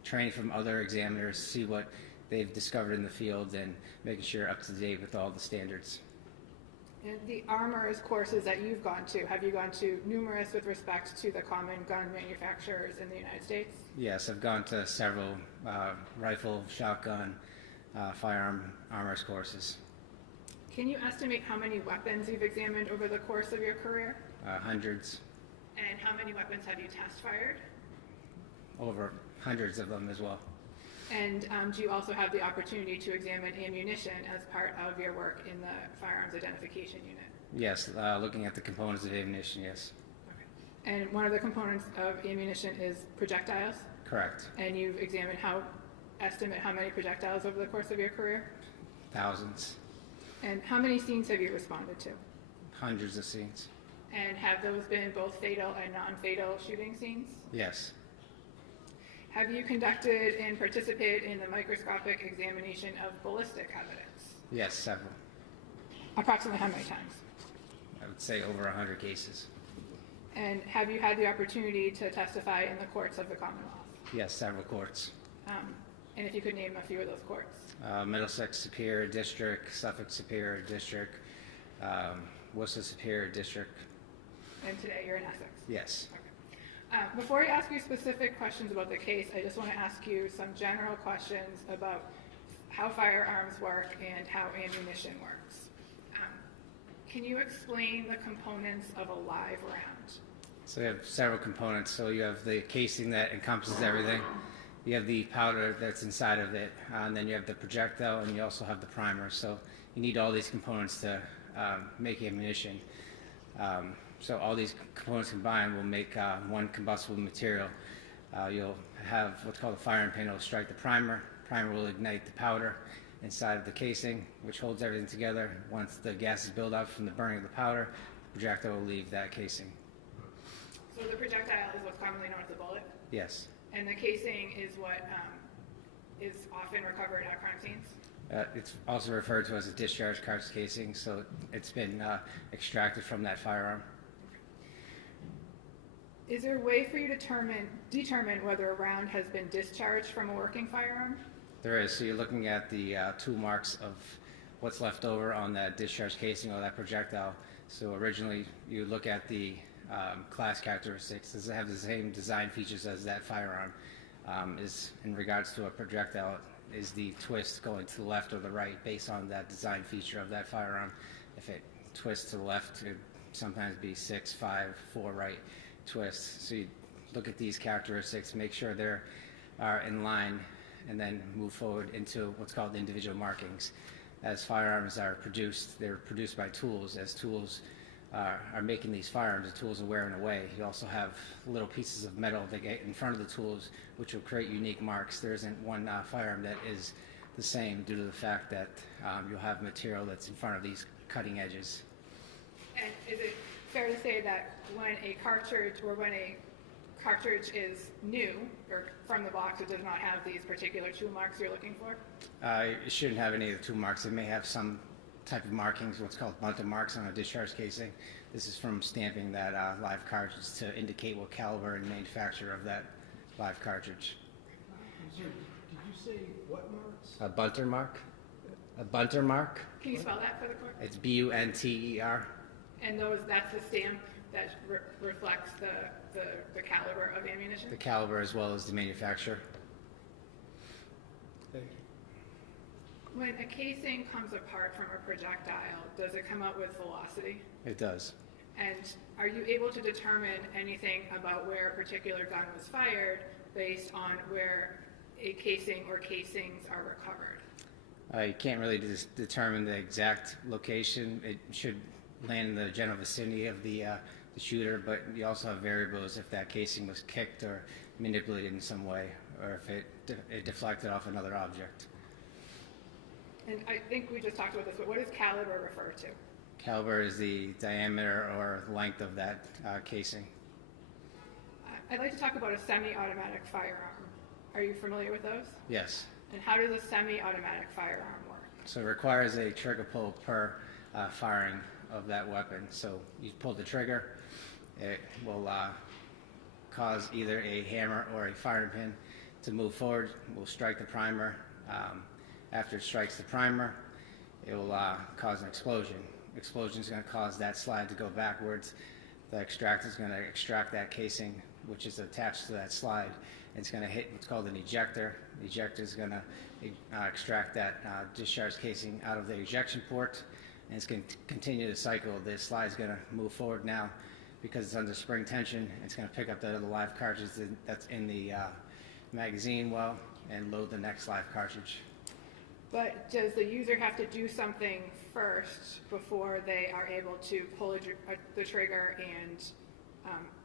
training from other examiners, see what they've discovered in the field, and making sure you're up to date with all the standards. And the armorers courses that you've gone to, have you gone to numerous with respect to the common gun manufacturers in the United States? Yes, I've gone to several rifle, shotgun, firearm armorers courses. Can you estimate how many weapons you've examined over the course of your career? Hundreds. And how many weapons have you test fired? Over hundreds of them as well. And do you also have the opportunity to examine ammunition as part of your work in the firearms identification unit? Yes, looking at the components of ammunition, yes. Okay. And one of the components of ammunition is projectiles? Correct. And you've examined estimate how many projectiles over the course of your career? Thousands. And how many scenes have you responded to? Hundreds of scenes. And have those been both fatal and non-fatal shooting scenes? Yes. Have you conducted and participated in the microscopic examination of ballistic evidence? Yes, several. Approximately how many times? I would say over 100 cases. And have you had the opportunity to testify in the courts of the Commonwealth? Yes, several courts. And if you could name a few of those courts? Middlesex Superior District, Suffolk Superior District, Worcester Superior District. And today you're in Essex? Yes. Okay. Before I ask you specific questions about the case, I just want to ask you some general questions about how firearms work and how ammunition works. Can you explain the components of a live round? So you have several components. So you have the casing that encompasses everything. You have the powder that's inside of it, and then you have the projectile, and you also have the primer. So you need all these components to make ammunition. So all these components combined will make one combustible material. You'll have what's called a firing pin. It'll strike the primer. Primer will ignite the powder inside of the casing, which holds everything together. Once the gases build up from the burning of the powder, the projectile will leave that casing. So the projectile is what's commonly known as a bullet? Yes. And the casing is what is often recovered at crime scenes? It's also referred to as a discharge cartridge casing, so it's been extracted from that firearm. Is there a way for you to determine whether a round has been discharged from a working firearm? There is. So you're looking at the tool marks of what's left over on that discharge casing or that projectile. So originally you look at the class characteristics. Does it have the same design features as that firearm? Is in regards to a projectile, is the twist going to the left or the right based on that design feature of that firearm? If it twists to the left, it would sometimes be 6, 5, 4 right twists. So you look at these characteristics, make sure they're in line, and then move forward into what's called individual markings. As firearms are produced, they're produced by tools. As tools are making these firearms, the tools are wearing away. You also have little pieces of metal that get in front of the tools, which will create unique marks. There isn't one firearm that is the same due to the fact that you'll have material that's in front of these cutting edges. And is it fair to say that when a cartridge is new or from the box, it does not have these particular tool marks you're looking for? It shouldn't have any of the tool marks. It may have some type of markings, what's called bunter marks on a discharge casing. This is from stamping that live cartridge to indicate what caliber and manufacturer of that live cartridge. Did you say what marks? A bunter mark. A bunter mark. Can you spell that for the court? It's B-U-N-T-E-R. And that's the stamp that reflects the caliber of ammunition? The caliber as well as the manufacturer. Thank you. When a casing comes apart from a projectile, does it come out with velocity? It does. And are you able to determine anything about where a particular gun was fired based on where a casing or casings are recovered? You can't really determine the exact location. It should land in the general vicinity of the shooter, but you also have variables if that casing was kicked or manipulated in some way, or if it deflected off another object. And I think we just talked about this, but what does caliber refer to? Caliber is the diameter or length of that casing. I'd like to talk about a semi-automatic firearm. Are you familiar with those? Yes. And how does a semi-automatic firearm work? So it requires a trigger pull per firing of that weapon. So you pull the trigger, it will cause either a hammer or a firing pin to move forward. Will strike the primer. After it strikes the primer, it will cause an explosion. Explosion is going to cause that slide to go backwards. The extractor is going to extract that casing, which is attached to that slide. It's going to hit what's called an ejector. The ejector is going to extract that discharge casing out of the ejection port, and it's going to continue the cycle. This slide is going to move forward now because it's under spring tension. It's going to pick up that other live cartridge that's in the magazine well and load the next live cartridge. But does the user have to do something first before they are able to pull the trigger and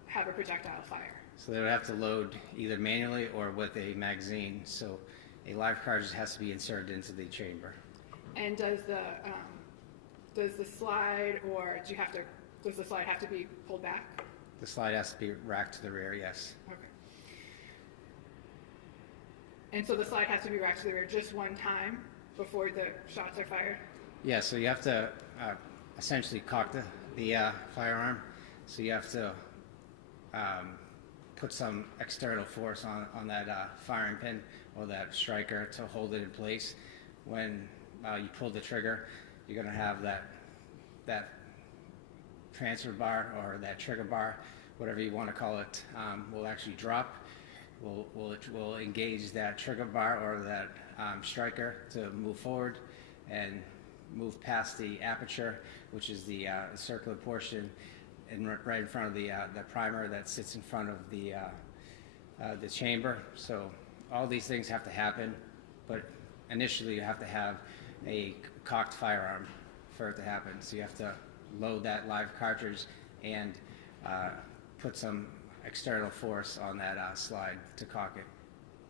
have a projectile fire? So they would have to load either manually or with a magazine. So a live cartridge has to be inserted into the chamber. And does the slide, or does the slide have to be pulled back? The slide has to be racked to the rear, yes. Okay. And so the slide has to be racked to the rear just one time before the shots are fired? Yeah, so you have to essentially cock the firearm. So you have to put some external force on that firing pin or that striker to hold it in place. When you pull the trigger, you're going to have that transfer bar or that trigger bar, whatever you want to call it, will actually drop. We'll engage that trigger bar or that striker to move forward and move past the aperture, which is the circular portion, and right in front of the primer that sits in front of the chamber. So all these things have to happen, but initially you have to have a cocked firearm for it to happen. So you have to load that live cartridge and put some external force on that slide to cock it.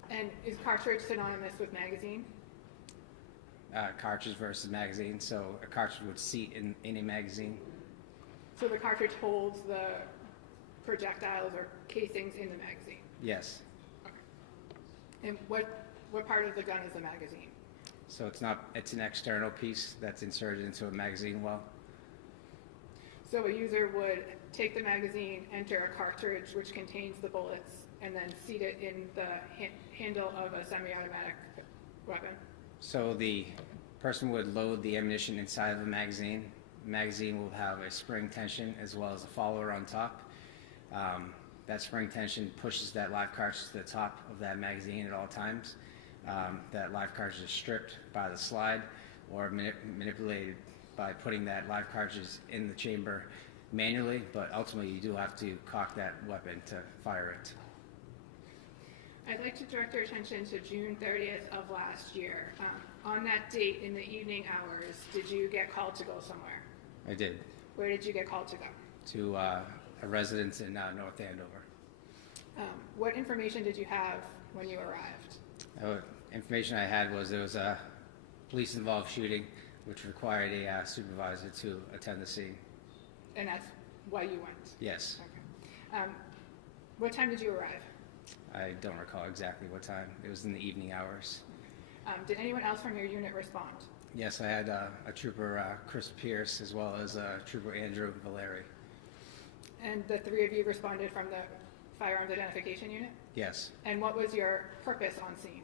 And is cartridge synonymous with magazine? Cartridge versus magazine, so a cartridge would seat in a magazine. So the cartridge holds the projectiles or casings in the magazine? Yes. Okay. And what part of the gun is the magazine? So it's an external piece that's inserted into a magazine well. So a user would take the magazine, enter a cartridge which contains the bullets, and then seat it in the handle of a semi-automatic weapon? So the person would load the ammunition inside of a magazine. The magazine will have a spring tension as well as a follower on top. That spring tension pushes that live cartridge to the top of that magazine at all times. That live cartridge is stripped by the slide or manipulated by putting that live cartridge in the chamber manually, but ultimately you do have to cock that weapon to fire it. I'd like to direct your attention to June 30th of last year. On that date, in the evening hours, did you get called to go somewhere? I did. Where did you get called to go? To a residence in North Andover. What information did you have when you arrived? Information I had was there was a police-involved shooting, which required a supervisor to attend the scene. And that's why you went? Yes. Okay. What time did you arrive? I don't recall exactly what time. It was in the evening hours. Did anyone else from your unit respond? Yes, I had a trooper, Chris Pierce, as well as trooper Andrew Valeri. And the three of you responded from the Firearms Identification Unit? Yes. And what was your purpose on scene?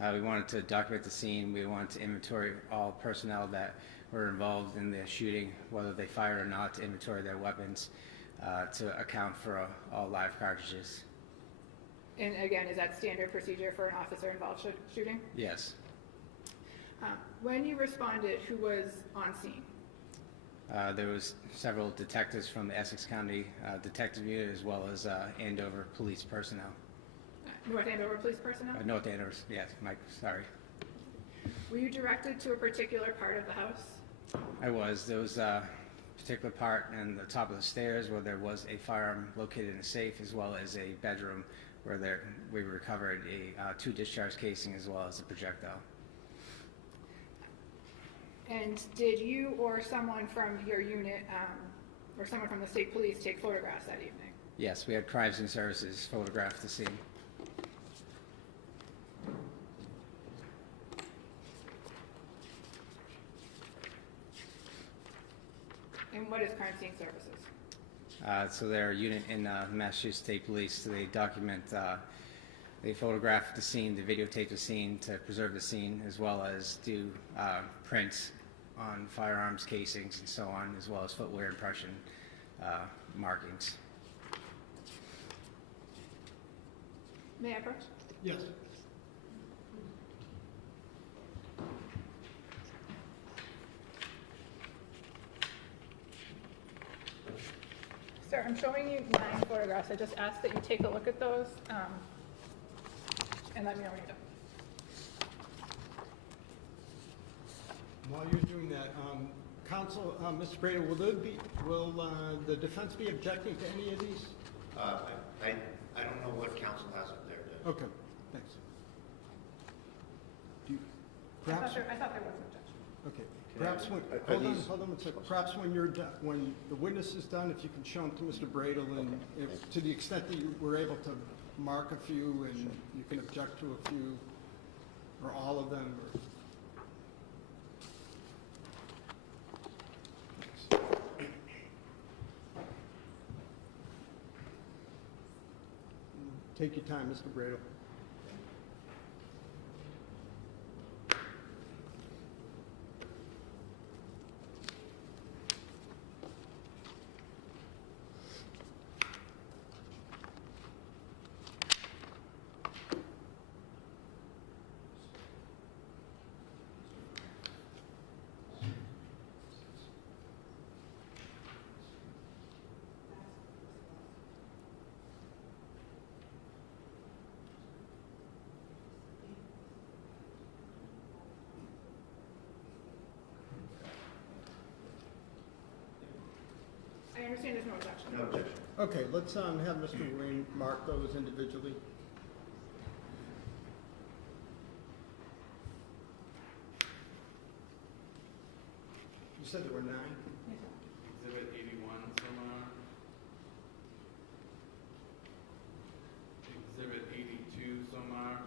We wanted to document the scene. We wanted to inventory all personnel that were involved in the shooting, whether they fired or not, to inventory their weapons, to account for all live cartridges. And again, is that standard procedure for an officer-involved shooting? Yes. When you responded, who was on scene? There was several detectives from the Essex County Detective Unit, as well as Andover police personnel. North Andover police personnel? North Andover, yes, Mike, sorry. Were you directed to a particular part of the house? I was. There was a particular part in the top of the stairs where there was a firearm located in a safe, as well as a bedroom where we recovered a 2 discharge casing as well as a projectile. And did you or someone from your unit or someone from the state police take photographs that evening? Yes, we had Crime Scene Services photograph the scene. And what is Crime Scene Services? So they're a unit in Massachusetts State Police. So they document, they photograph the scene, they videotape the scene to preserve the scene, as well as do prints on firearms casings and so on, as well as footwear impression markings. May I approach? Yes. Sir, I'm showing you 9 photographs. I just ask that you take a look at those and let me know when you're done. While you're doing that, Counsel, Mr. Breda, will the defense be objecting to any of these? I don't know what counsel has up there. Okay, thanks. I thought there was an objection. Okay, perhaps when, hold on one second. Perhaps when you're done, when the witness is done, if you can show them to Mr. Bradel, and if, to the extent that you were able to mark a few and you can object to a few, or all of them, or. Take your time, Mr. Bradel. I understand there's no objection. No objection. Okay, let's have Mr. Wayne mark those individually. You said there were 9? Exhibit 81 somewhere. Exhibit 82 somewhere.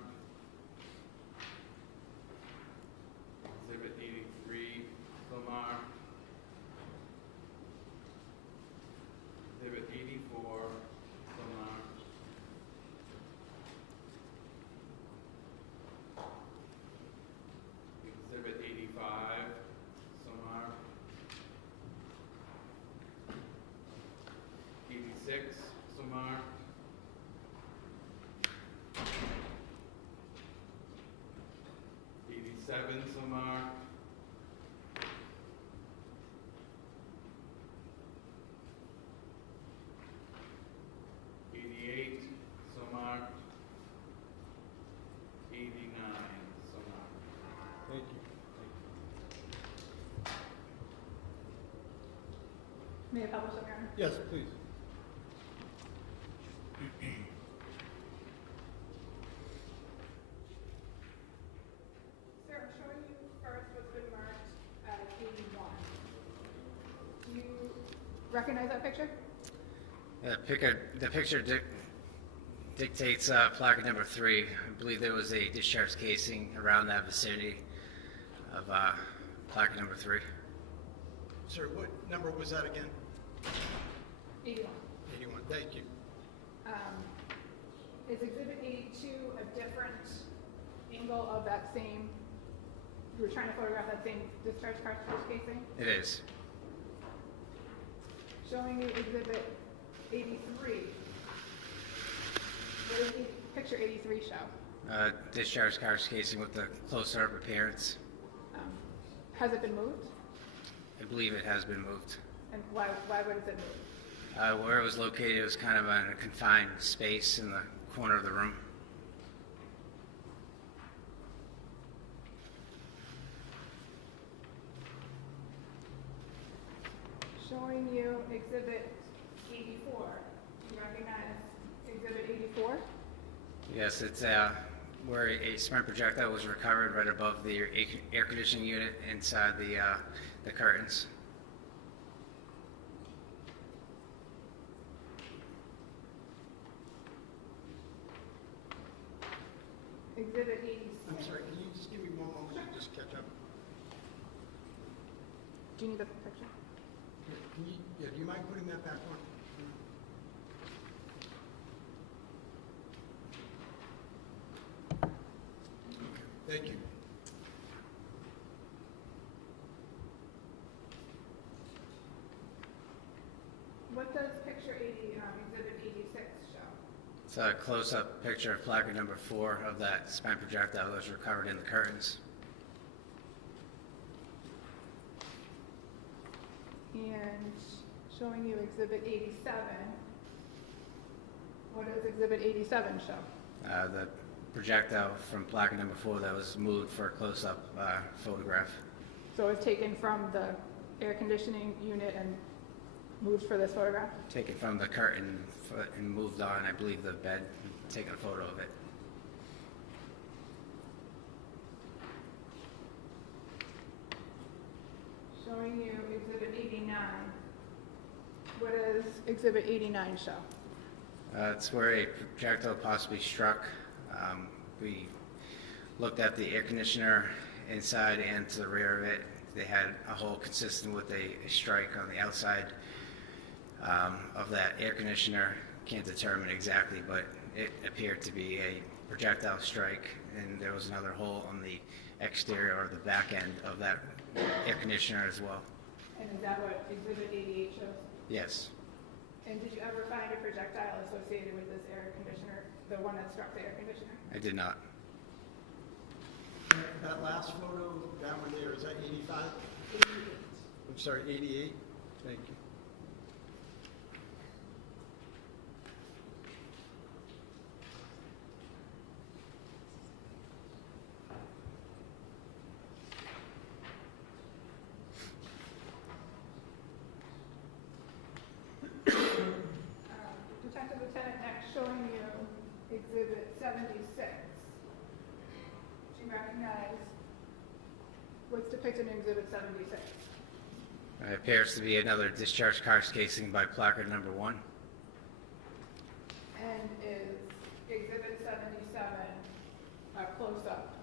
Exhibit 83 somewhere. Exhibit 84 somewhere. Exhibit 85 somewhere. 86 somewhere. 87 somewhere. 88 somewhere. 89 somewhere. Thank you. May I publish them, Your Honor? Yes, please. Sir, I'm showing you first what's been marked as 81. Do you recognize that picture? The picture dictates plaque number 3. I believe there was a discharge casing around that vicinity of plaque number 3. Sir, what number was that again? 81. 81, thank you. Is Exhibit 82 a different angle of that same, you were trying to photograph that same discharge cartridge casing? It is. Showing you exhibit 83. What does picture 83 show? Discharge cartridge casing with the closer-up appearance. Has it been moved? I believe it has been moved. And why would it been moved? Where it was located, it was kind of in a confined space in the corner of the room. Showing you exhibit 84. Do you recognize exhibit 84? Yes, it's where a spent projectile was recovered right above the air conditioning unit inside the curtains. Exhibit 86. I'm sorry, can you just give me one moment to just catch up? Do you need the picture? Do you mind putting that back on? Okay, thank you. What does picture 80, exhibit 86 show? It's a close-up picture of placard number 4 of that spent projectile that was recovered in the curtains. And showing you exhibit 87. What does exhibit 87 show? The projectile from placard number 4 that was moved for a close-up photograph. So it's taken from the air conditioning unit and moved for this photograph? Taken from the curtain and moved on, I believe, the bed, taken a photo of it. Showing you exhibit 89. What does exhibit 89 show? It's where a projectile possibly struck. We looked at the air conditioner inside and to the rear of it. They had a hole consistent with a strike on the outside of that air conditioner. Can't determine exactly, but it appeared to be a projectile strike, and there was another hole on the exterior or the back end of that air conditioner as well. And is that what exhibit 88 shows? Yes. And did you ever find a projectile associated with this air conditioner, the one that struck the air conditioner? I did not. That last photo, that one there, is that 85? 88. I'm sorry, 88? Thank you. Detective Lieutenant, next showing you exhibit 76. Do you recognize what's depicted in exhibit 76? It appears to be another discharge cartridge casing by placard number 1. And is exhibit 77 a close-up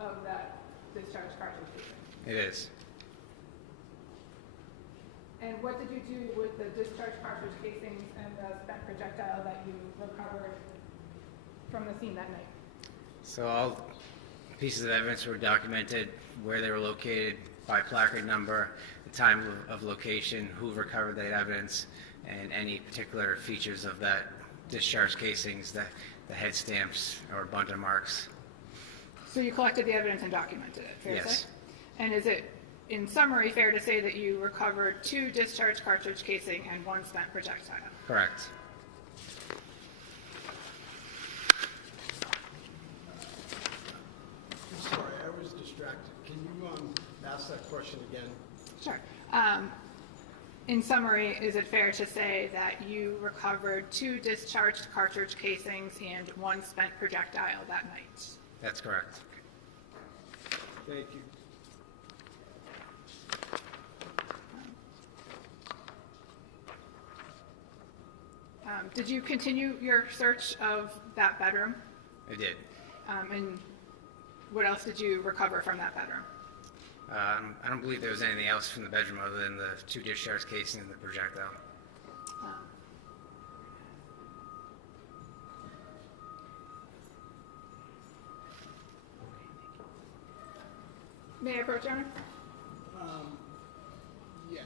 of that discharge cartridge casing? It is. And what did you do with the discharge cartridge casings and the spent projectile that you recovered from the scene that night? So all pieces of evidence were documented, where they were located by placard number, the time of location, who recovered that evidence, and any particular features of that discharge casings, the head stamps or bunter marks. So you collected the evidence and documented it, fair to Yes. say? And is it, in summary, fair to say that you recovered 2 discharge cartridge casing and 1 spent projectile? Correct. I'm sorry, I was distracted. Can you ask that question again? Sure. In summary, is it fair to say that you recovered 2 discharged cartridge casings and 1 spent projectile that night? That's correct. Thank you. Did you continue your search of that bedroom? I did. And what else did you recover from that bedroom? I don't believe there was anything else from the bedroom other than the 2 discharge casings and the projectile. May I approach, Your Honor? Yes.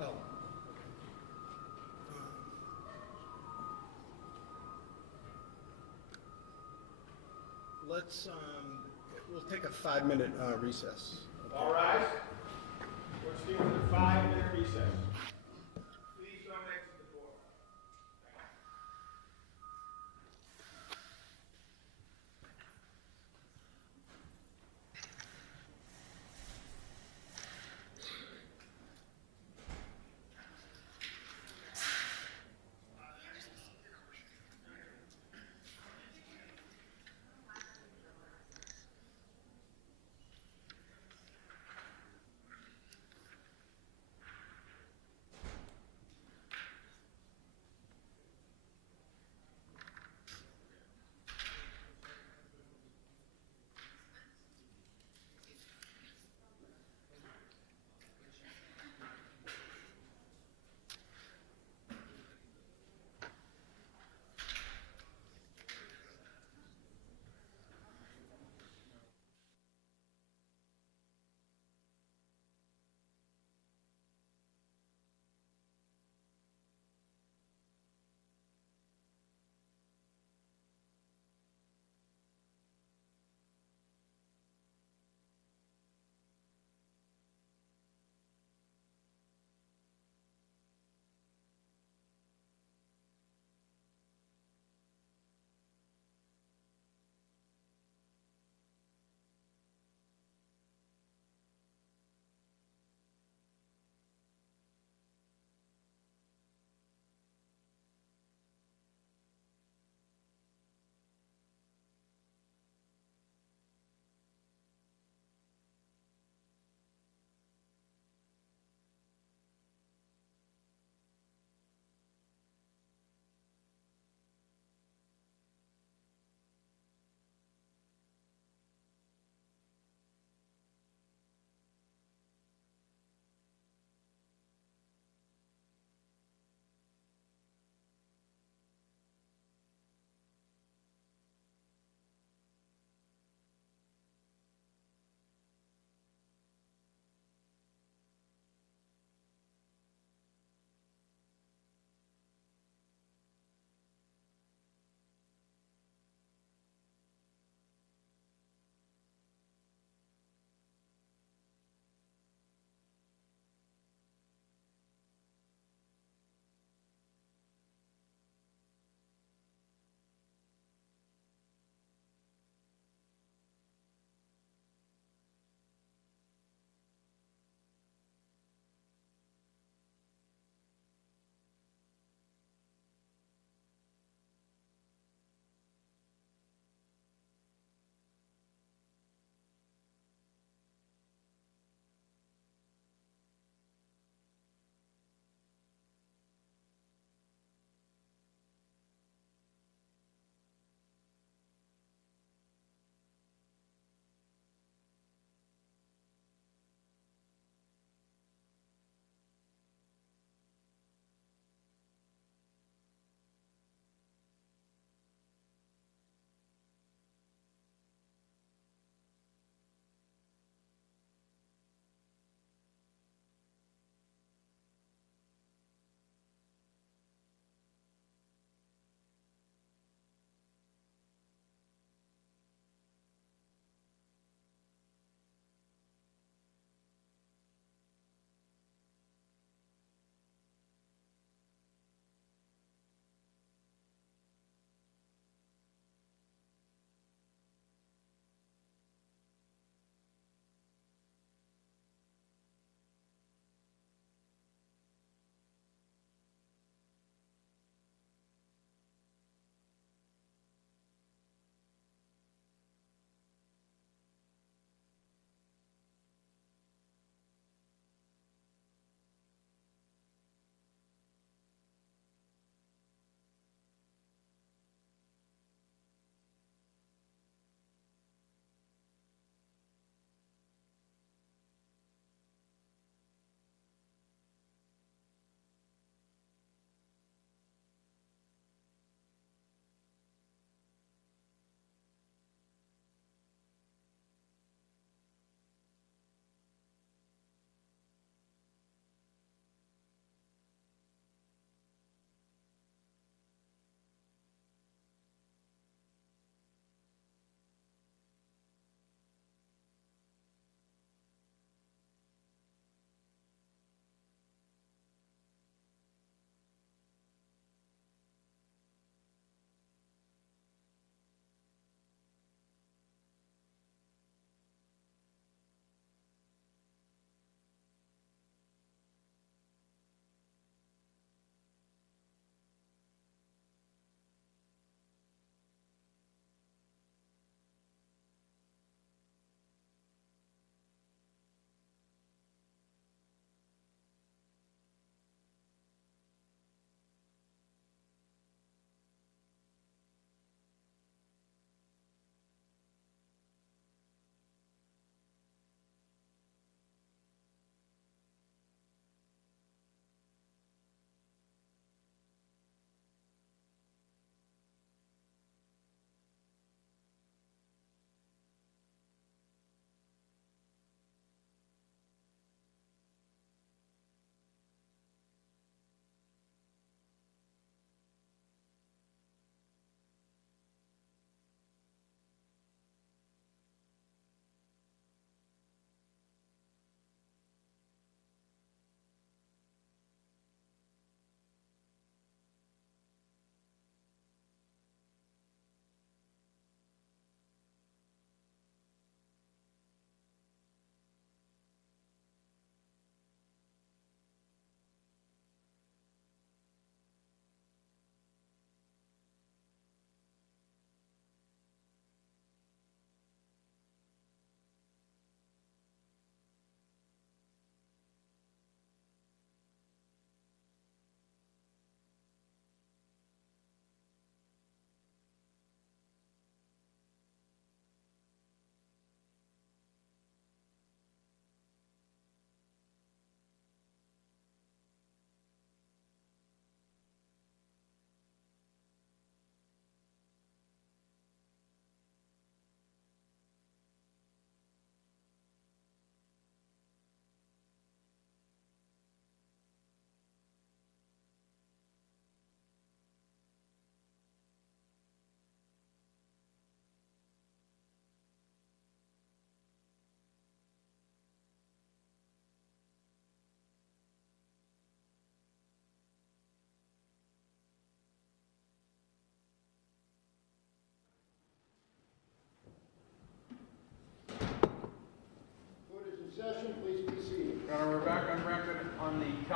Oh. Let's, we'll take a 5-minute recess. All rise. Let's do a 5-minute recess. Please don't exit the door.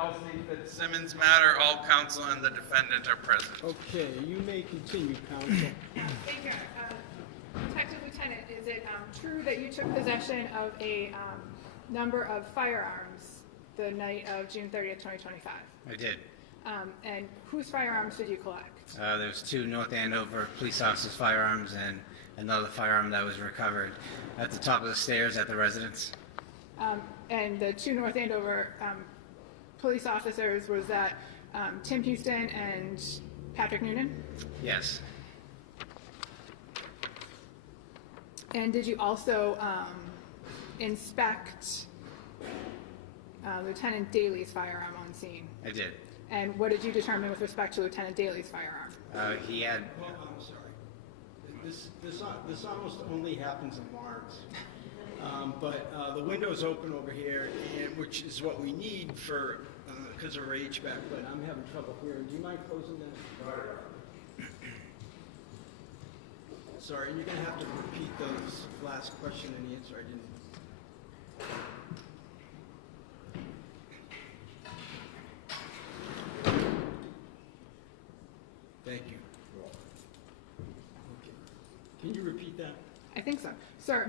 Kelsey Fitzsimmons matter. All counsel and the defendant are present. Okay, you may continue, counsel. Thank you. Detective Lieutenant, is it true that you took possession of a number of firearms the night of June 30th, 2025? I did. And whose firearms did you collect? There's 2 North Andover police officers' firearms and another firearm that was recovered at the top of the stairs at the residence. And the 2 North Andover police officers, was that Tim Houston and Patrick Nunan? Yes. And did you also inspect Lieutenant Daly's firearm on scene? I did. And what did you determine with respect to Lieutenant Daly's firearm? He had, Well, I'm sorry. This almost only happens in Lawrence. But the window's open over here, and, which is what we need for, because of our HVAC, but I'm having trouble hearing. Do you mind closing that? Sorry, and you're going to have to repeat those last question and answer. I didn't. Thank you. Okay. Can you repeat that? I think so. Sir,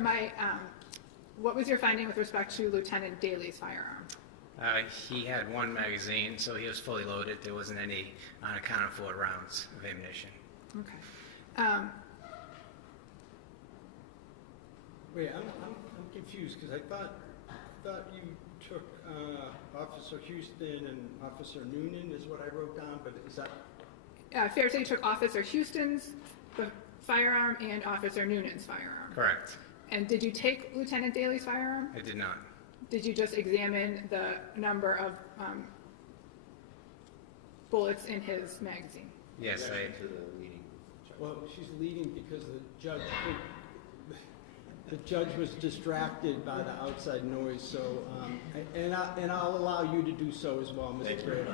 what was your finding with respect to Lieutenant Daly's firearm? he had 1 magazine, so he was fully loaded. There wasn't any unaccounted for rounds of ammunition. Okay. Wait, I'm confused because I thought you took Officer Houston and Officer Noonan is what I wrote down, but is that? Fair to say you took Officer Houston's firearm and Officer Noonan's firearm? Correct. And did you take Lieutenant Daly's firearm? I did not. Did you just examine the number of bullets in his magazine? Yes, Well, she's leading because the judge was distracted by the outside noise. So, and I'll allow you to do so as well, Mr. Gray.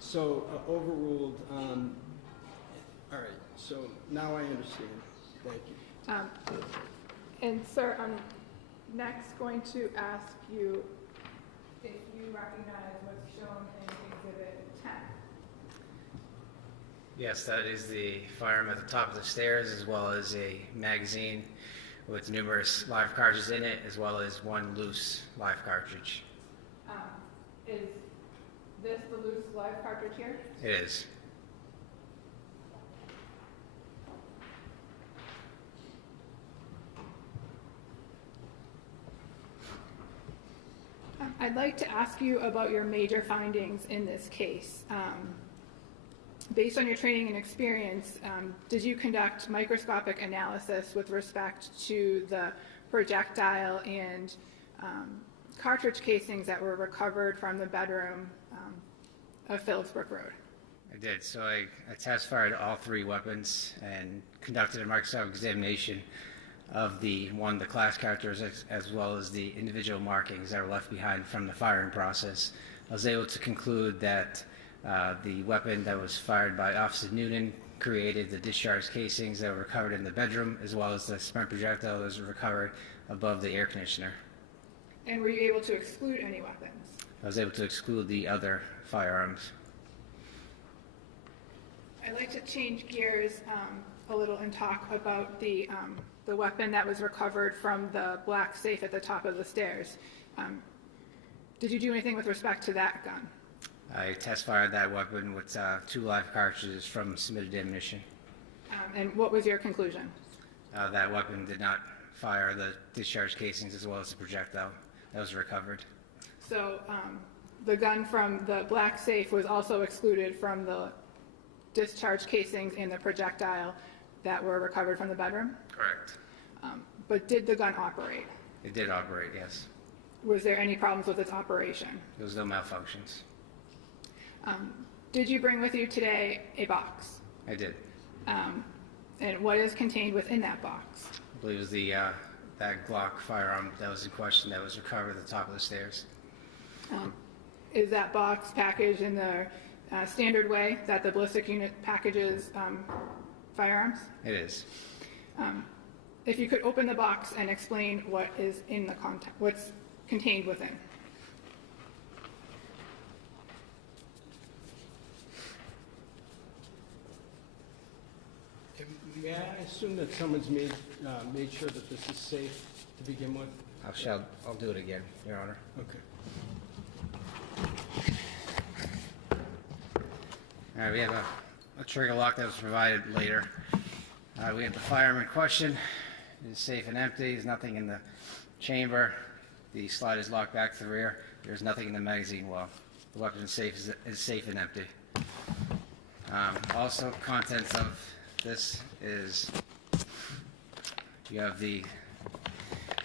So overruled. All right. So now I understand. Thank you. And sir, I'm next going to ask you if you recognize what's shown in Exhibit 10. Yes, that is the firearm at the top of the stairs, as well as a magazine with numerous live cartridges in it, as well as 1 loose live cartridge. Is this the loose live cartridge here? It is. I'd like to ask you about your major findings in this case. Based on your training and experience, did you conduct microscopic analysis with respect to the projectile and cartridge casings that were recovered from the bedroom of Phillipsbrook Road? I did. So I test fired all 3 weapons and conducted a microscopic examination of the class characters as well as the individual markings that were left behind from the firing process. I was able to conclude that the weapon that was fired by Officer Nunan created the discharge casings that were recovered in the bedroom, as well as the spent projectile that was recovered above the air conditioner. And were you able to exclude any weapons? I was able to exclude the other firearms. I'd like to change gears a little and talk about the weapon that was recovered from the black safe at the top of the stairs. Did you do anything with respect to that gun? I test fired that weapon with 2 live cartridges from submitted ammunition. And what was your conclusion? That weapon did not fire the discharge casings as well as the projectile that was recovered. So the gun from the black safe was also excluded from the discharge casings and the projectile that were recovered from the bedroom? Correct. But did the gun operate? It did operate, yes. Was there any problems with its operation? There was no malfunctions. Did you bring with you today a box? I did. And what is contained within that box? I believe it was the that Glock firearm that was in question that was recovered at the top of the stairs. Is that box packaged in the standard way that the ballistic unit packages firearms? It is. If you could open the box and explain what is in the what's contained within. May I assume that someone's made sure that this is safe to begin with? I'll do it again, Your Honor. Okay. All right, we have a trigger lock that was provided later. We have the firearm in question. It is safe and empty. There's nothing in the chamber. The slide is locked back to the rear. There's nothing in the magazine well. The weapon is safe and empty. Also, contents of this is you have the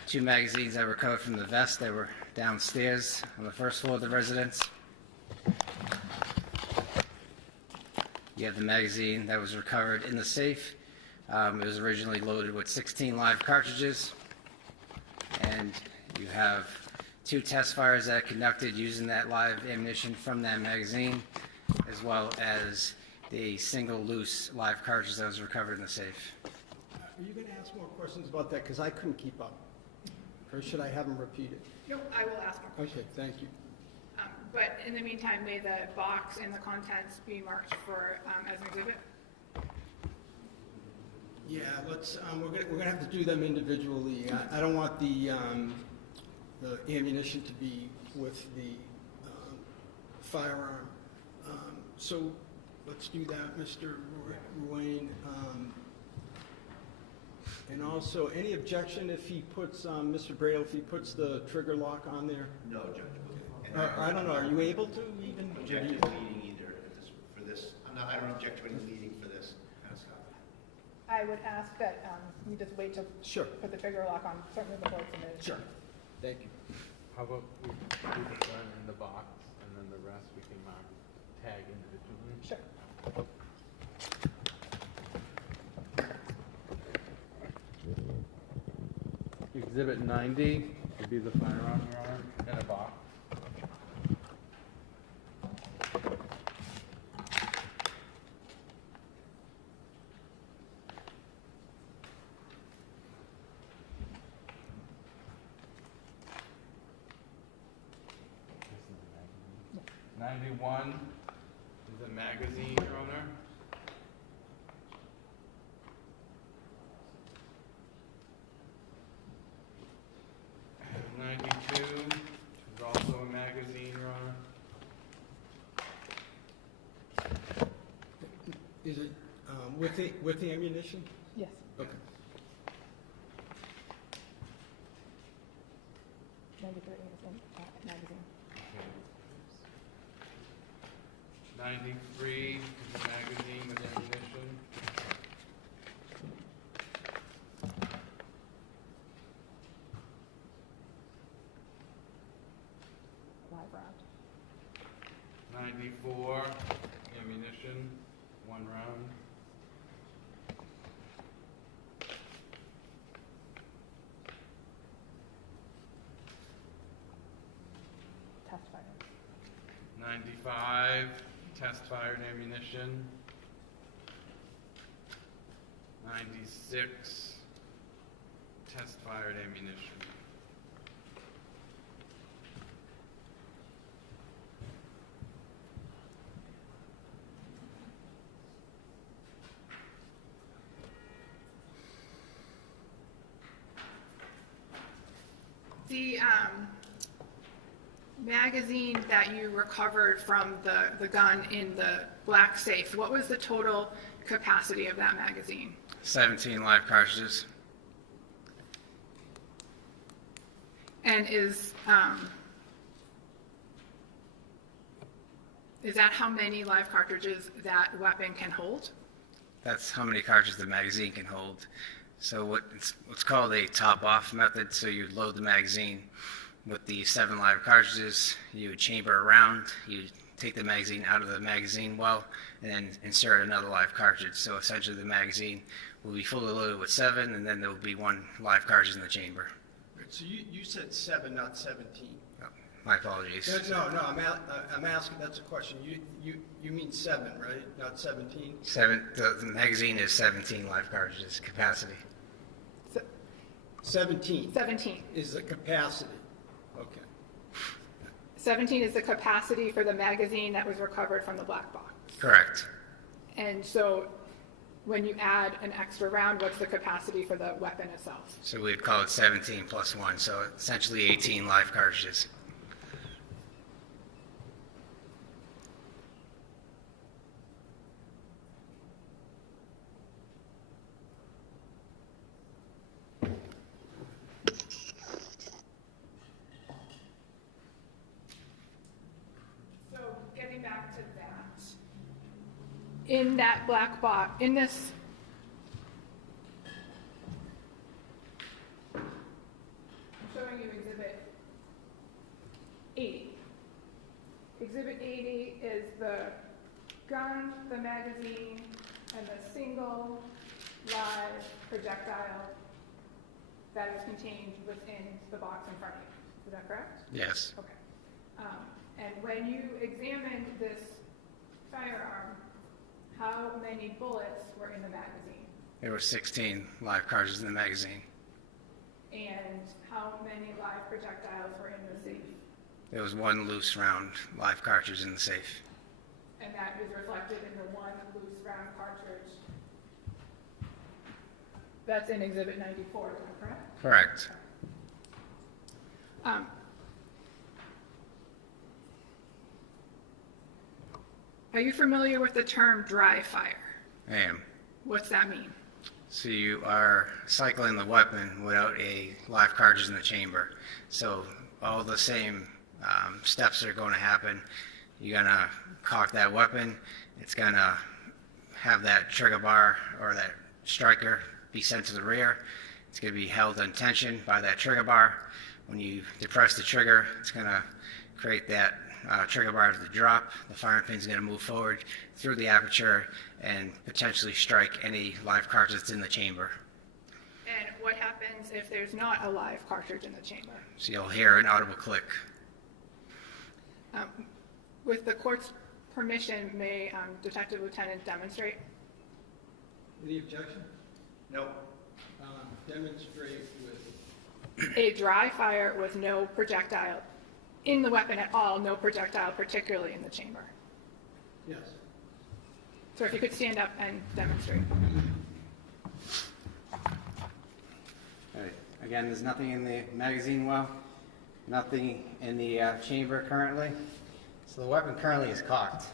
2 magazines that were recovered from the vest. They were downstairs on the first floor of the residence. You have the magazine that was recovered in the safe. It was originally loaded with 16 live cartridges. And you have 2 test fires that are conducted using that live ammunition from that magazine, as well as the single loose live cartridge that was recovered in the safe. Are you going to ask more questions about that? Because I couldn't keep up. Or should I have them repeated? No, I will ask a question. Okay, thank you. But in the meantime, may the box and the contents be marked for, as an exhibit? Yeah, let's, we're gonna have to do them individually. I don't want the ammunition to be with the firearm. So let's do that, Mr. Ruane. And also, any objection if he puts, Mr. Bradle, if he puts the trigger lock on there? No, Judge. I don't know, are you able to even? Object to leading either for this. I don't object to any leading for this. I would ask that you just wait to Sure. put the trigger lock on, certainly before it's submitted. Sure. Thank you. How about we do the gun in the box, and then the rest we can mark, tag individually? Sure. Exhibit 90 would be the firearm, Your Honor, in a box. This is the magazine. 91 is a magazine, Your Honor. 92 is also a magazine, Your Honor. Is it with the ammunition? Yes. Okay. 93 is a magazine. 93 is a magazine with ammunition. Live round. 94 ammunition, 1 round. 95 test-fired ammunition. 96 test-fired ammunition. The magazine that you recovered from the gun in the black safe, what was the total capacity of that magazine? 17 live cartridges. And is that how many live cartridges that weapon can hold? That's how many cartridges the magazine can hold. So what's called a top-off method. So you load the magazine with the 7 live cartridges, you chamber around, you take the magazine out of the magazine well, and then insert another live cartridge. So essentially the magazine will be fully loaded with 7, and then there will be 1 live cartridge in the chamber. So you said 7, not 17. Oh, my apologies. No, I'm asking, that's a question. You mean 7, right? Not 17? 7. The magazine is 17 live cartridges capacity. 17 17. is the capacity. Okay. 17 is the capacity for the magazine that was recovered from the black box. Correct. And so when you add an extra round, what's the capacity for the weapon itself? So we'd call it 17 plus 1, so essentially 18 live cartridges. So getting back to that, in that black box, in this, I'm showing you Exhibit 80. Exhibit 80 is the gun, the magazine, and the single live projectile that is contained within the box in front of you. Is that correct? Yes. Okay. And when you examined this firearm, how many bullets were in the magazine? There were 16 live cartridges in the magazine. And how many live projectiles were in the safe? There was 1 loose round live cartridge in the safe. And that is reflected in the 1 loose round cartridge that's in Exhibit 94, is that correct? Correct. Are you familiar with the term dry fire? I am. What's that mean? So you are cycling the weapon without a live cartridge in the chamber. So all the same steps are going to happen. You're going to cock that weapon. It's going to have that trigger bar or that striker be sent to the rear. It's going to be held in tension by that trigger bar. When you depress the trigger, it's going to create that trigger bar to drop. The firing pin is going to move forward through the aperture and potentially strike any live cartridge that's in the chamber. And what happens if there's not a live cartridge in the chamber? So you'll hear an audible click. With the court's permission, may Detective Lieutenant demonstrate? Any objection? No. Demonstrate with A dry fire with no projectile in the weapon at all, no projectile particularly in the chamber. yes. So if you could stand up and demonstrate. All right. Again, there's nothing in the magazine well, nothing in the chamber currently. So the weapon currently is cocked.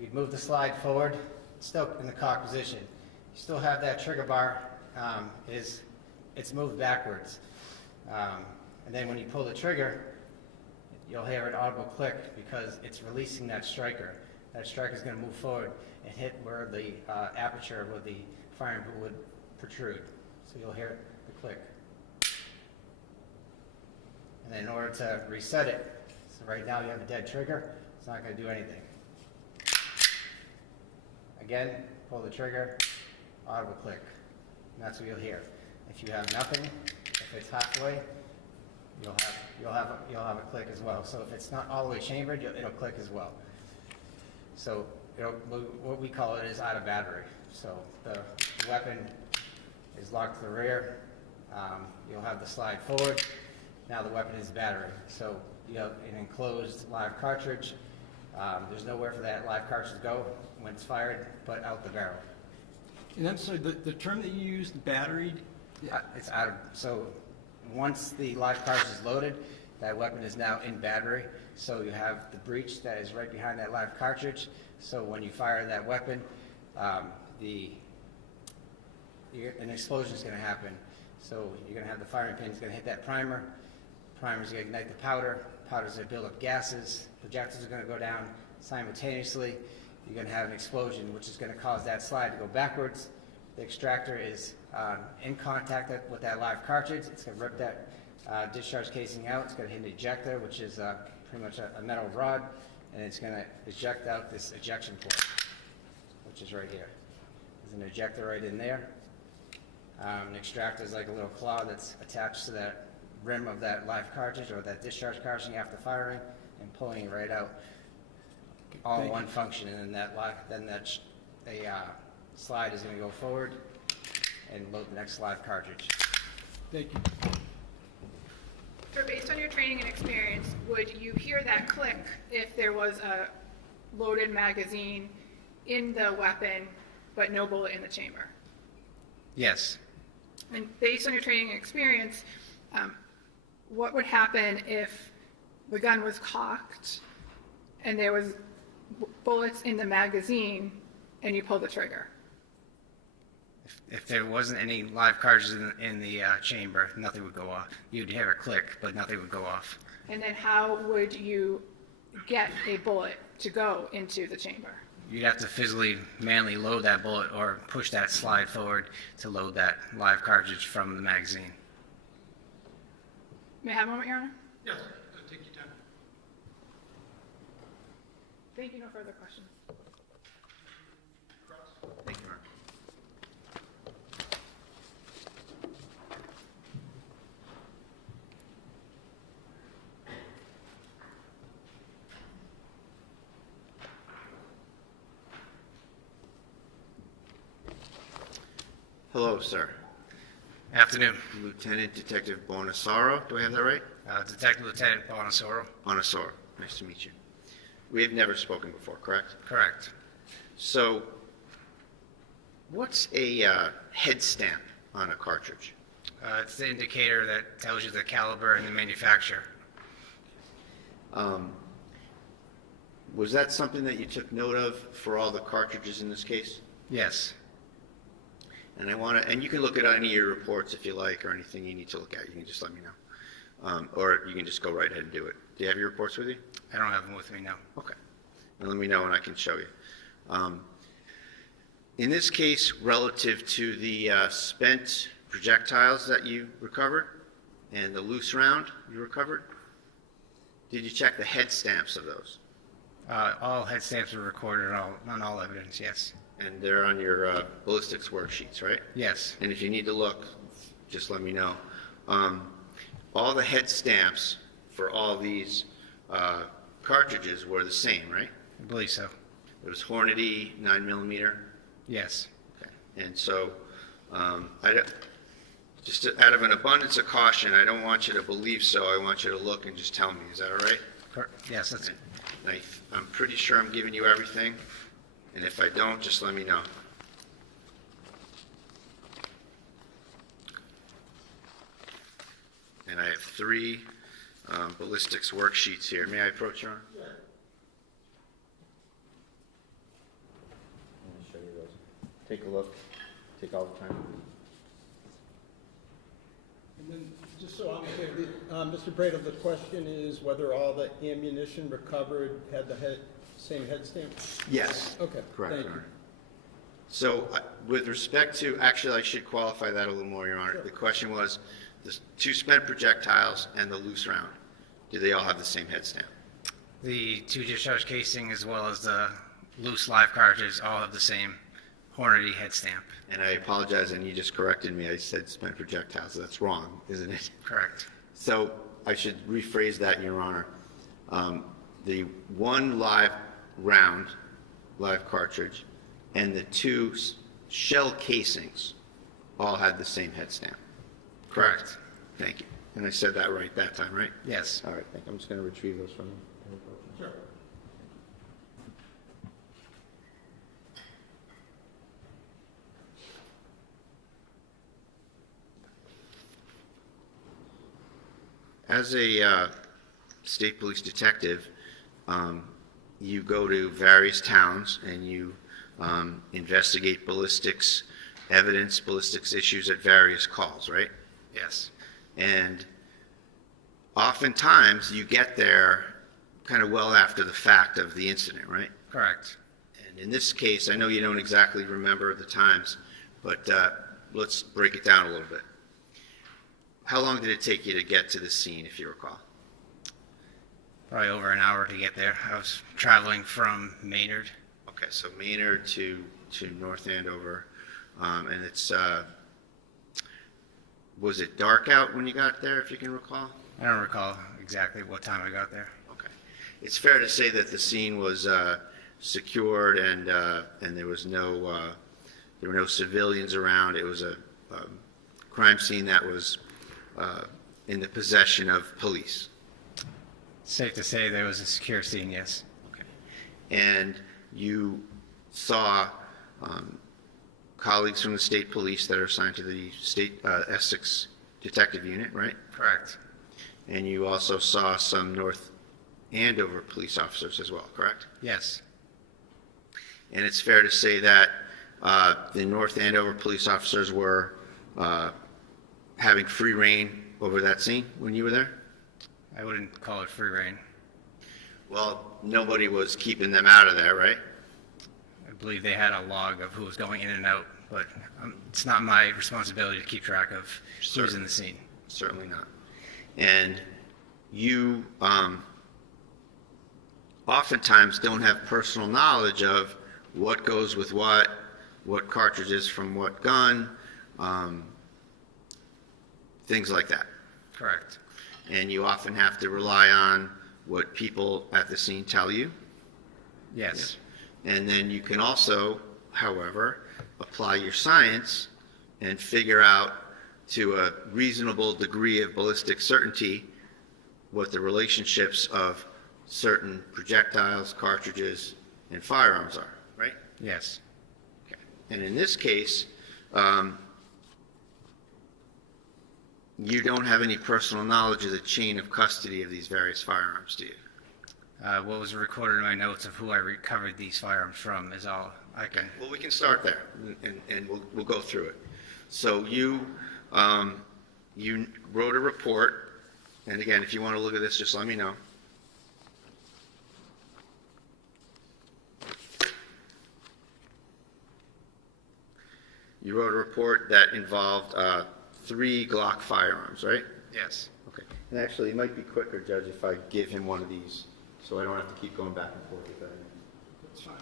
You'd move the slide forward, still in the cocked position. You still have that trigger bar, it's moved backwards. And then when you pull the trigger, you'll hear an audible click because it's releasing that striker. That striker is going to move forward and hit where the aperture where the firing pin would protrude. So you'll hear the click. And then in order to reset it, so right now you have a dead trigger, it's not going to do anything. Again, pull the trigger, audible click. And that's what you'll hear. If you have nothing, if it's halfway, you'll have a click as well. So if it's not all the way chambered, it'll click as well. So what we call it is out of battery. So the weapon is locked to the rear. You'll have the slide forward. Now the weapon is battery. So you have an enclosed live cartridge. There's nowhere for that live cartridge to go when it's fired, but out the barrel. And I'm sorry, the term that you used, battery? It's out of, so once the live cartridge is loaded, that weapon is now in battery. So you have the breech that is right behind that live cartridge. So when you fire that weapon, an explosion is going to happen. So you're going to have the firing pin is going to hit that primer. Primer is going to ignite the powder. Powder is going to build up gases. Projectiles are going to go down simultaneously. You're going to have an explosion, which is going to cause that slide to go backwards. The extractor is in contact with that live cartridge. It's going to rip that discharge casing out. It's going to hit an ejector, which is pretty much a metal rod, and it's going to eject out this ejection port, which is right here. There's an ejector right in there. An extractor is like a little claw that's attached to that rim of that live cartridge or that discharge cartridge after firing and pulling it right out. All in one function, and then that slide is going to go forward and load the next live cartridge. Thank you. So based on your training and experience, would you hear that click if there was a loaded magazine in the weapon but no bullet in the chamber. Yes. And based on your training and experience, what would happen if the gun was cocked and there was bullets in the magazine and you pulled the trigger? If there wasn't any live cartridges in the chamber, nothing would go off. You'd hear a click, but nothing would go off. And then how would you get a bullet to go into the chamber? You'd have to physically, manually load that bullet or push that slide forward to load that live cartridge from the magazine. May I have a moment, Your Honor? Yes, take your time. Thank you. No further questions. Thank you, Mark. Hello, sir. Afternoon. Lieutenant Detective Bonasaro, do I have that right? Detective Lieutenant Bonasoro. Bonasaro, nice to meet you. We have never spoken before, correct? Correct. So, what's a head stamp on a cartridge? It's the indicator that tells you the caliber and the manufacturer. Was that something that you took note of for all the cartridges in this case? Yes. And and you can look at any of your reports if you like, or anything you need to look at, you can just let me know. Or you can just go right ahead and do it. Do you have your reports with you? I don't have them with me now. Okay. And let me know and I can show you. In this case, relative to the spent projectiles that you recovered and the loose round you recovered, did you check the head stamps of those? All head stamps were recorded on all evidence, yes. And they're on your ballistics worksheets, right? Yes. And if you need to look, just let me know. All the head stamps for all these cartridges were the same, right? I believe so. It was Hornady 9mm? Yes. Okay. And so, just out of an abundance of caution, I don't want you to believe so. I want you to look and just tell me. Is that all right? Yes, that's And I'm pretty sure I'm giving you everything. And if I don't, just let me know. And I have 3 ballistics worksheets here. May I approach, Your Honor? Yeah. Let me show you those. Take a look. Take all the time. And then, just so I'm clear, Mr. Brado, the question is whether all the ammunition recovered had the same head stamp? Yes. Okay, Correct, thank Your you. Honor. So with respect to, actually, I should qualify that a little more, Your Honor. Sure. The question was, the 2 spent projectiles and the loose round, do they all have the same head stamp? the 2 discharge casing as well as the loose live cartridges all have the same Hornady head stamp. And I apologize, and you just corrected me. I said spent projectiles. That's wrong, isn't it? Correct. So I should rephrase that, Your Honor. The 1 live round, live cartridge, and the 2 shell casings all had the same head stamp. Correct. Thank you. And I said that right that time, right? Yes. All right, thank you. I'm just going to retrieve those from you. Sure. As a state police detective, you go to various towns and you investigate ballistics evidence, ballistics issues at various calls, right? Yes. And oftentimes you get there kind of well after the fact of the incident, right? Correct. And in this case, I know you don't exactly remember the times, but let's break it down a little bit. How long did it take you to get to the scene, if you recall? Probably over an hour to get there. I was traveling from Maynard. Okay, so Maynard to North Andover, and it's, was it dark out when you got there, if you can recall? I don't recall exactly what time I got there. Okay. It's fair to say that the scene was secured and there was there were no civilians around. It was a crime scene that was in the possession of police. Safe to say there was a secure scene, yes. Okay. And you saw colleagues from the state police that are assigned to the state Essex Detective Unit, right? Correct. And you also saw some North Andover police officers as well, correct? Yes. And it's fair to say that the North Andover police officers were having free reign over that scene when you were there? I wouldn't call it free reign. Well, nobody was keeping them out of there, right? I believe they had a log of who was going in and out, but it's not my responsibility to keep track of who's in the scene. Certainly not. And you oftentimes don't have personal knowledge of what goes with what cartridges from what gun, things like that. Correct. And you often have to rely on what people at the scene tell you. Yes. And then you can also, however, apply your science and figure out to a reasonable degree of ballistic certainty what the relationships of certain projectiles, cartridges, and firearms are, right? Yes. Okay. And in this case, you don't have any personal knowledge of the chain of custody of these various firearms, do you? What was recorded in my notes of who I recovered these firearms from is all I can. Well, we can start there, and we'll go through it. So you wrote a report, and again, if you want to look at this, just let me know. You wrote a report that involved 3 Glock firearms, right? Yes. Okay. And actually, it might be quicker, Judge, if I give him one of these, so I don't have to keep going back and forth with that. That's fine.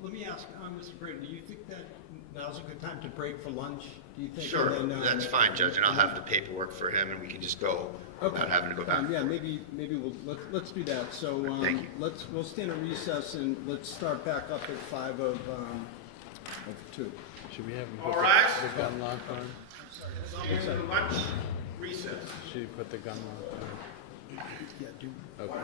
Let me ask, Mr. Brady, do you think that now's a good time to break for lunch? Do you think? Sure, And then, that's fine, Judge, and I'll have the paperwork for him, and we can just go without having to go back. Yeah, maybe let's do that. So Thank you. we'll stand at recess and let's start back up at 5 of 2. Should we have him All put right. the gun lock on? Stand lunch recess. Should you put the gun lock on? Yeah, do. Okay.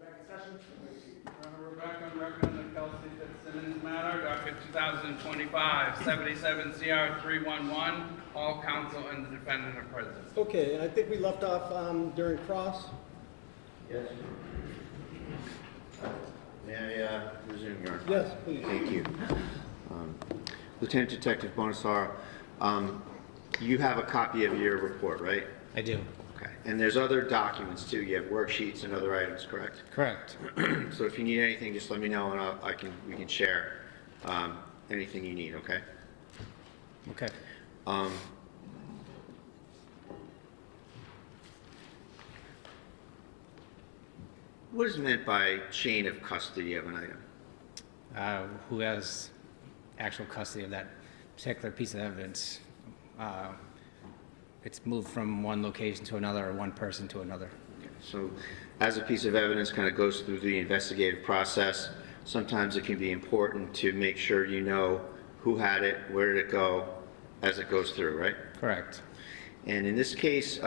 Back in session. Your Honor, we're back on record on the Kelsey Fitzsimmons matter, docket 2025, 77 CR 311. All counsel and the defendant are present. Okay, and I think we left off during cross. Yes. May I resume, Your Honor? Yes, please. Thank you. Lieutenant Detective Bonasar, you have a copy of your report, right? I do. Okay. And there's other documents too. You have worksheets and other items, correct? Correct. So if you need anything, just let me know and we can share anything you need, okay? Okay. What is meant by chain of custody of an item? Who has actual custody of that particular piece of evidence? It's moved from one location to another or one person to another. So as a piece of evidence kind of goes through the investigative process, sometimes it can be important to make sure you know who had it, where did it go, as it goes through, right? Correct. And in this case,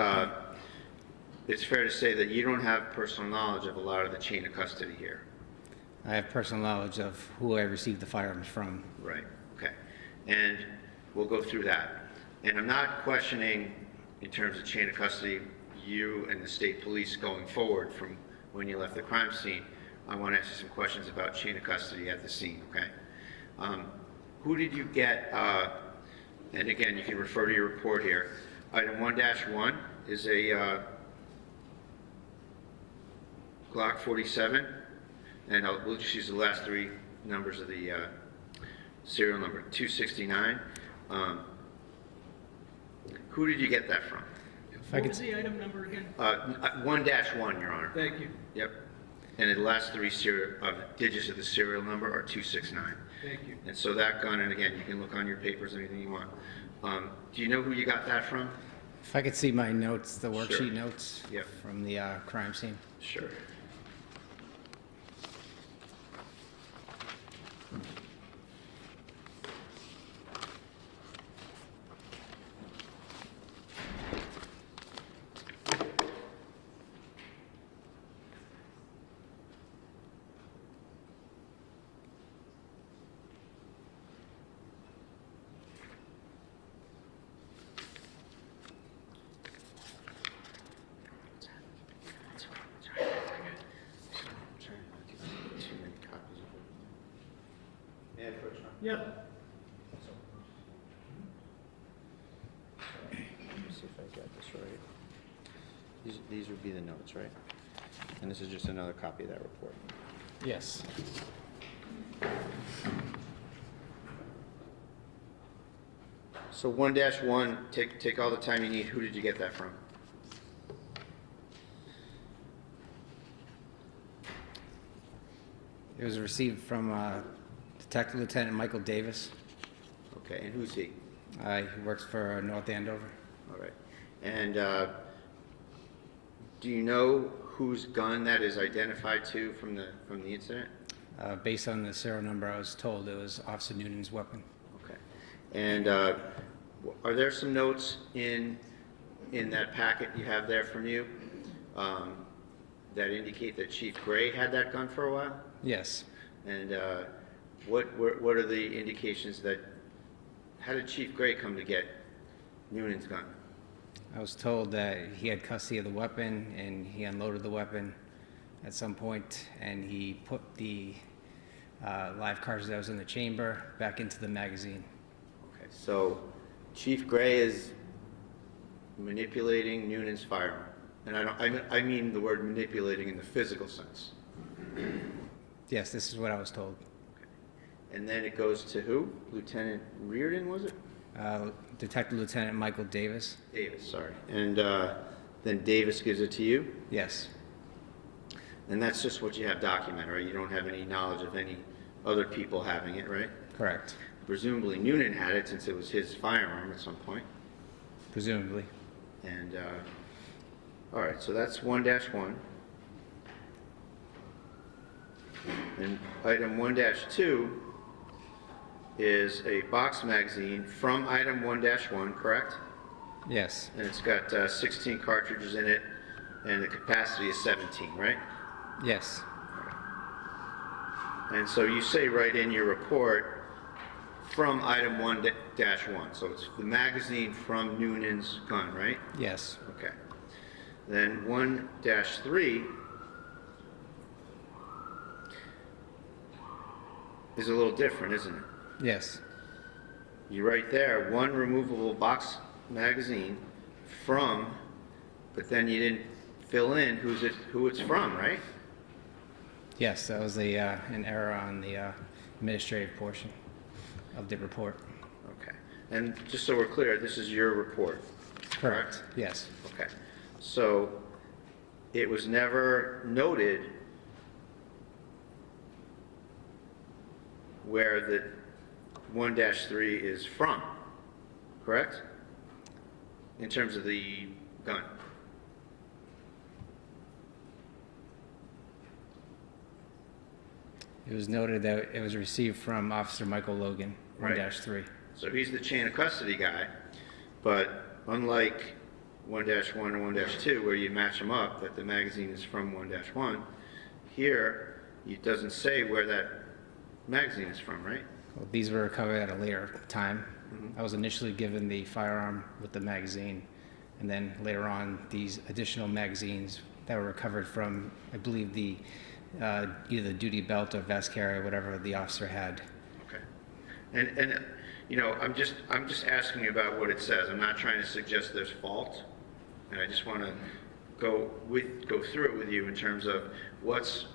it's fair to say that you don't have personal knowledge of a lot of the chain of custody here. I have personal knowledge of who I received the firearms from. Right, okay. And we'll go through that. And I'm not questioning, in terms of chain of custody, you and the state police going forward from when you left the crime scene. I want to ask you some questions about chain of custody at the scene, okay? Who did you get, and again, you can refer to your report here. Item 1-1 is a Glock 47, and we'll just use the last three numbers of the serial number, 269. Who did you get that from? What was the item number again? 1-1, Your Honor. Thank you. Yep. And the last three digits of the serial number are 269. Thank you. And so that gun, and again, you can look on your papers, anything you want. Do you know who you got that from? If I could see my notes, the Sure. worksheet notes Yep. from the crime scene. Sure. Yeah. Let me see if I got this right. These would be the notes, right? And this is just another copy of that report. Yes. So 1-1, take all the time you need. Who did you get that from? It was received from Detective Lieutenant Michael Davis. Okay, and who's he? He works for North Andover. All right. And do you know whose gun that is identified to from the incident? Based on the serial number, I was told it was Officer Nunan's weapon. Okay. And are there some notes in that packet you have there from you that indicate that Chief Gray had that gun for a while? Yes. And what are the indications that, how did Chief Gray come to get Nunan's gun? I was told that he had custody of the weapon and he unloaded the weapon at some point and he put the live cartridge that was in the chamber back into the magazine. Okay, so Chief Gray is manipulating Nunan's firearm. And I mean the word manipulating in the physical sense. Yes, this is what I was told. Okay. And then it goes to who? Lieutenant Reardon, was it? Detective Lieutenant Michael Davis. Davis, sorry. And then Davis gives it to you? Yes. And that's just what you have documented, right? You don't have any knowledge of any other people having it, right? Correct. Presumably Nunan had it since it was his firearm at some point. Presumably. And, all right, so that's 1-1. And item 1-2 is a box magazine from item 1-1, correct? Yes. And it's got 16 cartridges in it, and the capacity is 17, right? Yes. And so you say right in your report, from item 1-1, so it's the magazine from Nunan's gun, right? Yes. Okay. Then 1-3 is a little different, isn't it? Yes. You write there, one removable box magazine from, but then you didn't fill in who it's from, right? Yes, that was an error on the administrative portion of the report. Okay. And just so we're clear, this is your report, correct? Yes. Okay. So it was never noted where the 1-3 is from, correct? In terms of the gun. It was noted that it was received from Officer Michael Logan, Right. 1-3. So he's the chain of custody guy, but unlike 1-1 and 1-2, where you match them up, that the magazine is from 1-1, here, it doesn't say where that magazine is from, right? Well, these were recovered at a later time. I was initially given the firearm with the magazine, and then later on, these additional magazines that were recovered from, I believe, the either the duty belt or vest carrier, whatever the officer had. Okay. And you know, I'm just asking about what it says. I'm not trying to suggest there's fault, and I just want to go through it with you in terms of what's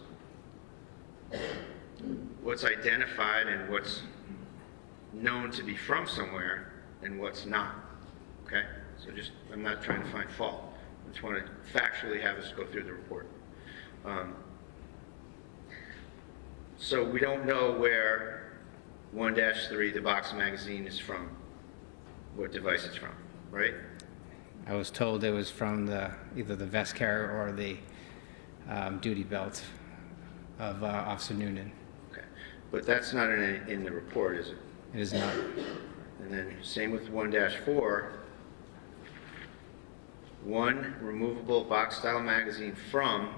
identified and what's known to be from somewhere and what's not. Okay? So I'm not trying to find fault. I just want to factually have us go through the report. So we don't know where 1-3, the box magazine, is from, what device it's from, right? I was told it was from either the vest carrier or the duty belt of Officer Nunan. Okay. But that's not in the report, is it? It is not. And then same with 1-4, one removable box style magazine from,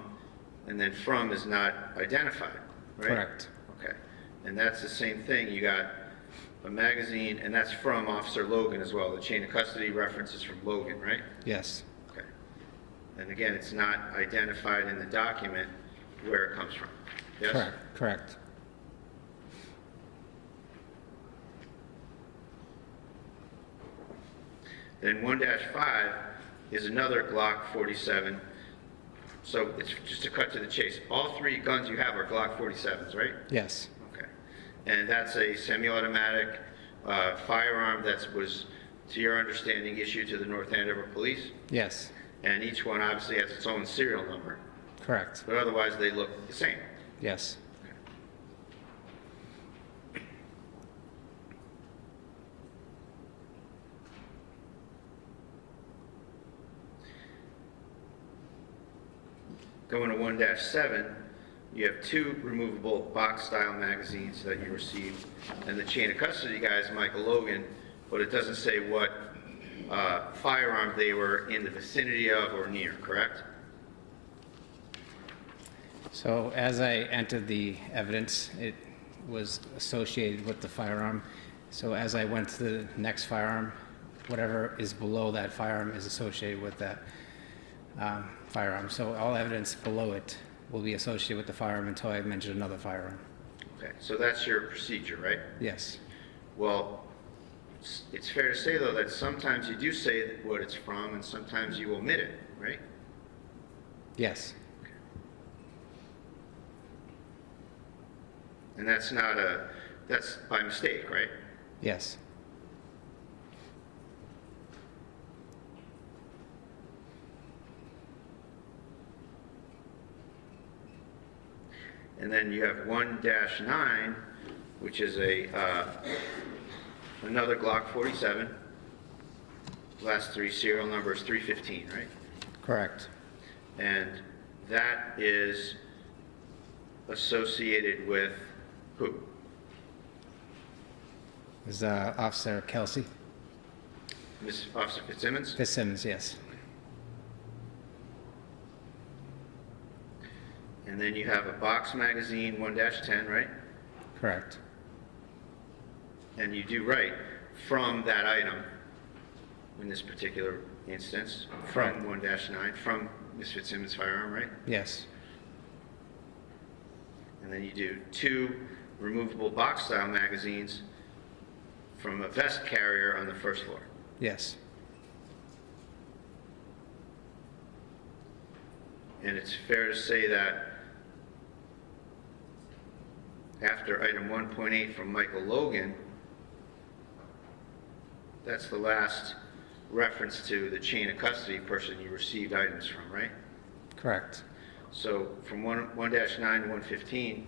and then from is not identified, right? Correct. Okay. And that's the same thing. You got a magazine, and that's from Officer Logan as well. The chain of custody reference is from Logan, right? Yes. Okay. And again, it's not identified in the document where it comes from. Yes? Correct. Correct. Then 1-5 is another Glock 47. So it's just to cut to the chase. All three guns you have are Glock 47s, right? Yes. Okay. And that's a semi-automatic firearm that was, to your understanding, issued to the North Andover Police? Yes. And each one obviously has its own serial number. Correct. But otherwise they look the same. Yes. Going to 1-7, you have two removable box-style magazines that you received, and the chain of custody guy is Michael Logan, but it doesn't say what firearm they were in the vicinity of or near, correct? So as I entered the evidence, it was associated with the firearm. So as I went to the next firearm, whatever is below that firearm is associated with that firearm. So all evidence below it will be associated with the firearm until I mention another firearm. Okay, so that's your procedure, right? Yes. Well, it's fair to say, though, that sometimes you do say what it's from, and sometimes you omit it, right? Yes. And that's by mistake, right? Yes. And then you have 1-9, which is another Glock 47. Last three serial number is 315, right? Correct. And that is associated with who? Is Officer Kelsey? Miss Officer Fitzsimmons? Fitzsimmons, yes. And And then you have a box magazine 1-10, right? Correct. And you do write from that item, in this particular instance, from Correct. 1-9, from Ms. Fitzsimmons' firearm, right? Yes. And then you do 2 removable box-style magazines from a vest carrier on the first floor. Yes. And it's fair to say that after item 1.8 from Michael Logan, that's the last reference to the chain of custody person you received items from, right? Correct. So from 1-9 to 115,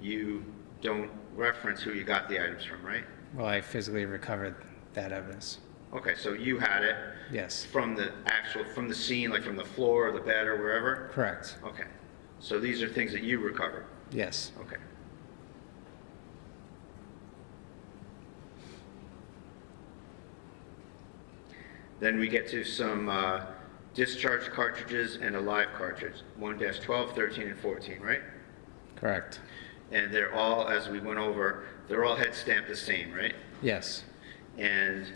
you don't reference who you got the items from, right? Well, I physically recovered that evidence. Okay, so you had it Yes. from the scene, like from the floor or the bed or wherever? Correct. Okay. So these are things that you recovered? Yes. Okay. Then we get to some discharge cartridges and a live cartridge, 1-12, 13, and 14, right? Correct. And they're all, as we went over, they're all head stamped the same, right? Yes. And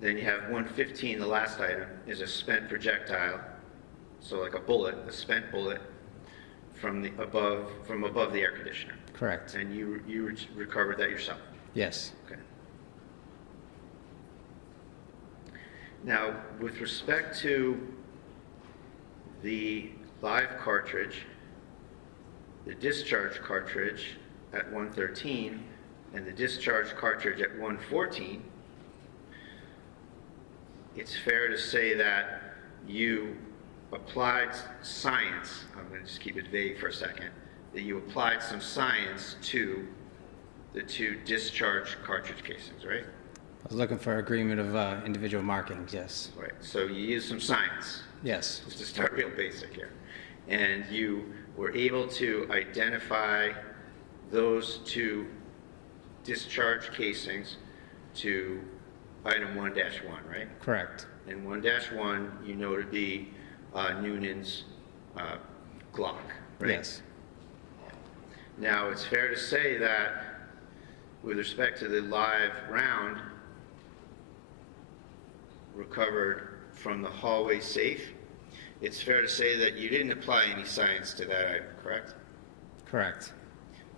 then you have 115, the last item, is a spent projectile, so like a bullet, a spent bullet from above the air conditioner. Correct. And you recovered that yourself. Yes. Okay. Now, with respect to the live cartridge, the discharge cartridge at 113 and the discharge cartridge at 114, it's fair to say that you applied science, I'm going to just keep it vague for a second, that you applied some science to the 2 discharge cartridge casings, right? I was looking for agreement of individual markings, yes. Right, so you used some science. Yes. Just to start real basic here. And you were able to identify those 2 discharge casings to item 1-1, right? Correct. And 1-1, you know to be Nunan's Glock, right? Yes. Now, it's fair to say that with respect to the live round recovered from the hallway safe, it's fair to say that you didn't apply any science to that item, correct? Correct.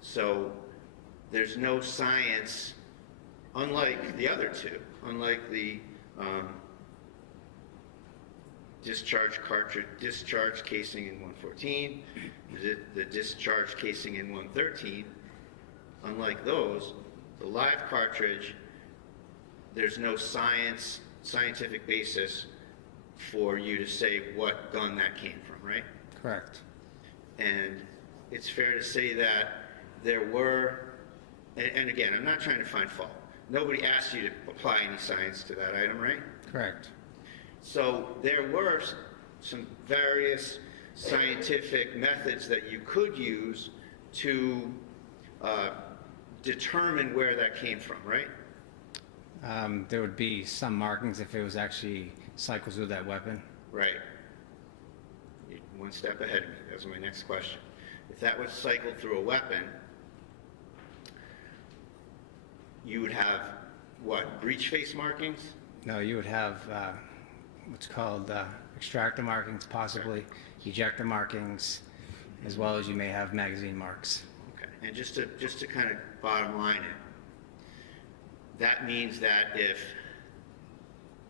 So there's no science, unlike the other 2, unlike the discharge casing in 114, the discharge casing in 113, unlike those, the live cartridge, there's no scientific basis for you to say what gun that came from, right? Correct. And it's fair to say that there were, and again, I'm not trying to find fault. Nobody asked you to apply any science to that item, right? Correct. So there were some various scientific methods that you could use to determine where that came from, right? There would be some markings if it was actually cycled through that weapon. Right. You're one step ahead of me. That's my next question. If that was cycled through a weapon, you would have, what, breech face markings? No, you would have what's called extractor markings, possibly ejector markings, as well as you may have magazine marks. Okay. And just to kind of bottom line it, that means that if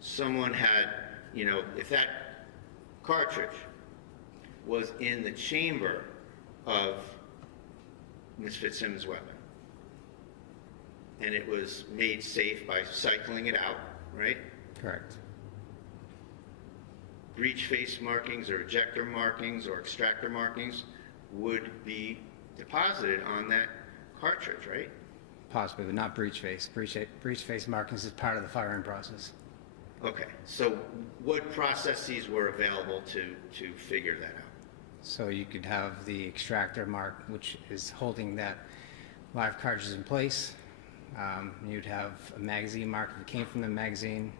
someone had, if that cartridge was in the chamber of Ms. Fitzsimmons' weapon, and it was made safe by cycling it out, right? Correct. Breech face markings or ejector markings or extractor markings would be deposited on that cartridge, right? Possibly, but not breech face. Breech face markings is part of the firing process. Okay, so what processes were available to figure that out? So you could have the extractor mark, which is holding that live cartridge in place. You'd have a magazine mark if it came from the magazine,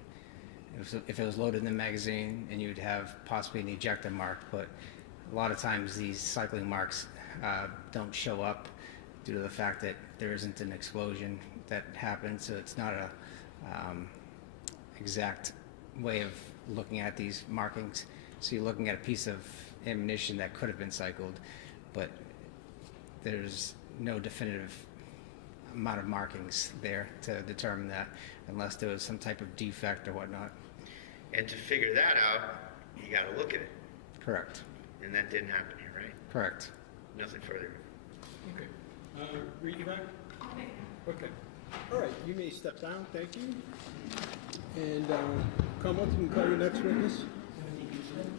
if it was loaded in the magazine, and you'd have possibly an ejector mark. But a lot of times these cycling marks don't show up due to the fact that there isn't an explosion that happened, so it's not a exact way of looking at these markings. So you're looking at a piece of ammunition that could have been cycled, but there's no definitive amount of markings there to determine that, unless there was some type of defect or whatnot. And to figure that out, you got to look at it. Correct. And that didn't happen here, right? Correct. Nothing further. Okay. Read you back? Okay. All right, you may step down, thank you. And come up and call your next witness. Timothy Houston.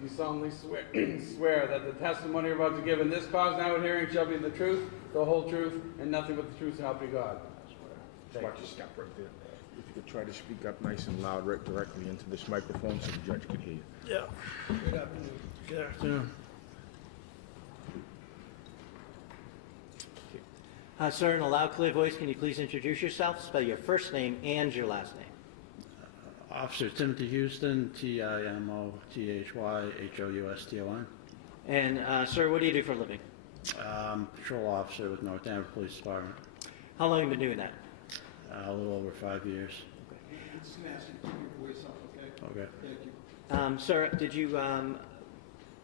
You solemnly swear that the testimony you're about to give in this cause now at hearing shall be the truth, the whole truth, and nothing but the truth, so help you God. Why don't you stop right there? If you could try to speak up nice and loud, right directly into this microphone so the judge can hear you. Yeah. Good afternoon. Good afternoon. Sir, in a loud, clear voice, can you please introduce yourself? Spell your first name and your last name. Officer Timothy Houston, Timothyhouston. And, sir, what do you do for a living? Patrol officer with North Andover Police Department. How long have you been doing that? A little over 5 years. I'm just going to ask you to keep your voice up, okay? Okay. Thank you. Sir, did you,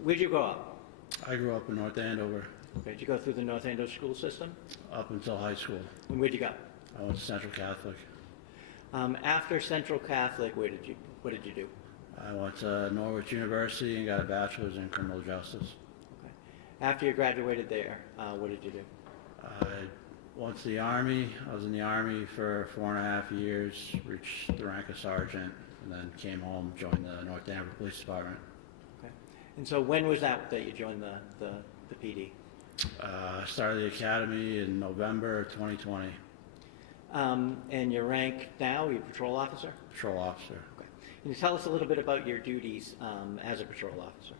where'd you grow up? I grew up in North Andover. Okay, did you go through the North Andover school system? Up until high school. And where'd you go? I went to Central Catholic. After Central Catholic, what did you do? I went to Norwich University and got a bachelor's in criminal justice. Okay. After you graduated there, what did you do? I went to the Army. I was in the Army for 4.5 years, reached the rank of sergeant, and then came home, joined the North Andover Police Department. Okay. And so when was that you joined the PD? I started the academy in November 2020. And your rank now, you're patrol officer? Patrol officer. Okay. Can you tell us a little bit about your duties as a patrol officer?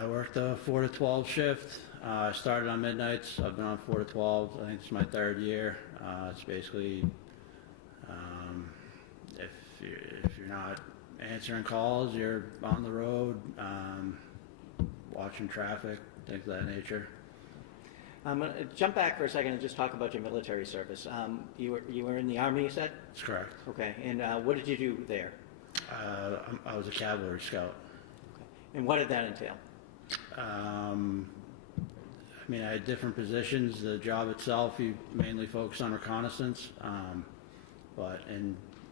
I worked a 4 to 12 shift. I started on midnights. I've been on 4 to 12. I think it's my 3rd year. It's basically if you're not answering calls, you're on the road, watching traffic, things of that nature. I'm going to jump back for a second and just talk about your military service. You were in the Army, you said? That's correct. Okay, and what did you do there? I was a cavalry scout. Okay. And what did that entail? I mean, I had different positions. The job itself, you mainly focus on reconnaissance.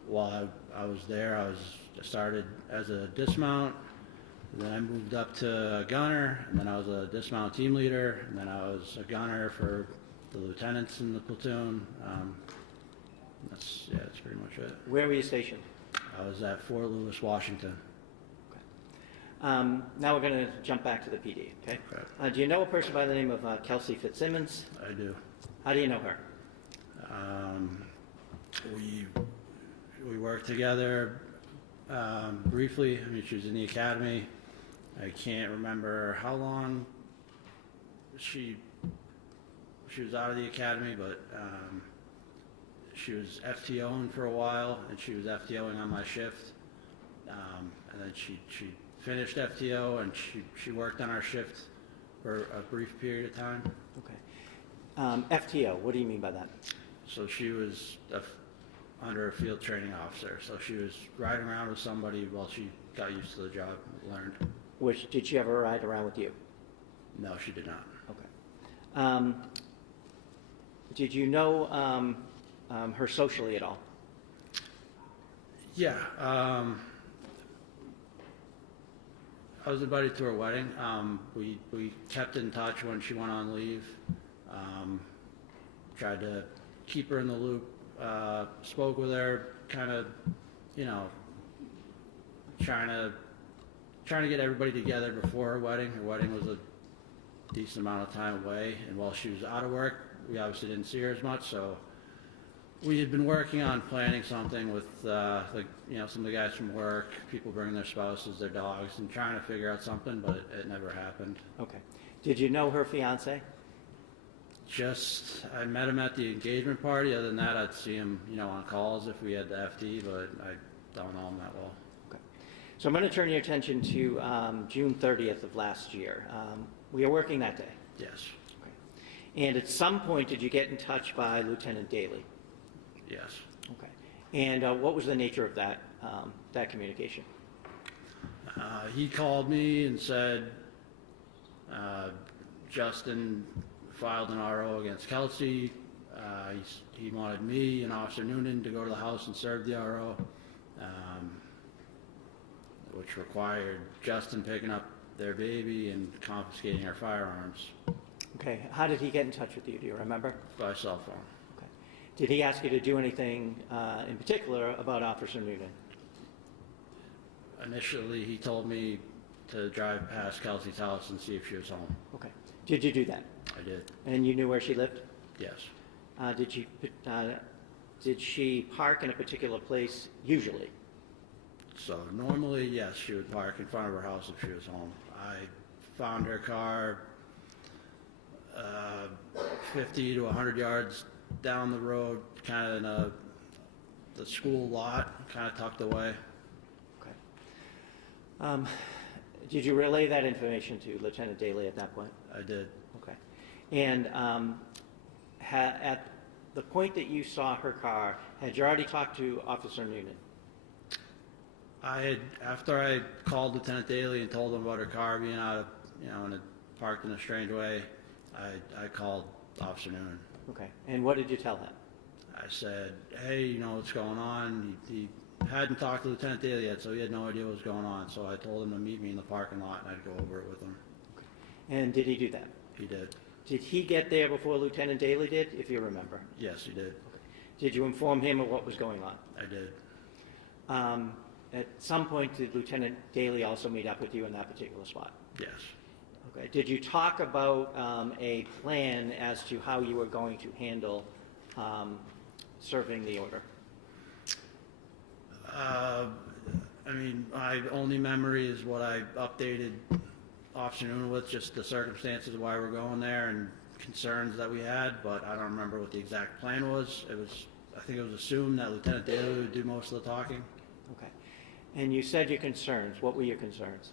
While I was there, I started as a dismount. Then I moved up to a gunner, and then I was a dismount team leader, and then I was a gunner for the lieutenants in the platoon. That's pretty much it. Where were you stationed? I was at Fort Lewis, Washington. Okay. Now we're going to jump back to the PD, okay? Okay. Do you know a person by the name of Kelsey Fitzsimmons? I do. How do you know her? We worked together briefly. I mean, she was in the academy. I can't remember how long she was out of the academy, but she was FTOing for a while, and she was FTOing on my shift. And then she finished FTO, and she worked on our shift for a brief period of time. Okay. FTO, what do you mean by that? So she was under a field training officer. So she was riding around with somebody while she got used to the job, learned. Did she ever ride around with you? No, she did not. Okay. Did you know her socially at all? Yeah. I was invited to her wedding. We kept in touch when she went on leave. Tried to keep her in the loop. Spoke with her, kind of, trying to get everybody together before her wedding. Her wedding was a decent amount of time away, and while she was out of work, we obviously didn't see her as much. So we had been working on planning something with some of the guys from work, people bringing their spouses, their dogs, and trying to figure out something, but it never happened. Okay. Did you know her fiance? I met him at the engagement party. Other than that, I'd see him, on calls if we had the FD, but I don't know him that well. Okay. So I'm going to turn your attention to June 30th of last year. We were working that day. Yes. Okay. And at some point, did you get in touch by Lieutenant Daly? Yes. Okay. And what was the nature of that communication? He called me and said, Justin filed an RO against Kelsey. He wanted me and Officer Nunan to go to the house and serve the RO, which required Justin picking up their baby and confiscating our firearms. Okay. How did he get in touch with you? Do you remember? By cell phone. Okay. Did he ask you to do anything in particular about Officer Nunan? Initially, he told me to drive past Kelsey's house and see if she was home. Okay. Did you do that? I did. And you knew where she lived? Yes. Did she park in a particular place usually? So normally, yes, she would park in front of her house if she was home. I found her car 50 to 100 yards down the road, kind of in the school lot, kind of tucked away. Okay. Did you relay that information to Lieutenant Daly at that point? I did. Okay. And at the point that you saw her car, had you already talked to Officer Nunan? After I called Lieutenant Daly and told him about her car being out of, parked in a strange way, I called Officer Nunan. Okay. And what did you tell him? I said, hey, what's going on? He hadn't talked to Lieutenant Daly yet, so he had no idea what was going on. So I told him to meet me in the parking lot, and I'd go over it with him. Okay. And did he do that? He did. Did he get there before Lieutenant Daly did, if you remember? Yes, he did. Okay. Did you inform him of what was going on? I did. At some point, did Lieutenant Daly also meet up with you in that particular spot? Yes. Okay. Did you talk about a plan as to how you were going to handle serving the order? My only memory is what I updated Officer Nunan with, just the circumstances of why we're going there and concerns that we had, but I don't remember what the exact plan was. I think it was assumed that Lieutenant Daly would do most of the talking. Okay. And you said your concerns. What were your concerns?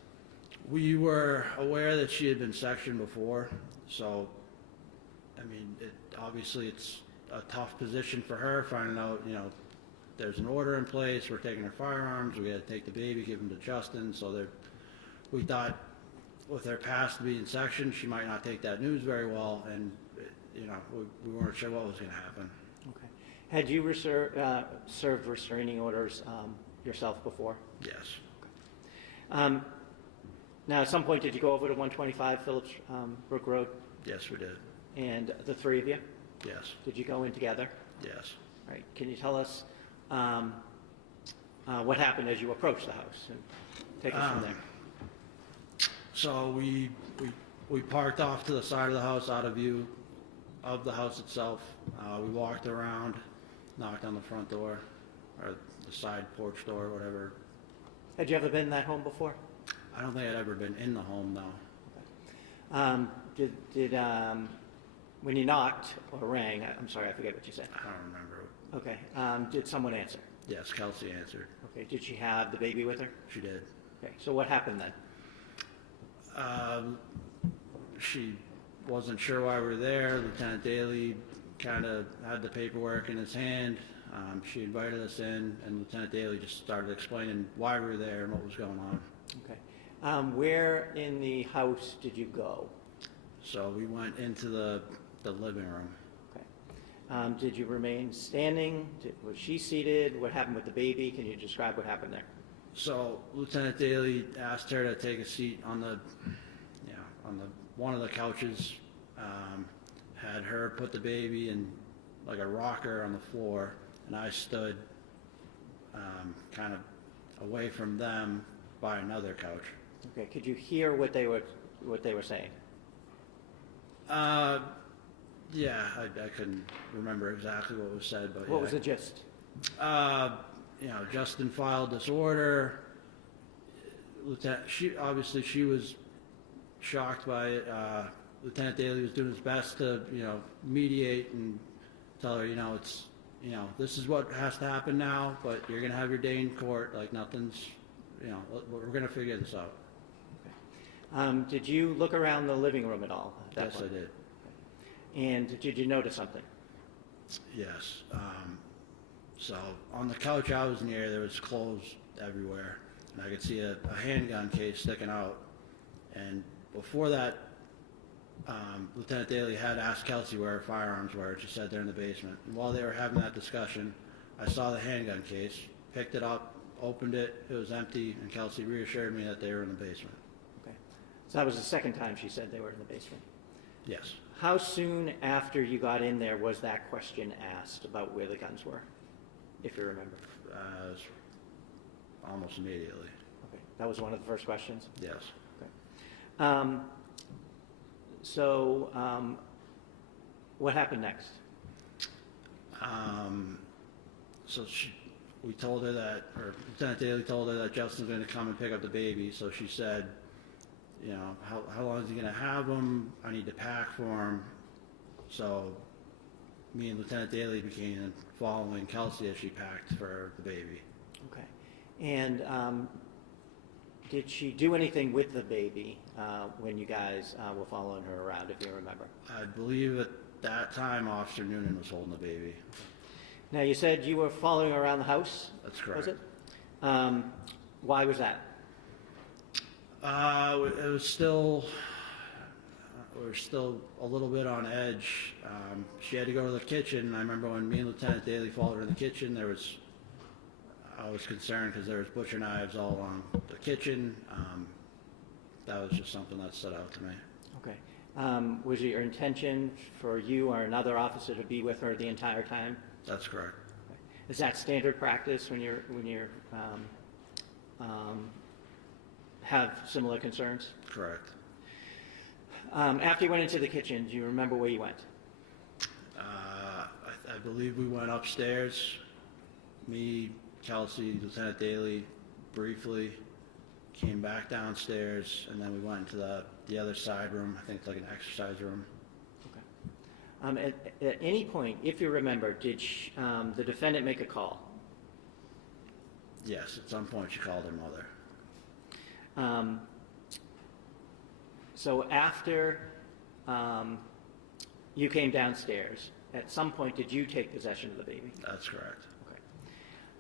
We were aware that she had been sectioned before, so, obviously it's a tough position for her, finding out, there's an order in place, we're taking her firearms, we gotta take the baby, give them to Justin, so we thought with her past being sectioned, she might not take that news very well, and, we weren't sure what was gonna happen. Okay. Had you served restraining orders yourself before? Yes. Okay. Now, at some point, did you go over to 125 Phillips Brook Road? Yes, we did. And the three of you? Yes. Did you go in together? Yes. All right. Can you tell us what happened as you approached the house? And take us from there. So we parked off to the side of the house, out of view of the house itself. We walked around, knocked on the front door, or the side porch door, whatever. Had you ever been in that home before? I don't think I'd ever been in the home, no. When you knocked or rang, I'm sorry, I forget what you said. I don't remember. Okay, did someone answer? Yes, Kelsey answered. Okay, did she have the baby with her? She did. Okay, so what happened then? She wasn't sure why we were there. Lieutenant Daly kind of had the paperwork in his hand. She invited us in, and Lieutenant Daly just started explaining why we were there and what was going on. Okay. Where in the house did you go? So we went into the living room. Okay. Did you remain standing? Was she seated? What happened with the baby? Can you describe what happened there? So Lieutenant Daly asked her to take a seat on one of the couches, had her put the baby in like a rocker on the floor, and I stood kind of away from them by another couch. Okay, could you hear what they were saying? Yeah, I couldn't remember exactly what was said, but What yeah. was the gist? Justin filed this order. She was shocked by it. Lieutenant Daly was doing his best to, mediate and tell her, this is what has to happen now, but you're going to have your day in court. Like nothing's, we're going to figure this out. Okay. Did you look around the living room at all? Yes, I did. And did you notice something? Yes. So on the couch I was near, there was clothes everywhere, and I could see a handgun case sticking out. And before that, Lieutenant Daly had asked Kelsey where her firearms were, and she said they're in the basement. And while they were having that discussion, I saw the handgun case, picked it up, opened it, it was empty, and Kelsey reassured me that they were in the basement. Okay. So that was the second time she said they were in the basement? Yes. How soon after you got in there was that question asked about where the guns were, if you remember? It was almost immediately. Okay. That was one of the first questions? Yes. Okay. What happened next? We told her that, or Lieutenant Daly told her that Justin's going to come and pick up the baby. So she said, how long is he going to have him? I need to pack for him. So me and Lieutenant Daly began following Kelsey as she packed for the baby. Okay. And did she do anything with the baby when you guys were following her around, if you remember? I believe at that time Officer Nunan was holding the baby. Now, you said you were following her around the house? That's correct. Was it? Why was that? It was still, we were still a little bit on edge. She had to go to the kitchen. I remember when me and Lieutenant Daly followed her in the kitchen, I was concerned because there was butcher knives all along the kitchen. That was just something that stood out to me. Okay. Was it your intention for you or another officer to be with her the entire time? That's correct. Okay. Is that standard practice when you're have similar concerns? Correct. After you went into the kitchen, do you remember where you went? I believe we went upstairs. Me, Kelsey, Lieutenant Daly, briefly came back downstairs, and then we went into the other side room. I think it's like an exercise room. Okay. At any point, if you remember, did the defendant make a call? Yes, at some point she called her mother. So after you came downstairs, at some point did you take possession of the baby? That's correct.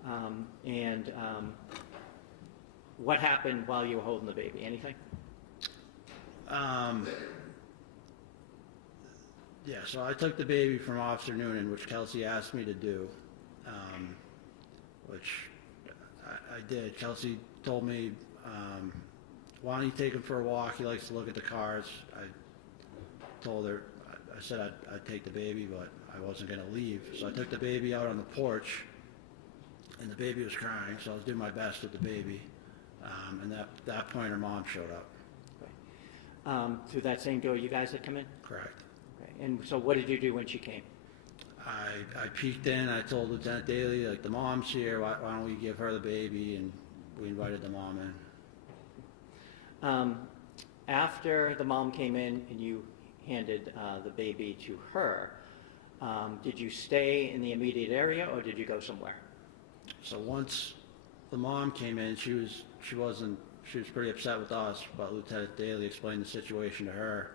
Okay. What happened while you were holding the baby? Anything? Yeah, so I took the baby from Officer Nunan, which Kelsey asked me to do, which I did. Kelsey told me, why don't you take him for a walk? He likes to look at the cars. I told her, I said I'd take the baby, but I wasn't going to leave. So I took the baby out on the porch, and the baby was crying, so I was doing my best with the baby. And at that point, her mom showed up. Through that same door you guys had come in? Correct. Okay. And so what did you do when she came? I peeked in, I told Lieutenant Daly, like, the mom's here, why don't we give her the baby, and we invited the mom in. After the mom came in and you handed the baby to her, did you stay in the immediate area or did you go somewhere? So once the mom came in, she was pretty upset with us, but Lieutenant Daly explained the situation to her.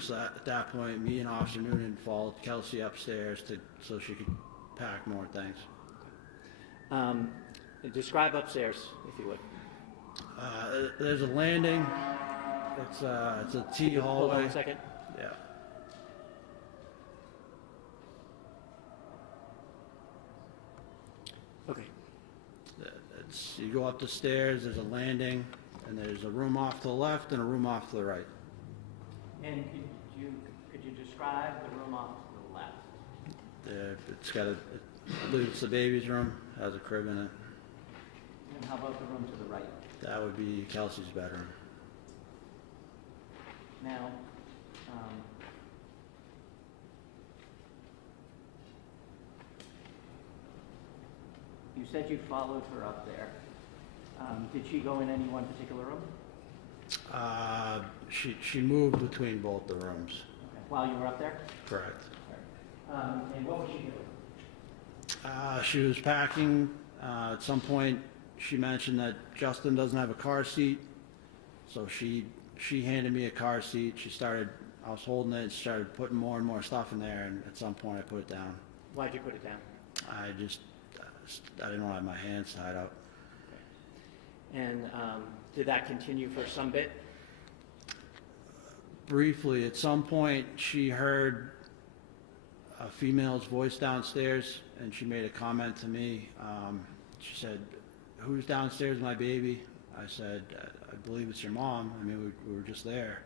So at that point, me and Officer Nunan followed Kelsey upstairs so she could pack more things. Describe upstairs, if you would. There's a landing. It's a T hallway. Hold on a second. Yeah. Okay. You go up the stairs, there's a landing, and there's a room off to the left and a room off to the right. And could you describe the room off to the left? It's got I believe it's the baby's room, has a crib in it. And how about the room to the right? That would be Kelsey's bedroom. Now, you said you followed her up there. Did she go in any one particular room? She moved between both the rooms. Okay. While you were up there? Correct. And what was she doing? She was packing. At some point, she mentioned that Justin doesn't have a car seat, so she handed me a car seat. I was holding it, started putting more and more stuff in there, and at some point I put it down. Why'd you put it down? I didn't want to have my hands tied up. Okay. And did that continue for some bit? Briefly, at some point, she heard a female's voice downstairs, and she made a comment to me. She said, "Who's downstairs, my baby?" I said, "I believe it's your mom. I mean, we were just there."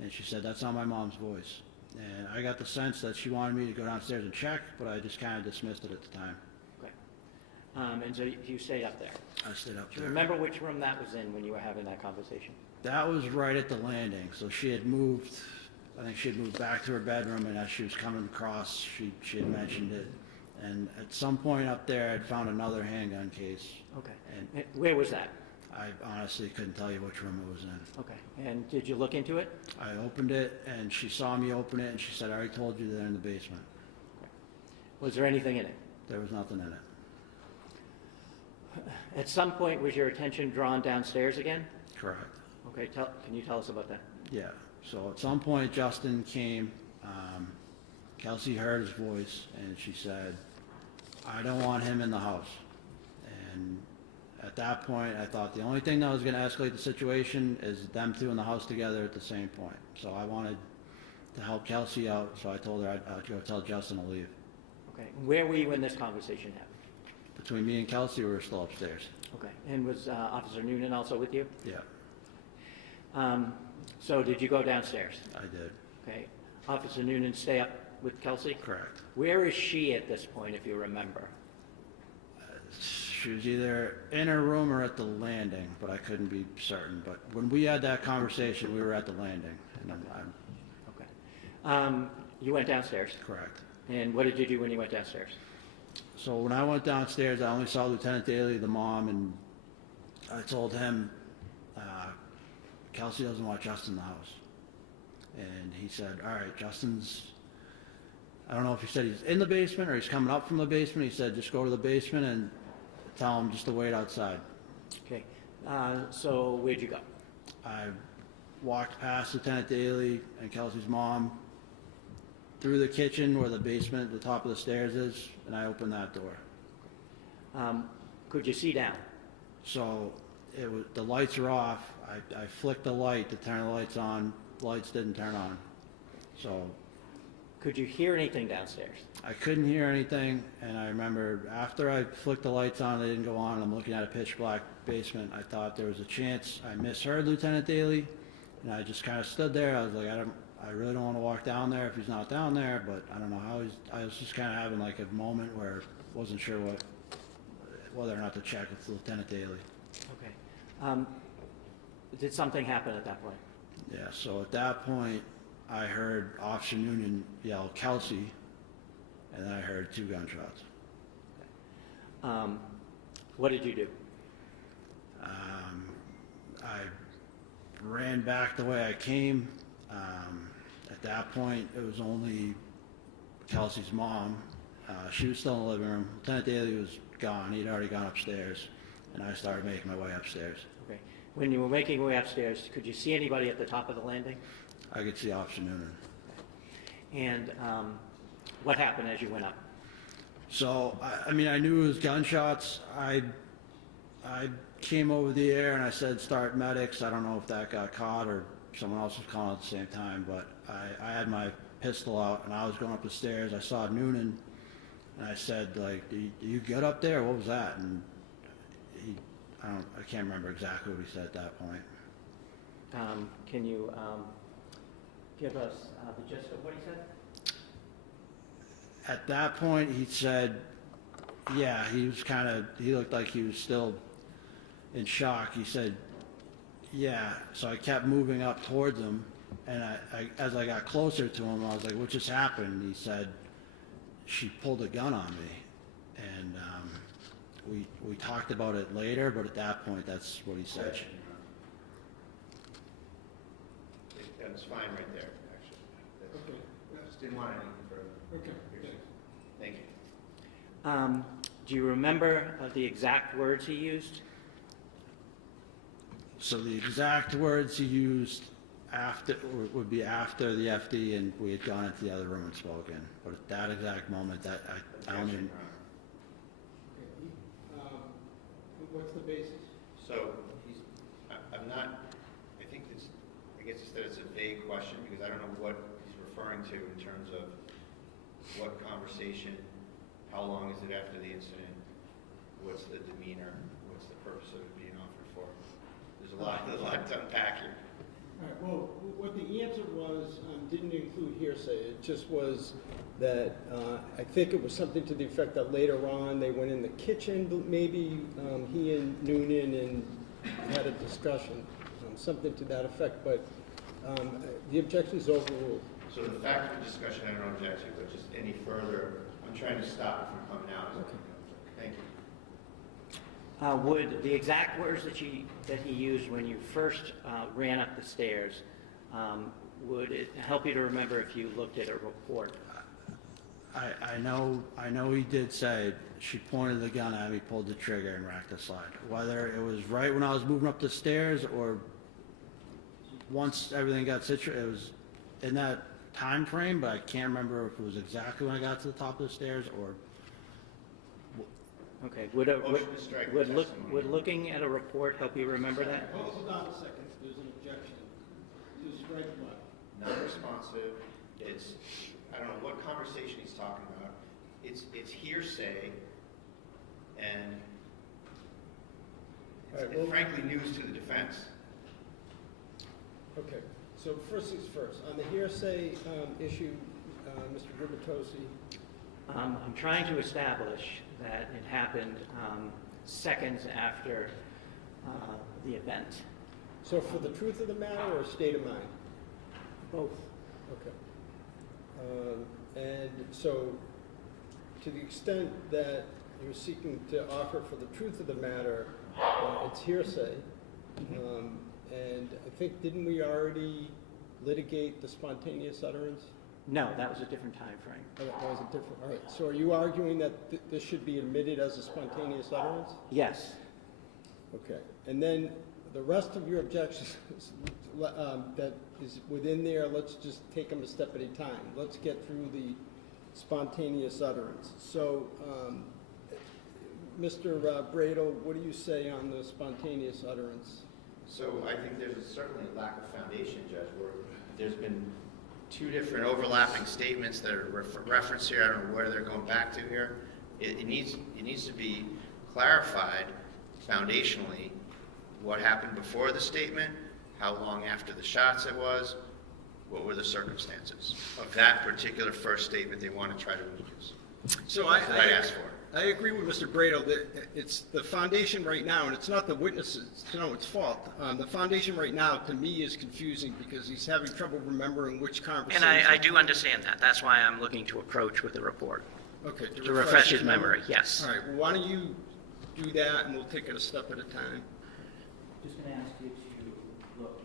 And she said, "That's not my mom's voice." And I got the sense that she wanted me to go downstairs and check, but I just kind of dismissed it at the time. Okay. And so you stayed up there? I stayed up Do you there. remember which room that was in when you were having that conversation? That was right at the landing. So she had moved, I think she had moved back to her bedroom, and as she was coming across, she had mentioned it. And at some point up there, I'd found another handgun case. Okay. And where was that? I honestly couldn't tell you which room it was in. Okay. And did you look into it? I opened it, and she saw me open it, and she said, "I already told you they're in the basement." Okay. Was there anything in it? There was nothing in it. At some point, was your attention drawn downstairs again? Correct. Okay. Can you tell us about that? Yeah. So at some point, Justin came. Kelsey heard his voice, and she said, "I don't want him in the house." And at that point, I thought the only thing that was going to escalate the situation is them two in the house together at the same point. So I wanted to help Kelsey out, so I told her I'd go tell Justin to leave. Okay. Where were you when this conversation happened? Between me and Kelsey, we were still upstairs. Okay. And was Officer Nunan also with you? Yeah. So did you go downstairs? I did. Okay. Officer Nunan stay up with Kelsey? Correct. Where is she at this point, if you remember? She was either in her room or at the landing, but I couldn't be certain. But when we had that conversation, we were at the landing. And Okay. You went downstairs? Correct. And what did you do when you went downstairs? So when I went downstairs, I only saw Lieutenant Daly, the mom, and I told him, Kelsey doesn't want Justin in the house. And he said, "All right, I don't know if he said he's in the basement or he's coming up from the basement." He said, "Just go to the basement and tell him just to wait outside." Okay. So where'd you go? I walked past Lieutenant Daly and Kelsey's mom through the kitchen where the basement, the top of the stairs is, and I opened that door. Could you see down? So the lights are off. I flicked the light to turn the lights on. The lights didn't turn on. So could you hear anything downstairs? I couldn't hear anything, and I remember after I flicked the lights on, they didn't go on. I'm looking at a pitch black basement. I thought there was a chance I misheard Lieutenant Daly, and I just kind of stood there. I was like, I really don't want to walk down there if he's not down there, but I don't know how I was just kind of having like a moment where I wasn't sure whether or not to check with Lieutenant Daly. Okay. Did something happen at that point? Yeah, so at that point, I heard Officer Nunan yell, "Kelsey," and then I heard 2 gunshots. What did you do? I ran back the way I came. At that point, it was only Kelsey's mom. She was still in the living room. Lieutenant Daly was gone. He'd already gone upstairs, and I started making my way upstairs. Okay. When you were making your way upstairs, could you see anybody at the top of the landing? I could see Officer Nunan. And what happened as you went up? So, I mean, I knew it was gunshots. I came over the air and I said, "Start medics." I don't know if that got caught or someone else was calling at the same time, but I had my pistol out and I was going up the stairs. I saw Nunan and I said, like, "Do you get up there? What was that?" And I can't remember exactly what he said at that point. Can you give us the gist of what he said? At that point, he said, yeah, he looked like he was still in shock. He said, yeah. So I kept moving up towards him, and as I got closer to him, I was like, "What just happened?" He said, "She pulled a gun on me." And we talked about it later, but at that point, that's what he said. That's fine right there, actually. Okay. Just didn't want anything further. Okay. Thank you. Do you remember the exact words he used? So the exact words he used would be after the FD and we had gone into the other room and spoken. But at that exact moment, I don't even. What's the basis? So I'm not, I guess it's that it's a vague question because I don't know what he's referring to in terms of what conversation, how long is it after the incident, what's the demeanor, what's the purpose of it being offered for. There's a lot to unpack here. All right, well, what the answer was didn't include hearsay. It just was that I think it was something to the effect that later on they went in the kitchen, maybe he and Nunan and had a discussion, something to that effect, but the objection is overruled. So the fact of the discussion, I don't object to, but just any further, I'm trying to stop it from coming out. Okay. Thank you. Would the exact words that he used when you first ran up the stairs, would it help you to remember if you looked at a report? I know he did say, "She pointed the gun at me, pulled the trigger, and racked the slide." Whether it was right when I was moving up the stairs or once everything got situated, it was in that time frame, but I can't remember if it was exactly when I got to the top of the stairs or. Okay. Would looking at a report help you remember that? Hold on a second. There's an objection. To strike what? Non-responsive. It's, I don't know what conversation he's talking about. It's hearsay and frankly news to the defense. Okay. So first things first. On the hearsay issue, Mr. Gubitosi. I'm trying to establish that it happened seconds after the event. So for the truth of the matter or state of mind? Both. Okay. And so to the extent that you're seeking to offer for the truth of the matter, it's hearsay. And I think, didn't we already litigate the spontaneous utterance? No, that was a different time frame. Oh, that was a different, all right. So are you arguing that this should be admitted as a spontaneous utterance? Yes. Okay. And then the rest of your objections that is within there, let's just take them a step at a time. Let's get through the spontaneous utterance. So, Mr. Bradel, what do you say on the spontaneous utterance? So I think there's certainly a lack of foundation, Judge, where there's been two different overlapping statements that are referenced here. I don't know where they're going back to here. It needs to be clarified foundationally what happened before the statement, how long after the shots it was, what were the circumstances of that particular first statement they want to try to introduce. So I asked for. I agree with Mr. Brado that it's the foundation right now, and it's not the witnesses, its fault. The foundation right now, to me, is confusing because he's having trouble remembering which conversation. And I do understand that. That's why I'm looking to approach with the report, Okay. to refresh his memory, yes. All right, well, why don't you do that, and we'll take it a step at a time. Just going to ask you to look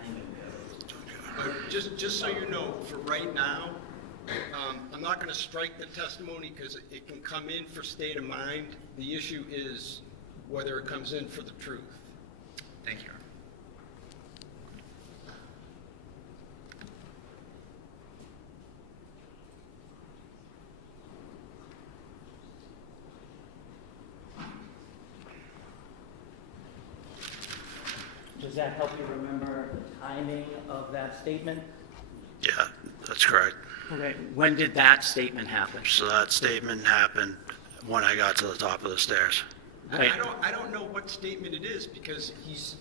on the timing. Just so you know, for right now, I'm not going to strike the testimony because it can come in for state of mind. The issue is whether it comes in for the truth. Thank you. Does that help you remember the timing of that statement? Yeah, that's correct. Okay, when did that statement happen? So that statement happened when I got to the top of the stairs. Wait. I don't know what statement it is because he's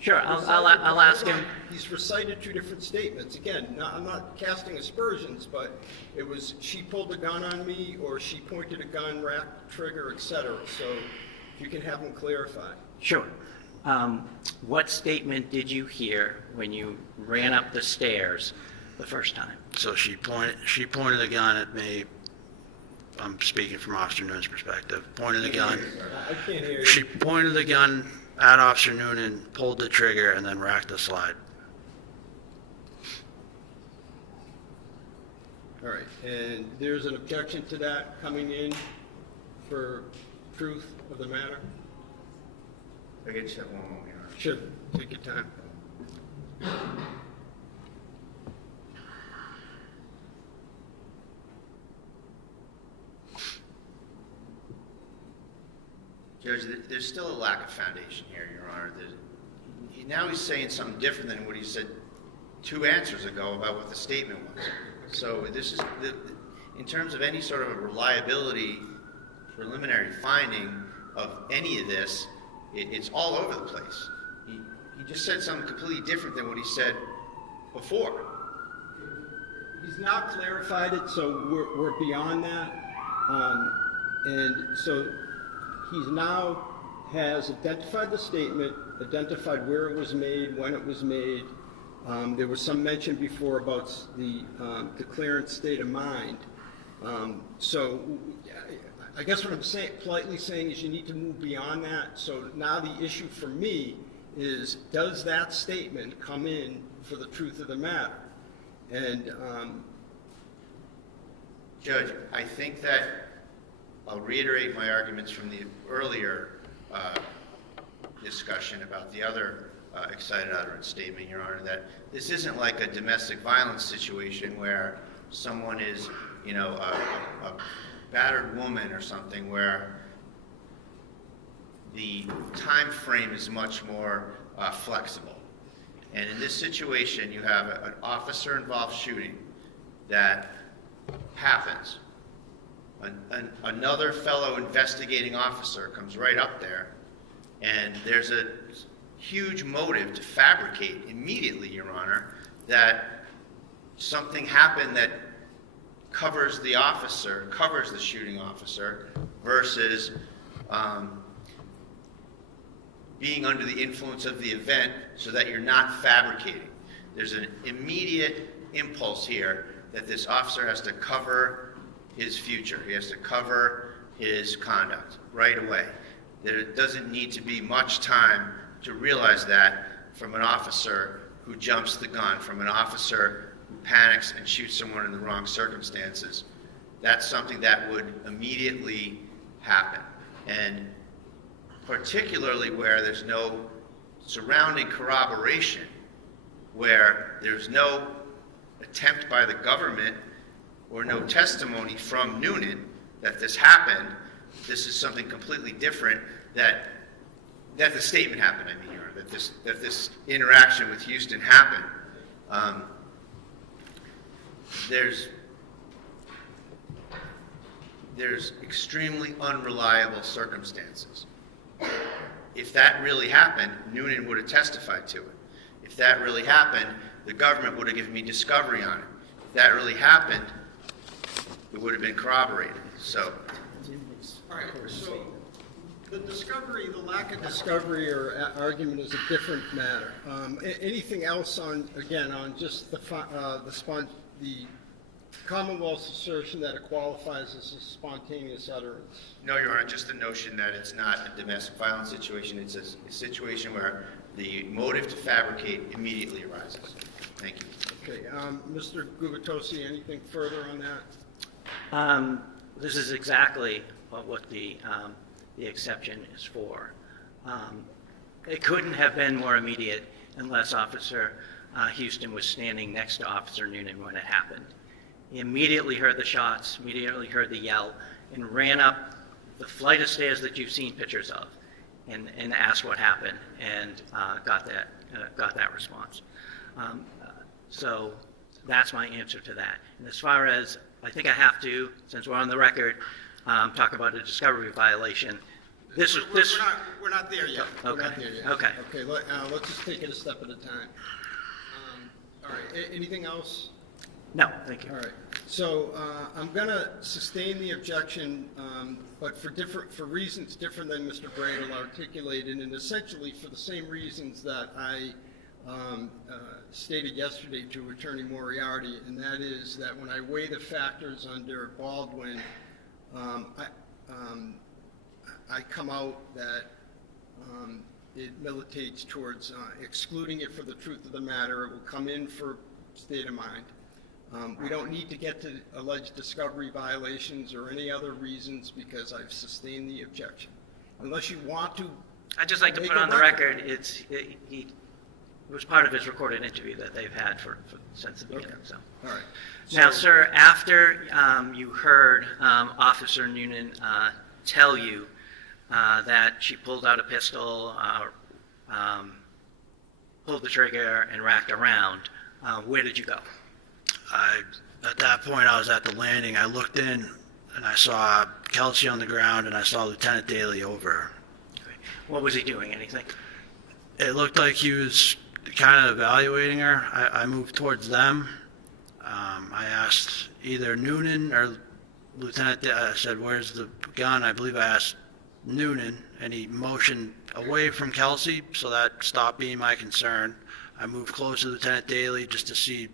Sure, I'll ask him. He's recited two different statements. Again, I'm not casting aspersions, but it was she pulled a gun on me or she pointed a gun, racked the trigger, etc. So if you can have him clarify. Sure. What statement did you hear when you ran up the stairs the first time? So she pointed a gun at me. I'm speaking from Officer Noonan's perspective. Pointed the gun. I can't hear you. She pointed the gun at Officer Noonan, pulled the trigger, and then racked the slide. All right, and there's an objection to that coming in for truth of the matter? I can just have one moment, Your Honor. Sure, take your time. Judge, there's still a lack of foundation here, Your Honor. Now he's saying something different than what he said 2 answers ago about what the statement was. So this is, in terms of any sort of a reliability preliminary finding of any of this, it's all over the place. He just said something completely different than what he said before. He's now clarified it, so we're beyond that. And so he's now has identified the statement, identified where it was made, when it was made. There was some mention before about the declarant state of mind. So I guess what I'm politely saying is you need to move beyond that. So now the issue for me is, does that statement come in for the truth of the matter? And Judge, I think that I'll reiterate my arguments from the earlier discussion about the other excited utterance statement, Your Honor, that this isn't like a domestic violence situation where someone is, a battered woman or something, where the time frame is much more flexible. And in this situation, you have an officer-involved shooting that happens. Another fellow investigating officer comes right up there, and there's a huge motive to fabricate immediately, Your Honor, that something happened that covers the officer, covers the shooting officer, versus being under the influence of the event so that you're not fabricating. There's an immediate impulse here that this officer has to cover his future. He has to cover his conduct right away. There doesn't need to be much time to realize that from an officer who jumps the gun, from an officer who panics and shoots someone in the wrong circumstances. That's something that would immediately happen. And particularly where there's no surrounding corroboration, where there's no attempt by the government or no testimony from Nunan that this happened. This is something completely different, that the statement happened, I mean, Your Honor, that this interaction with Houston happened. There's extremely unreliable circumstances. If that really happened, Nunan would have testified to it. If that really happened, the government would have given me discovery on it. If that really happened, it would have been corroborated. So, All right, so the discovery, the lack of discovery or argument is a different matter. Anything else on, again, on just the Commonwealth's assertion that it qualifies as a spontaneous utterance? no, Your Honor, just the notion that it's not a domestic violence situation. It's a situation where the motive to fabricate immediately arises. Thank you. Okay, Mr. Gubitosi, anything further on that? This is exactly what the exception is for. It couldn't have been more immediate unless Officer Houston was standing next to Officer Nunan when it happened. He immediately heard the shots, immediately heard the yell, and ran up the flight of stairs that you've seen pictures of, and asked what happened, and got that response. So that's my answer to that. And as far as, I think I have to, since we're on the record, talk about a discovery violation. We're not there yet. Okay. We're not there yet. Okay. Okay, let's just take it a step at a time. All right, anything else? No, thank you. All right, so I'm going to sustain the objection, but for reasons different than Mr. Bradle articulated, and essentially for the same reasons that I stated yesterday to Attorney Moriarty, and that is that when I weigh the factors under Baldwin, I come out that it militates towards excluding it for the truth of the matter. It will come in for state of mind. We don't need to get to alleged discovery violations or any other reasons because I've sustained the objection. Unless you want to. I'd just like to put on the record, it was part of his recorded interview that they've had since the beginning. Okay. So. All right. Now, sir, after you heard Officer Nunan tell you that she pulled out a pistol, pulled the trigger, and racked around, where did you go? At that point, I was at the landing. I looked in, and I saw Kelsey on the ground, and I saw Lieutenant Daly over her. Okay. What was he doing? Anything? It looked like he was kind of evaluating her. I moved towards them. I asked either Nunan or Lieutenant Daly. I said, "Where's the gun?" I believe I asked Nunan, and he motioned away from Kelsey, so that stopped being my concern. I moved close to Lieutenant Daly just to see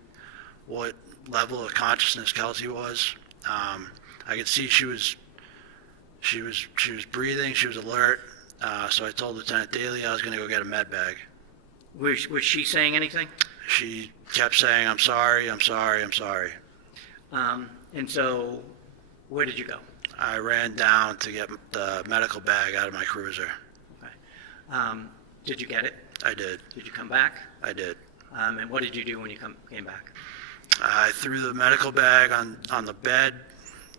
what level of consciousness Kelsey was. I could see she was breathing, she was alert. So I told Lieutenant Daly I was going to go get a med bag. Was she saying anything? She kept saying, "I'm sorry, I'm sorry, I'm sorry." And so, where did you go? I ran down to get the medical bag out of my cruiser. Okay. Did you get it? I did. Did you come back? I did. And what did you do when you came back? I threw the medical bag on the bed,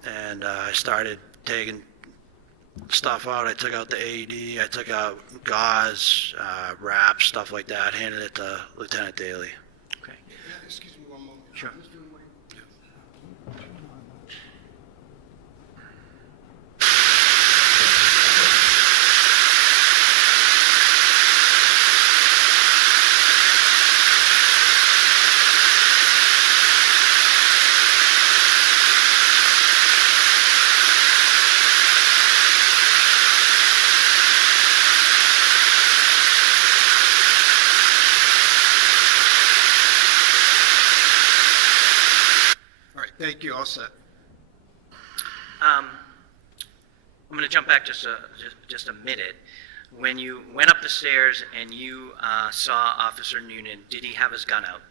and I started taking stuff out. I took out the AED, I took out gauze, wraps, stuff like that, handed it to Lieutenant Daly. Okay. Excuse me one moment. Sure. Thank you. All set. I'm going to jump back just a minute. When you went up the stairs and you saw Officer Nunan, did he have his gun out?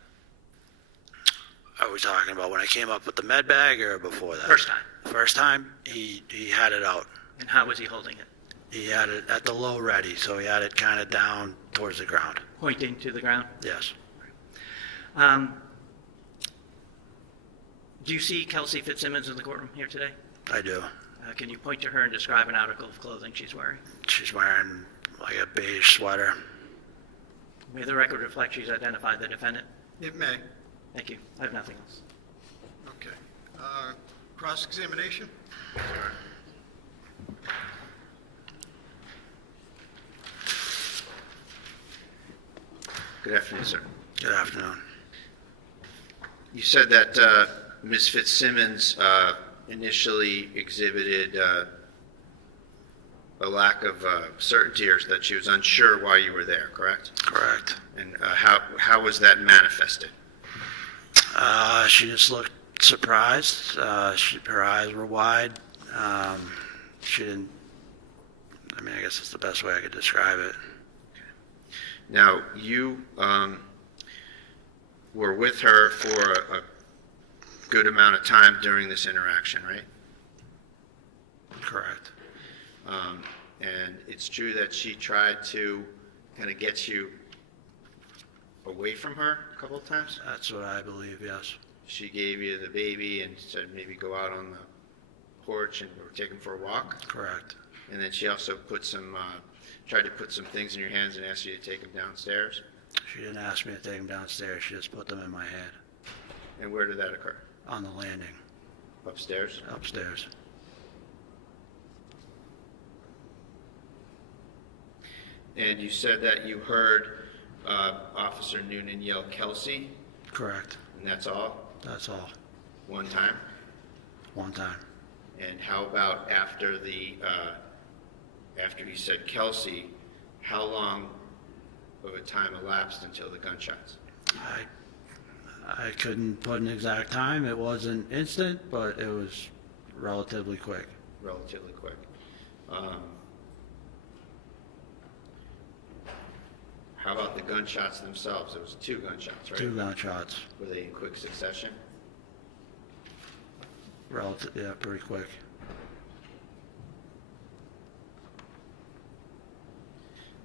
Are we talking about when I came up with the med bag or before that? First time. First time, he had it out. And how was he holding it? He had it at the low ready, so he had it kind of down towards the ground. Pointing to the ground? Yes. Do you see Kelsey Fitzsimmons in the courtroom here today? I do. Can you point to her and describe an article of clothing she's wearing? She's wearing like a beige sweater. May the record reflect she's identified the defendant? It may. Thank you. I have nothing else. Okay. Cross-examination? Good afternoon, sir. Good afternoon. You said that Ms. Fitzsimmons initially exhibited a lack of certainty, or that she was unsure why you were there, correct? Correct. And how was that manifested? She just looked surprised. Her eyes were wide. She didn't, I mean, I guess that's the best way I could describe it. Now, you were with her for a good amount of time during this interaction, right? Correct. And it's true that she tried to kind of get you away from her a couple of times? That's what I believe, yes. She gave you the baby and said maybe go out on the porch and or take him for a walk? Correct. And then she also put some, tried to put some things in your hands and asked you to take them downstairs? She didn't ask me to take them downstairs. She just put them in my hand. And where did that occur? On the landing. Upstairs? Upstairs. And you said that you heard Officer Nunan yell, "Kelsey"? Correct. And that's all? That's all. One time? One time. And how about after after he said Kelsey, how long of a time elapsed until the gunshots? I couldn't put an exact time. It wasn't instant, but it was relatively quick. Relatively quick. How about the gunshots themselves? There was 2 gunshots, right? 2 gunshots. Were they in quick succession? Yeah, pretty quick.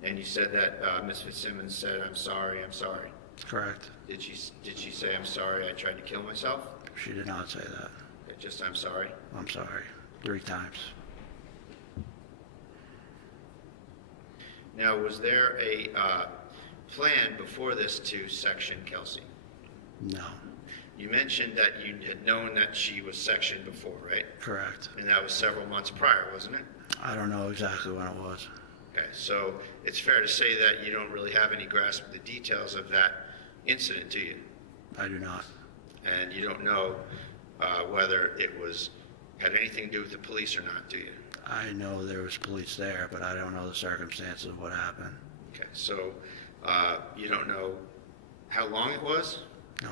And you said that Ms. Fitzsimmons said, "I'm sorry, I'm sorry." Correct. Did she say, "I'm sorry, I tried to kill myself"? She did not say that. Just, "I'm sorry"? I'm sorry. 3 times. Now, was there a plan before this to section Kelsey? No. You mentioned that you had known that she was sectioned before, right? Correct. And that was several months prior, wasn't it? I don't know exactly when it was. Okay, so it's fair to say that you don't really have any grasp of the details of that incident, do you? I do not. And you don't know whether it had anything to do with the police or not, do you? I know there was police there, but I don't know the circumstances of what happened. Okay, so you don't know how long it was? No.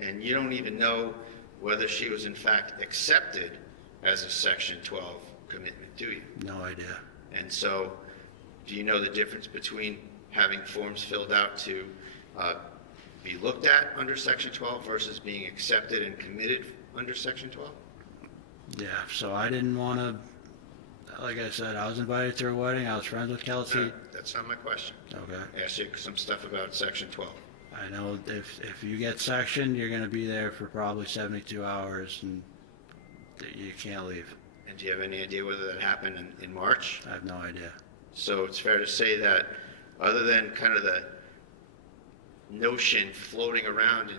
And you don't even know whether she was in fact accepted as a Section 12 commitment, do you? No idea. And so, do you know the difference between having forms filled out to be looked at under Section 12 versus being accepted and committed under Section 12? Yeah, so I didn't want to, like I said, I was invited to her wedding. I was friends with Kelsey. That's not my question. Okay. I asked you some stuff about Section 12. I know if you get sectioned, you're going to be there for probably 72 hours, and you can't leave. And do you have any idea whether that happened in March? I have no idea. So it's fair to say that other than kind of the notion floating around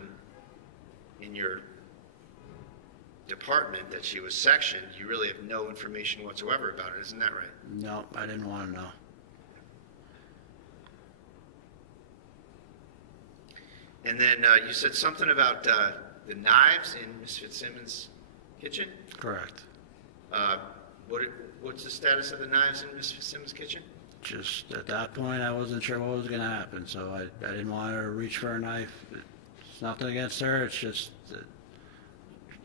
in your department that she was sectioned, you really have no information whatsoever about it, isn't that right? No, I didn't want to know. And then you said something about the knives in Ms. Fitzsimmons' kitchen? Correct. What's the status of the knives in Ms. Fitzsimmons' kitchen? Just at that point, I wasn't sure what was going to happen, so I didn't want her to reach for a knife. It's nothing against her. It's just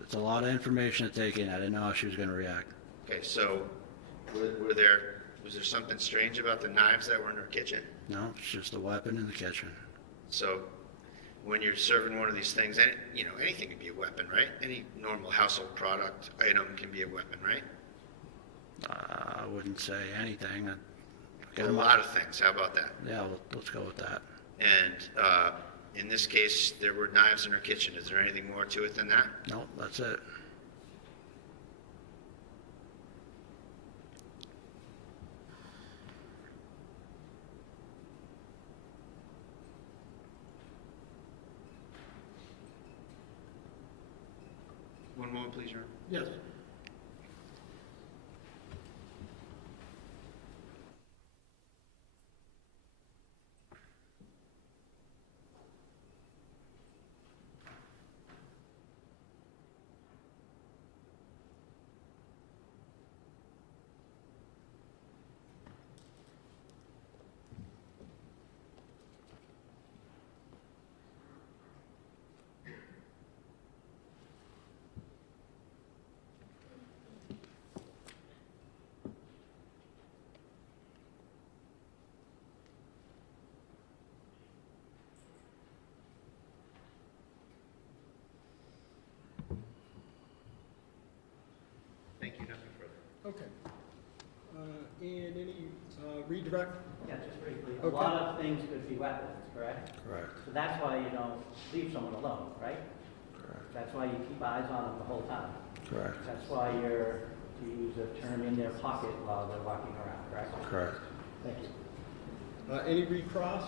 it's a lot of information to take in. I didn't know how she was going to react. Okay, so was there something strange about the knives that were in her kitchen? No, it's just a weapon in the kitchen. So when you're serving one of these things, anything can be a weapon, right? Any normal household product item can be a weapon, right? I wouldn't say anything. A lot of things. How about that? Yeah, let's go with that. And in this case, there were knives in her kitchen. Is there anything more to it than that? No, that's it. One moment, please, Your Honor. Yes. redirect? Yeah, just briefly. A Okay. lot of things could be weapons, correct? Correct. So that's why you don't leave someone alone, right? Correct. That's why you keep eyes on them the whole time. Correct. That's why you're, to use a term, in their pocket while they're walking around, correct? Correct. Thank you. Any recross?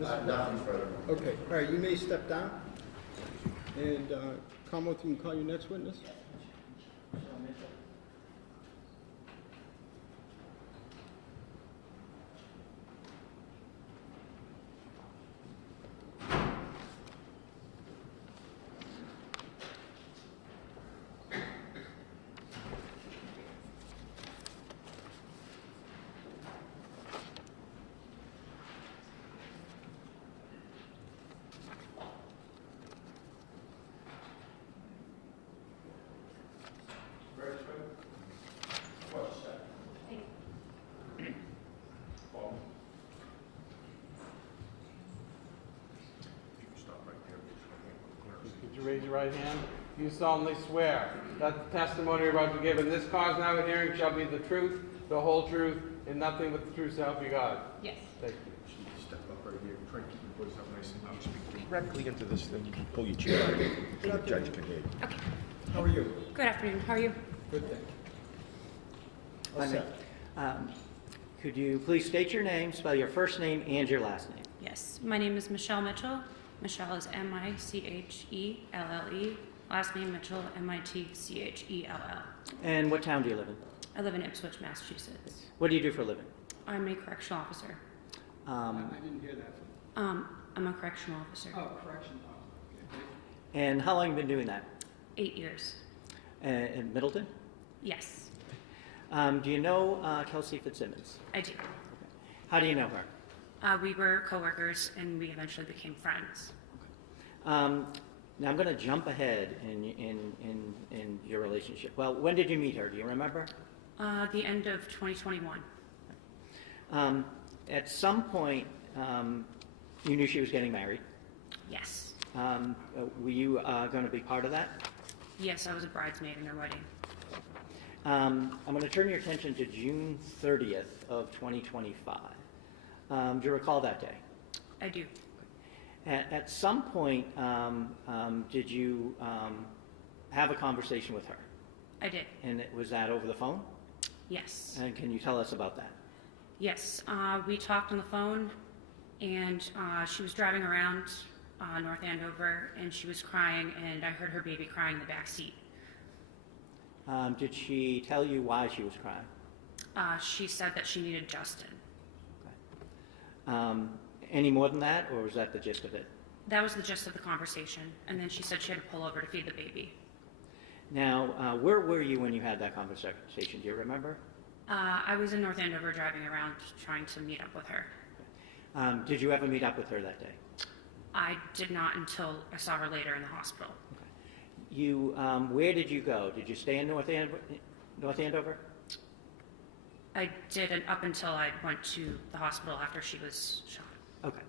Nothing further. Okay, all right, you may step down. And Commonwealth, you can call your next witness. Michelle Mitchell? Could you raise your right hand? Do you solemnly swear that the testimony you're about to give in this cause now in hearing shall be the truth, the whole truth, and nothing but the truth so help you God? Yes. Thank you. Step up right here. Try to keep your voice up nice and loud. Speak directly into this thing. You can pull your chair out so the judge can hear you. Okay. How are you? Good afternoon. How are you? Good, thank you. Hi, All ma'am. set. Could you please state your name, spell your first name and your last name? Yes. My name is Michelle Mitchell. Michelle is M-I-C-H-E-L-L-E. Last name Mitchell, M-I-T-C-H-E-L-L. And what town do you live in? I live in Ipswich, Massachusetts. What do you do for a living? I'm a correctional officer. I didn't hear that. I'm a correctional officer. Oh, correction officer. And how long have you been doing that? 8 years. In Middleton? Yes, Do you know Kelsey Fitzsimmons? I do. How do you know her? We were coworkers, and we eventually became friends. Now I'm going to jump ahead in your relationship. Well, when did you meet her? Do you remember? The end of 2021. At some point, you knew she was getting married. Yes. Were you going to be part of that? Yes, I was a bridesmaid in her wedding. I'm going to turn your attention to June 30th of 2025. Do you recall that day? I do. At some point, did you have a conversation with her? I did. And was that over the phone? Yes. And can you tell us about that? Yes. We talked on the phone, and she was driving around North Andover, and she was crying, and I heard her baby crying in the back seat. Did she tell you why she was crying? She said that she needed Justin. Any more than that, or was that the gist of it? That was the gist of the conversation, and then she said she had to pull over to feed the baby. Now, where were you when you had that conversation? Do you remember? I was in North Andover driving around trying to meet up with her. Did you ever meet up with her that day? I did not until I saw her later in the hospital. You, where did you go? Did you stay in North Andover? I did up until I went to the hospital after she was shot. Okay.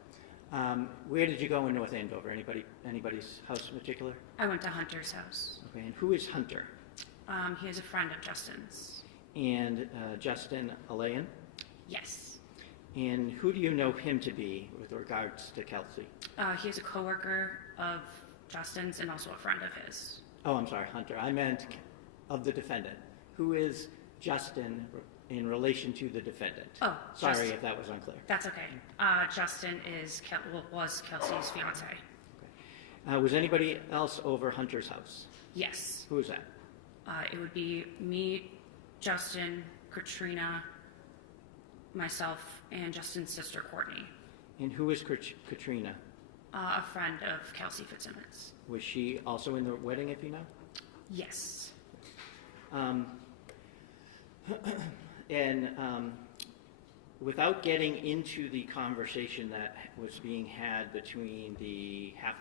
Where did you go in North Andover? Anybody's house in particular? I went to Hunter's house. Okay, and who is Hunter? He is a friend of Justin's. And Justin Alayan? Yes. And who do you know him to be with regards to Kelsey? He is a coworker of Justin's and also a friend of his. Oh, I'm sorry, Hunter. I meant of the defendant. Who is Justin in relation to the defendant? Oh, sorry if that was unclear. That's okay. Justin was Kelsey's fiancé. Okay. Was anybody else over Hunter's house? Yes. Who is that? It would be me, Justin, Katrina, myself, and Justin's sister, Courtney. And who is Katrina? A friend of Kelsey Fitzsimmons. Was she also in the wedding, if you know? Yes. And without getting into the conversation that was being had between the half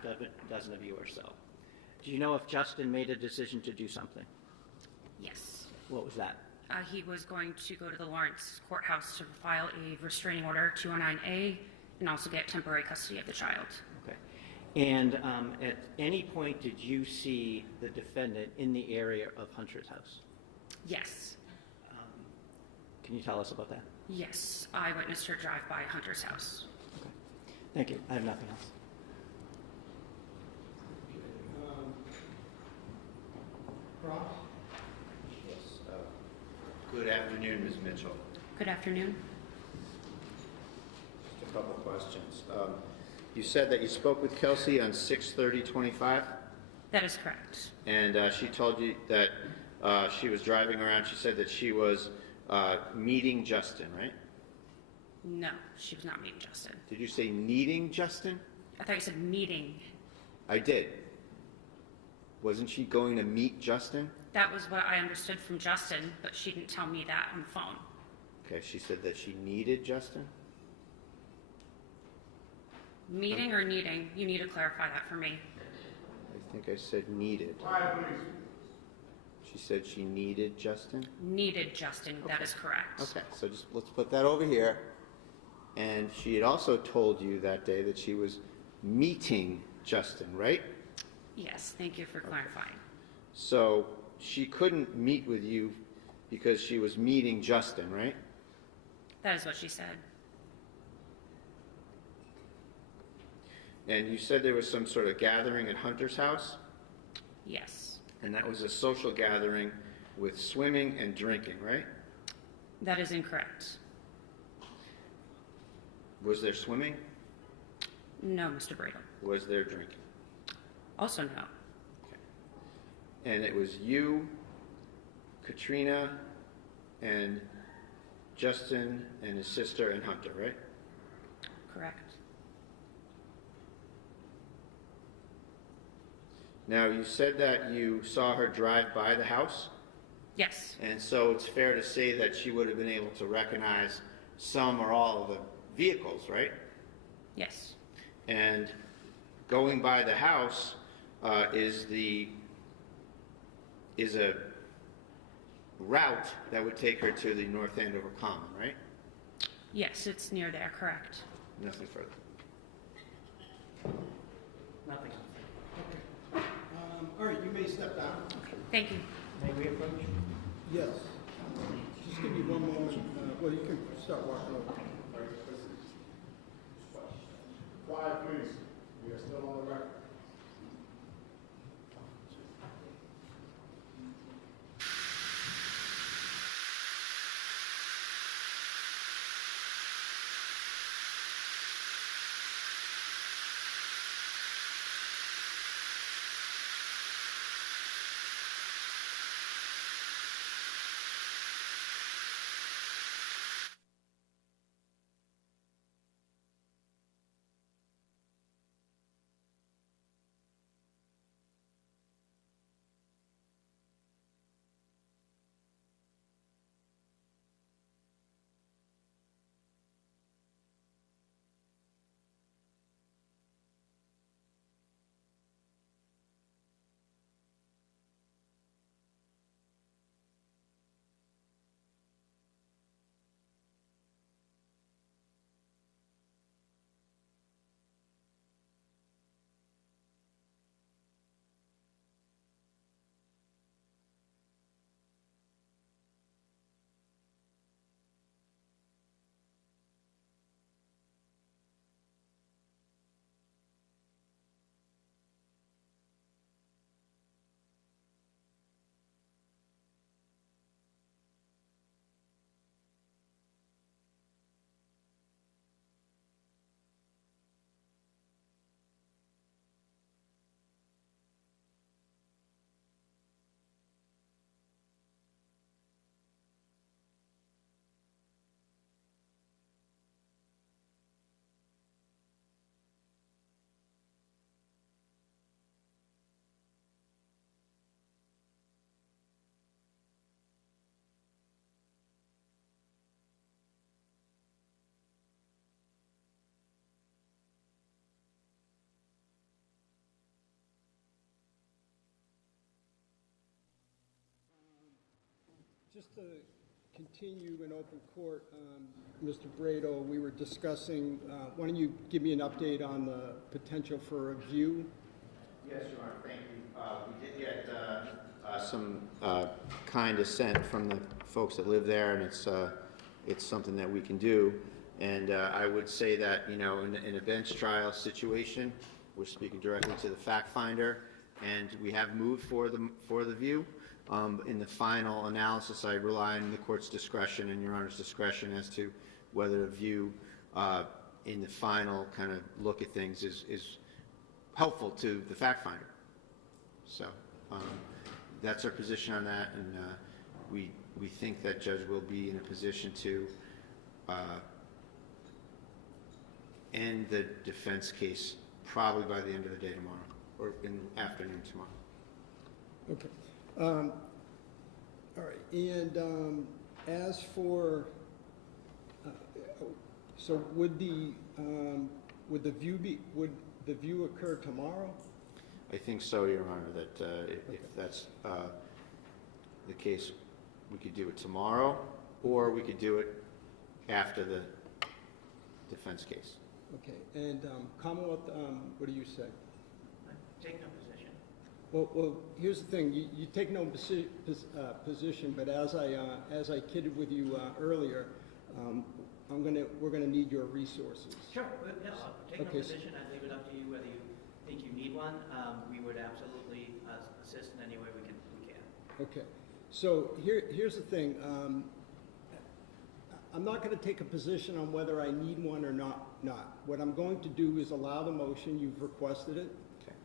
dozen of you or so, do you know if Justin made a decision to do something? Yes. What was that? He was going to go to the Lawrence courthouse to file a restraining order 209A and also get temporary custody of the child. Okay. And at any point did you see the defendant in the area of Hunter's house? Yes. Can you tell us about that? Yes, I witnessed her drive by Hunter's house. Okay. Thank you. I have nothing else. Good afternoon, Ms. Mitchell. Good afternoon. Just a couple questions. You said that you spoke with Kelsey on 6/30/25, That is correct. and she told you that she was driving around. She said that she was meeting Justin, right? No, she was not meeting Justin. Did you say needing Justin? I thought you said meeting. I did. Wasn't she going to meet Justin? That was what I understood from Justin, but she didn't tell me that on the phone. Okay, she said that she needed Justin? Meeting or needing? You need to clarify that for me. I think I said needed. Quiet, please. She said she needed Justin? Needed Justin, that is correct. Okay, so just let's put that over here. And she had also told you that day that she was meeting Justin, right? Yes, thank you for clarifying. So she couldn't meet with you because she was meeting Justin, right? That is what she said. And you said there was some sort of gathering at Hunter's house? Yes, And that was a social gathering with swimming and drinking, right? that is incorrect. Was there swimming? No, Mr. Bradle. Was there drinking? Also no. And it was you, Katrina, and Justin and his sister and Hunter, right? Correct. Now, you said that you saw her drive by the house, Yes, and so it's fair to say that she would have been able to recognize some or all of the vehicles, right? yes, And going by the house is a route that would take her to the North Andover Common, right? yes, it's near there, correct. Nothing further. Nothing. All right, you may step down. Thank you. May we approach? Yes. Just give me one moment. Well, you can start walking over. Quiet, please. We are still on the record. Just to continue in open court, Mr. Brado, we were discussing, why don't you give me an update on the potential for a view? Yes, Your Honor, thank you. We did get some kind assent from the folks that live there, and it's it's something that we can do. And I would say that, you know, in a bench trial situation, we're speaking directly to the fact finder, and we have moved for the view. In the final analysis, I rely on the court's discretion and Your Honor's discretion as to whether a view in the final kind of look at things is helpful to the fact finder. So that's our position on that, and we think that judge will be in a position to end the defense case probably by the end of the day tomorrow, or in the afternoon tomorrow. Okay. All right. And as for, so would the view occur tomorrow? I think so, Your Honor, that if that's the case, we could do it tomorrow, or we could do it after the defense case. Okay. And Commonwealth, what do you say? Take no position. Well, here's the thing. You take no position, but as I kidded with you earlier, we're gonna need your resources. Sure. Yeah, I'll take no Okay. position. I'd leave it up to you whether you think you need one. We would absolutely assist in any way we can. Okay. So here's the thing. I'm not going to take a position on whether I need one or not. What I'm going to do is allow the motion. You've requested it. Okay.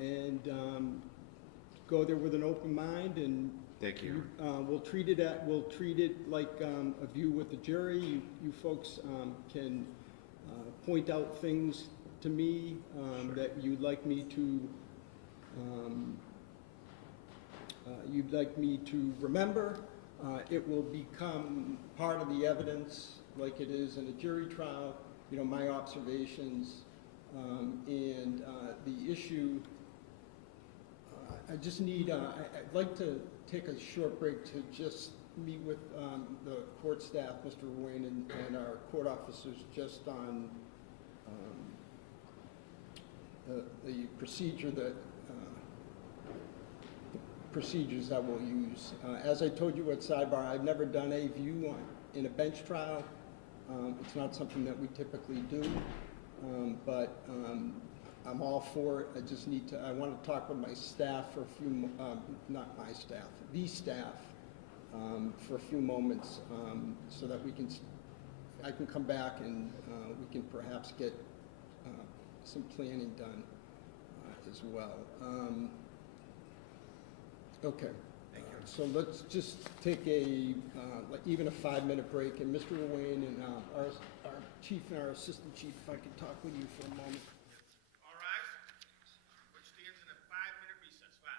And go there with an open mind, and thank you. We'll treat it like a view with the jury. You folks can point out things to me Sure. that you'd like me to remember. It will become part of the evidence, like it is in a jury trial. You know, my observations, and the issue. I just need. I'd like to take a short break to just meet with the court staff, Mr. Wayne, and our court officers, just on the procedure that. Procedures that we'll use. As I told you at sidebar, I've never done a view in a bench trial. It's not something that we typically do, but I'm all for it. I want to talk with my staff for a few, not my staff, the staff, for a few moments, so that I can come back and we can perhaps get some planning done as well. Okay. So let's just take even a 5-minute break, and Mr. Wayne and our chief and our assistant chief, if I could talk with you for a moment. All right. Which stands in a 5-minute recess. 5.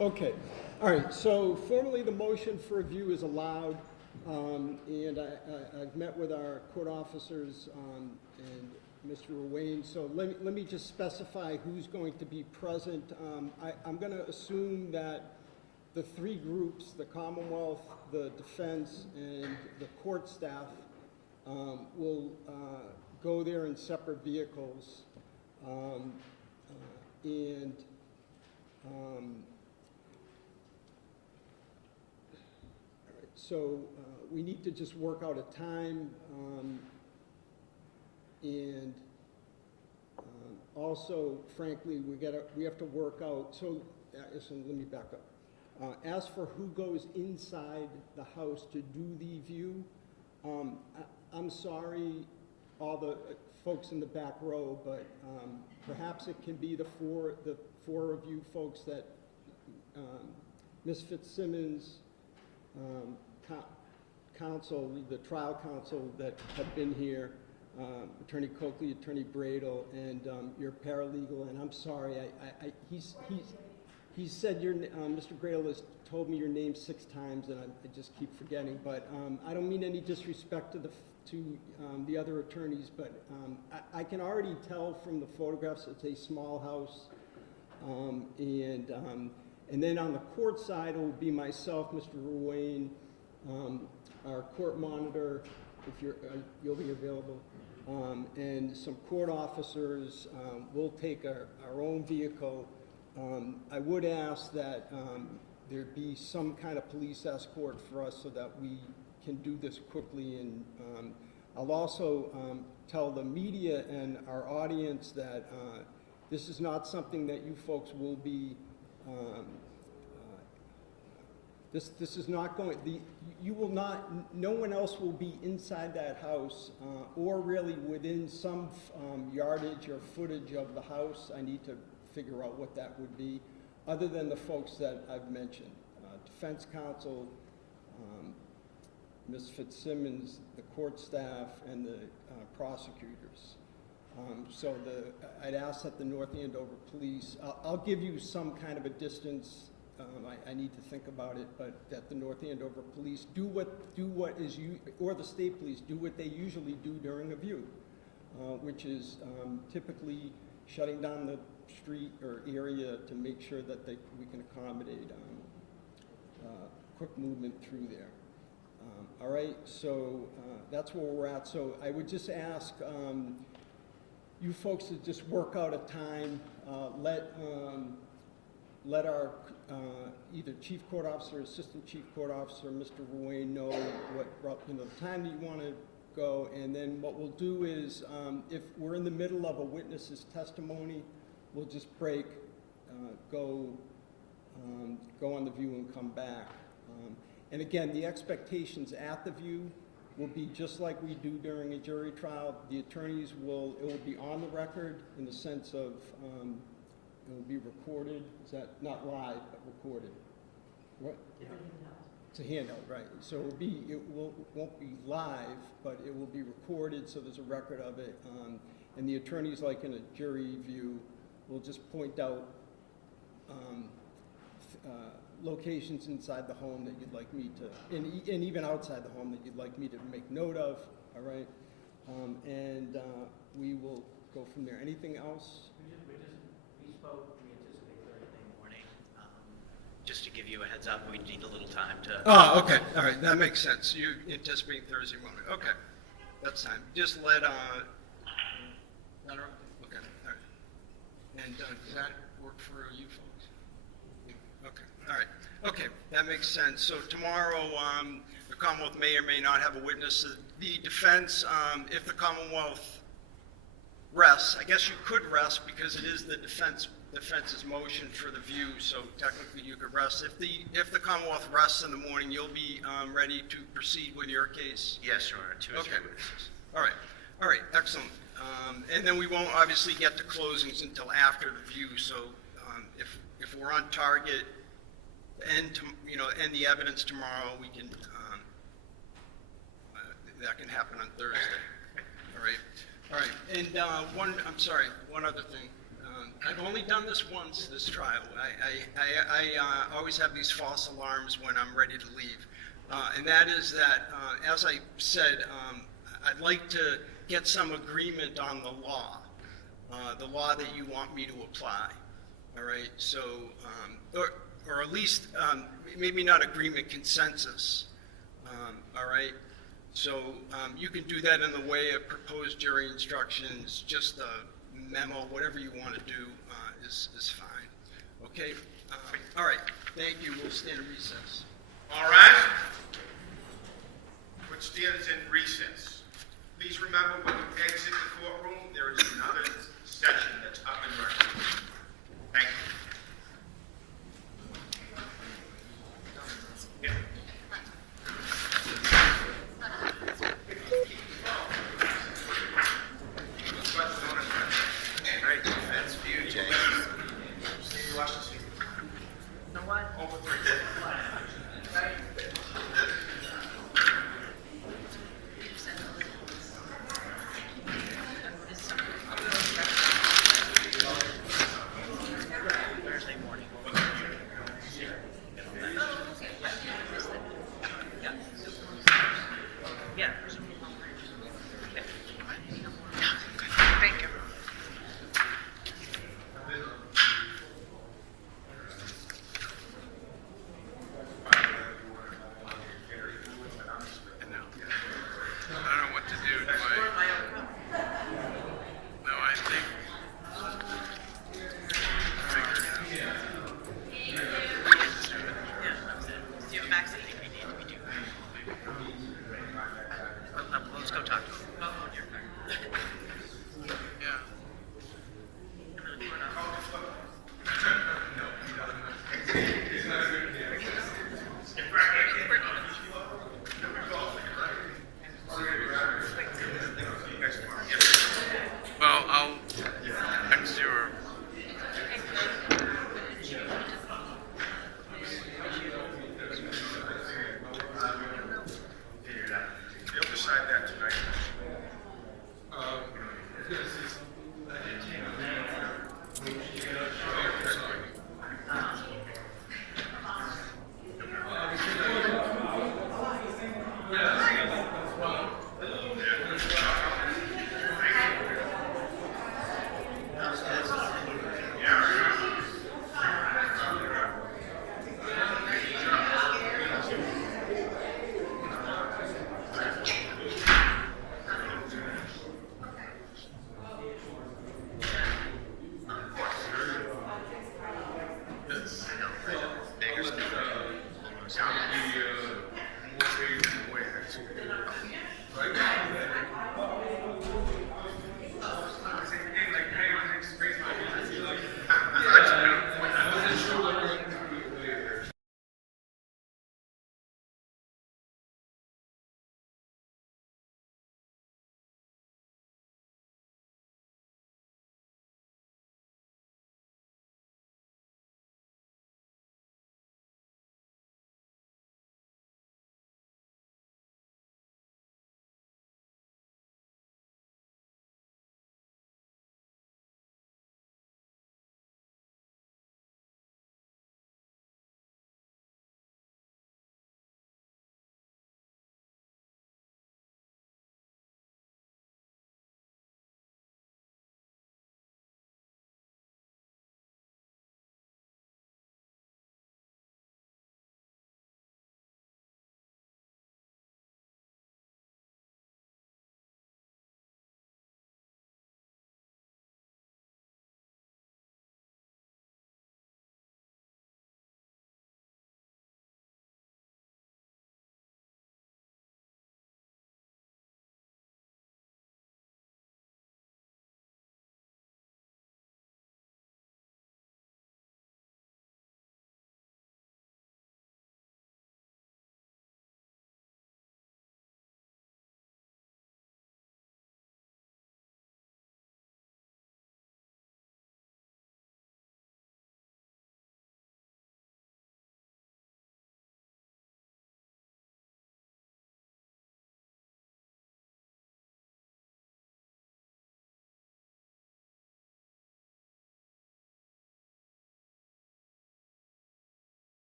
Okay, all right, so formally the motion for review is allowed, and I've met with our court officers and Mr. Wayne, so let me just specify who's going to be present. I'm going to assume that the three groups, the Commonwealth, the defense, and the court staff, will go there in separate vehicles, and so we need to just work out a time, and also, frankly, we have to work out. So let me back up. As for who goes inside the house to do the view, I'm sorry, all the folks in the back row, but perhaps it can be the four of you folks that Ms. Fitzsimmons, counsel, the trial counsel that have been here, Attorney Coakley, Attorney Bradle, and your paralegal. And I'm sorry, he said your Mr. Bradle has told me your name 6 times, and I just keep forgetting. But I don't mean any disrespect to the other attorneys, but I can already tell from the photographs it's a small house, and then on the court side it will be myself, Mr. Ruane, our court monitor, if you'll be available, and some court officers. We'll take our own vehicle. I would ask that there be some kind of police escort for us so that we can do this quickly. And I'll also tell the media and our audience that this is not something that you folks will be, this is not going, you will not, no one else will be inside that house or really within some yardage or footage of the house. I need to figure out what that would be, other than the folks that I've mentioned. Defense counsel, Ms. Fitzsimmons, the court staff, and the prosecutors. So I'd ask that the North Andover police, I'll give you some kind of a distance. I need to think about it, but that the North Andover police do what is or the state police do what they usually do during a view, which is typically shutting down the street or area to make sure that we can accommodate quick movement through there. All right, so that's where we're at. So I would just ask you folks to just work out a time. Let our either chief court officer, assistant chief court officer, Mr. Ruane know the time that you want to go, and then what we'll do is if we're in the middle of a witness's testimony, we'll just break, go on the view and come back. And again, the expectations at the view will be just like we do during a jury trial. The attorneys it will be on the record in the sense of it will be recorded. Is that not live, but recorded? What? Yeah. It's a handout, right? So it won't be live, but it will be recorded, so there's a record of it. And the attorneys, like in a jury view, will just point out locations inside the home that you'd like me to, and even outside the home that you'd like me to make note of, all right? And we will go from there. Anything else? We spoke, we anticipate Thursday morning. Just to give you a heads up, we need a little time to... Oh, okay, all right, that makes sense. You anticipate Thursday morning, okay. That's time. Just let, okay, all right. And does that work for you folks? Okay, all right. Okay, that makes sense. So tomorrow, the Commonwealth may or may not have a witness. The defense, if the Commonwealth rests, I guess you could rest because it is the defense's motion for the view, so technically you could rest. If the Commonwealth rests in the morning, you'll be ready to proceed with your case? Yes, Your Honor, two or three witnesses. All right, excellent. And then we won't obviously get to closings until after the view, so if we're on target, end the evidence tomorrow, we can, that can happen on Thursday. All right. And one other thing. I've only done this once, this trial. I always have these false alarms when I'm ready to leave. And that is that, as I said, I'd like to get some agreement on the law that you want me to apply. All right, so, or at least maybe not agreement, consensus. All right, so you can do that in the way of proposed jury instructions, just a memo, whatever you want to do is fine. Okay, all right, thank you. We'll stand in recess. All right. Court stands in recess. Please remember when you exit the courtroom, there is another session that's up and running.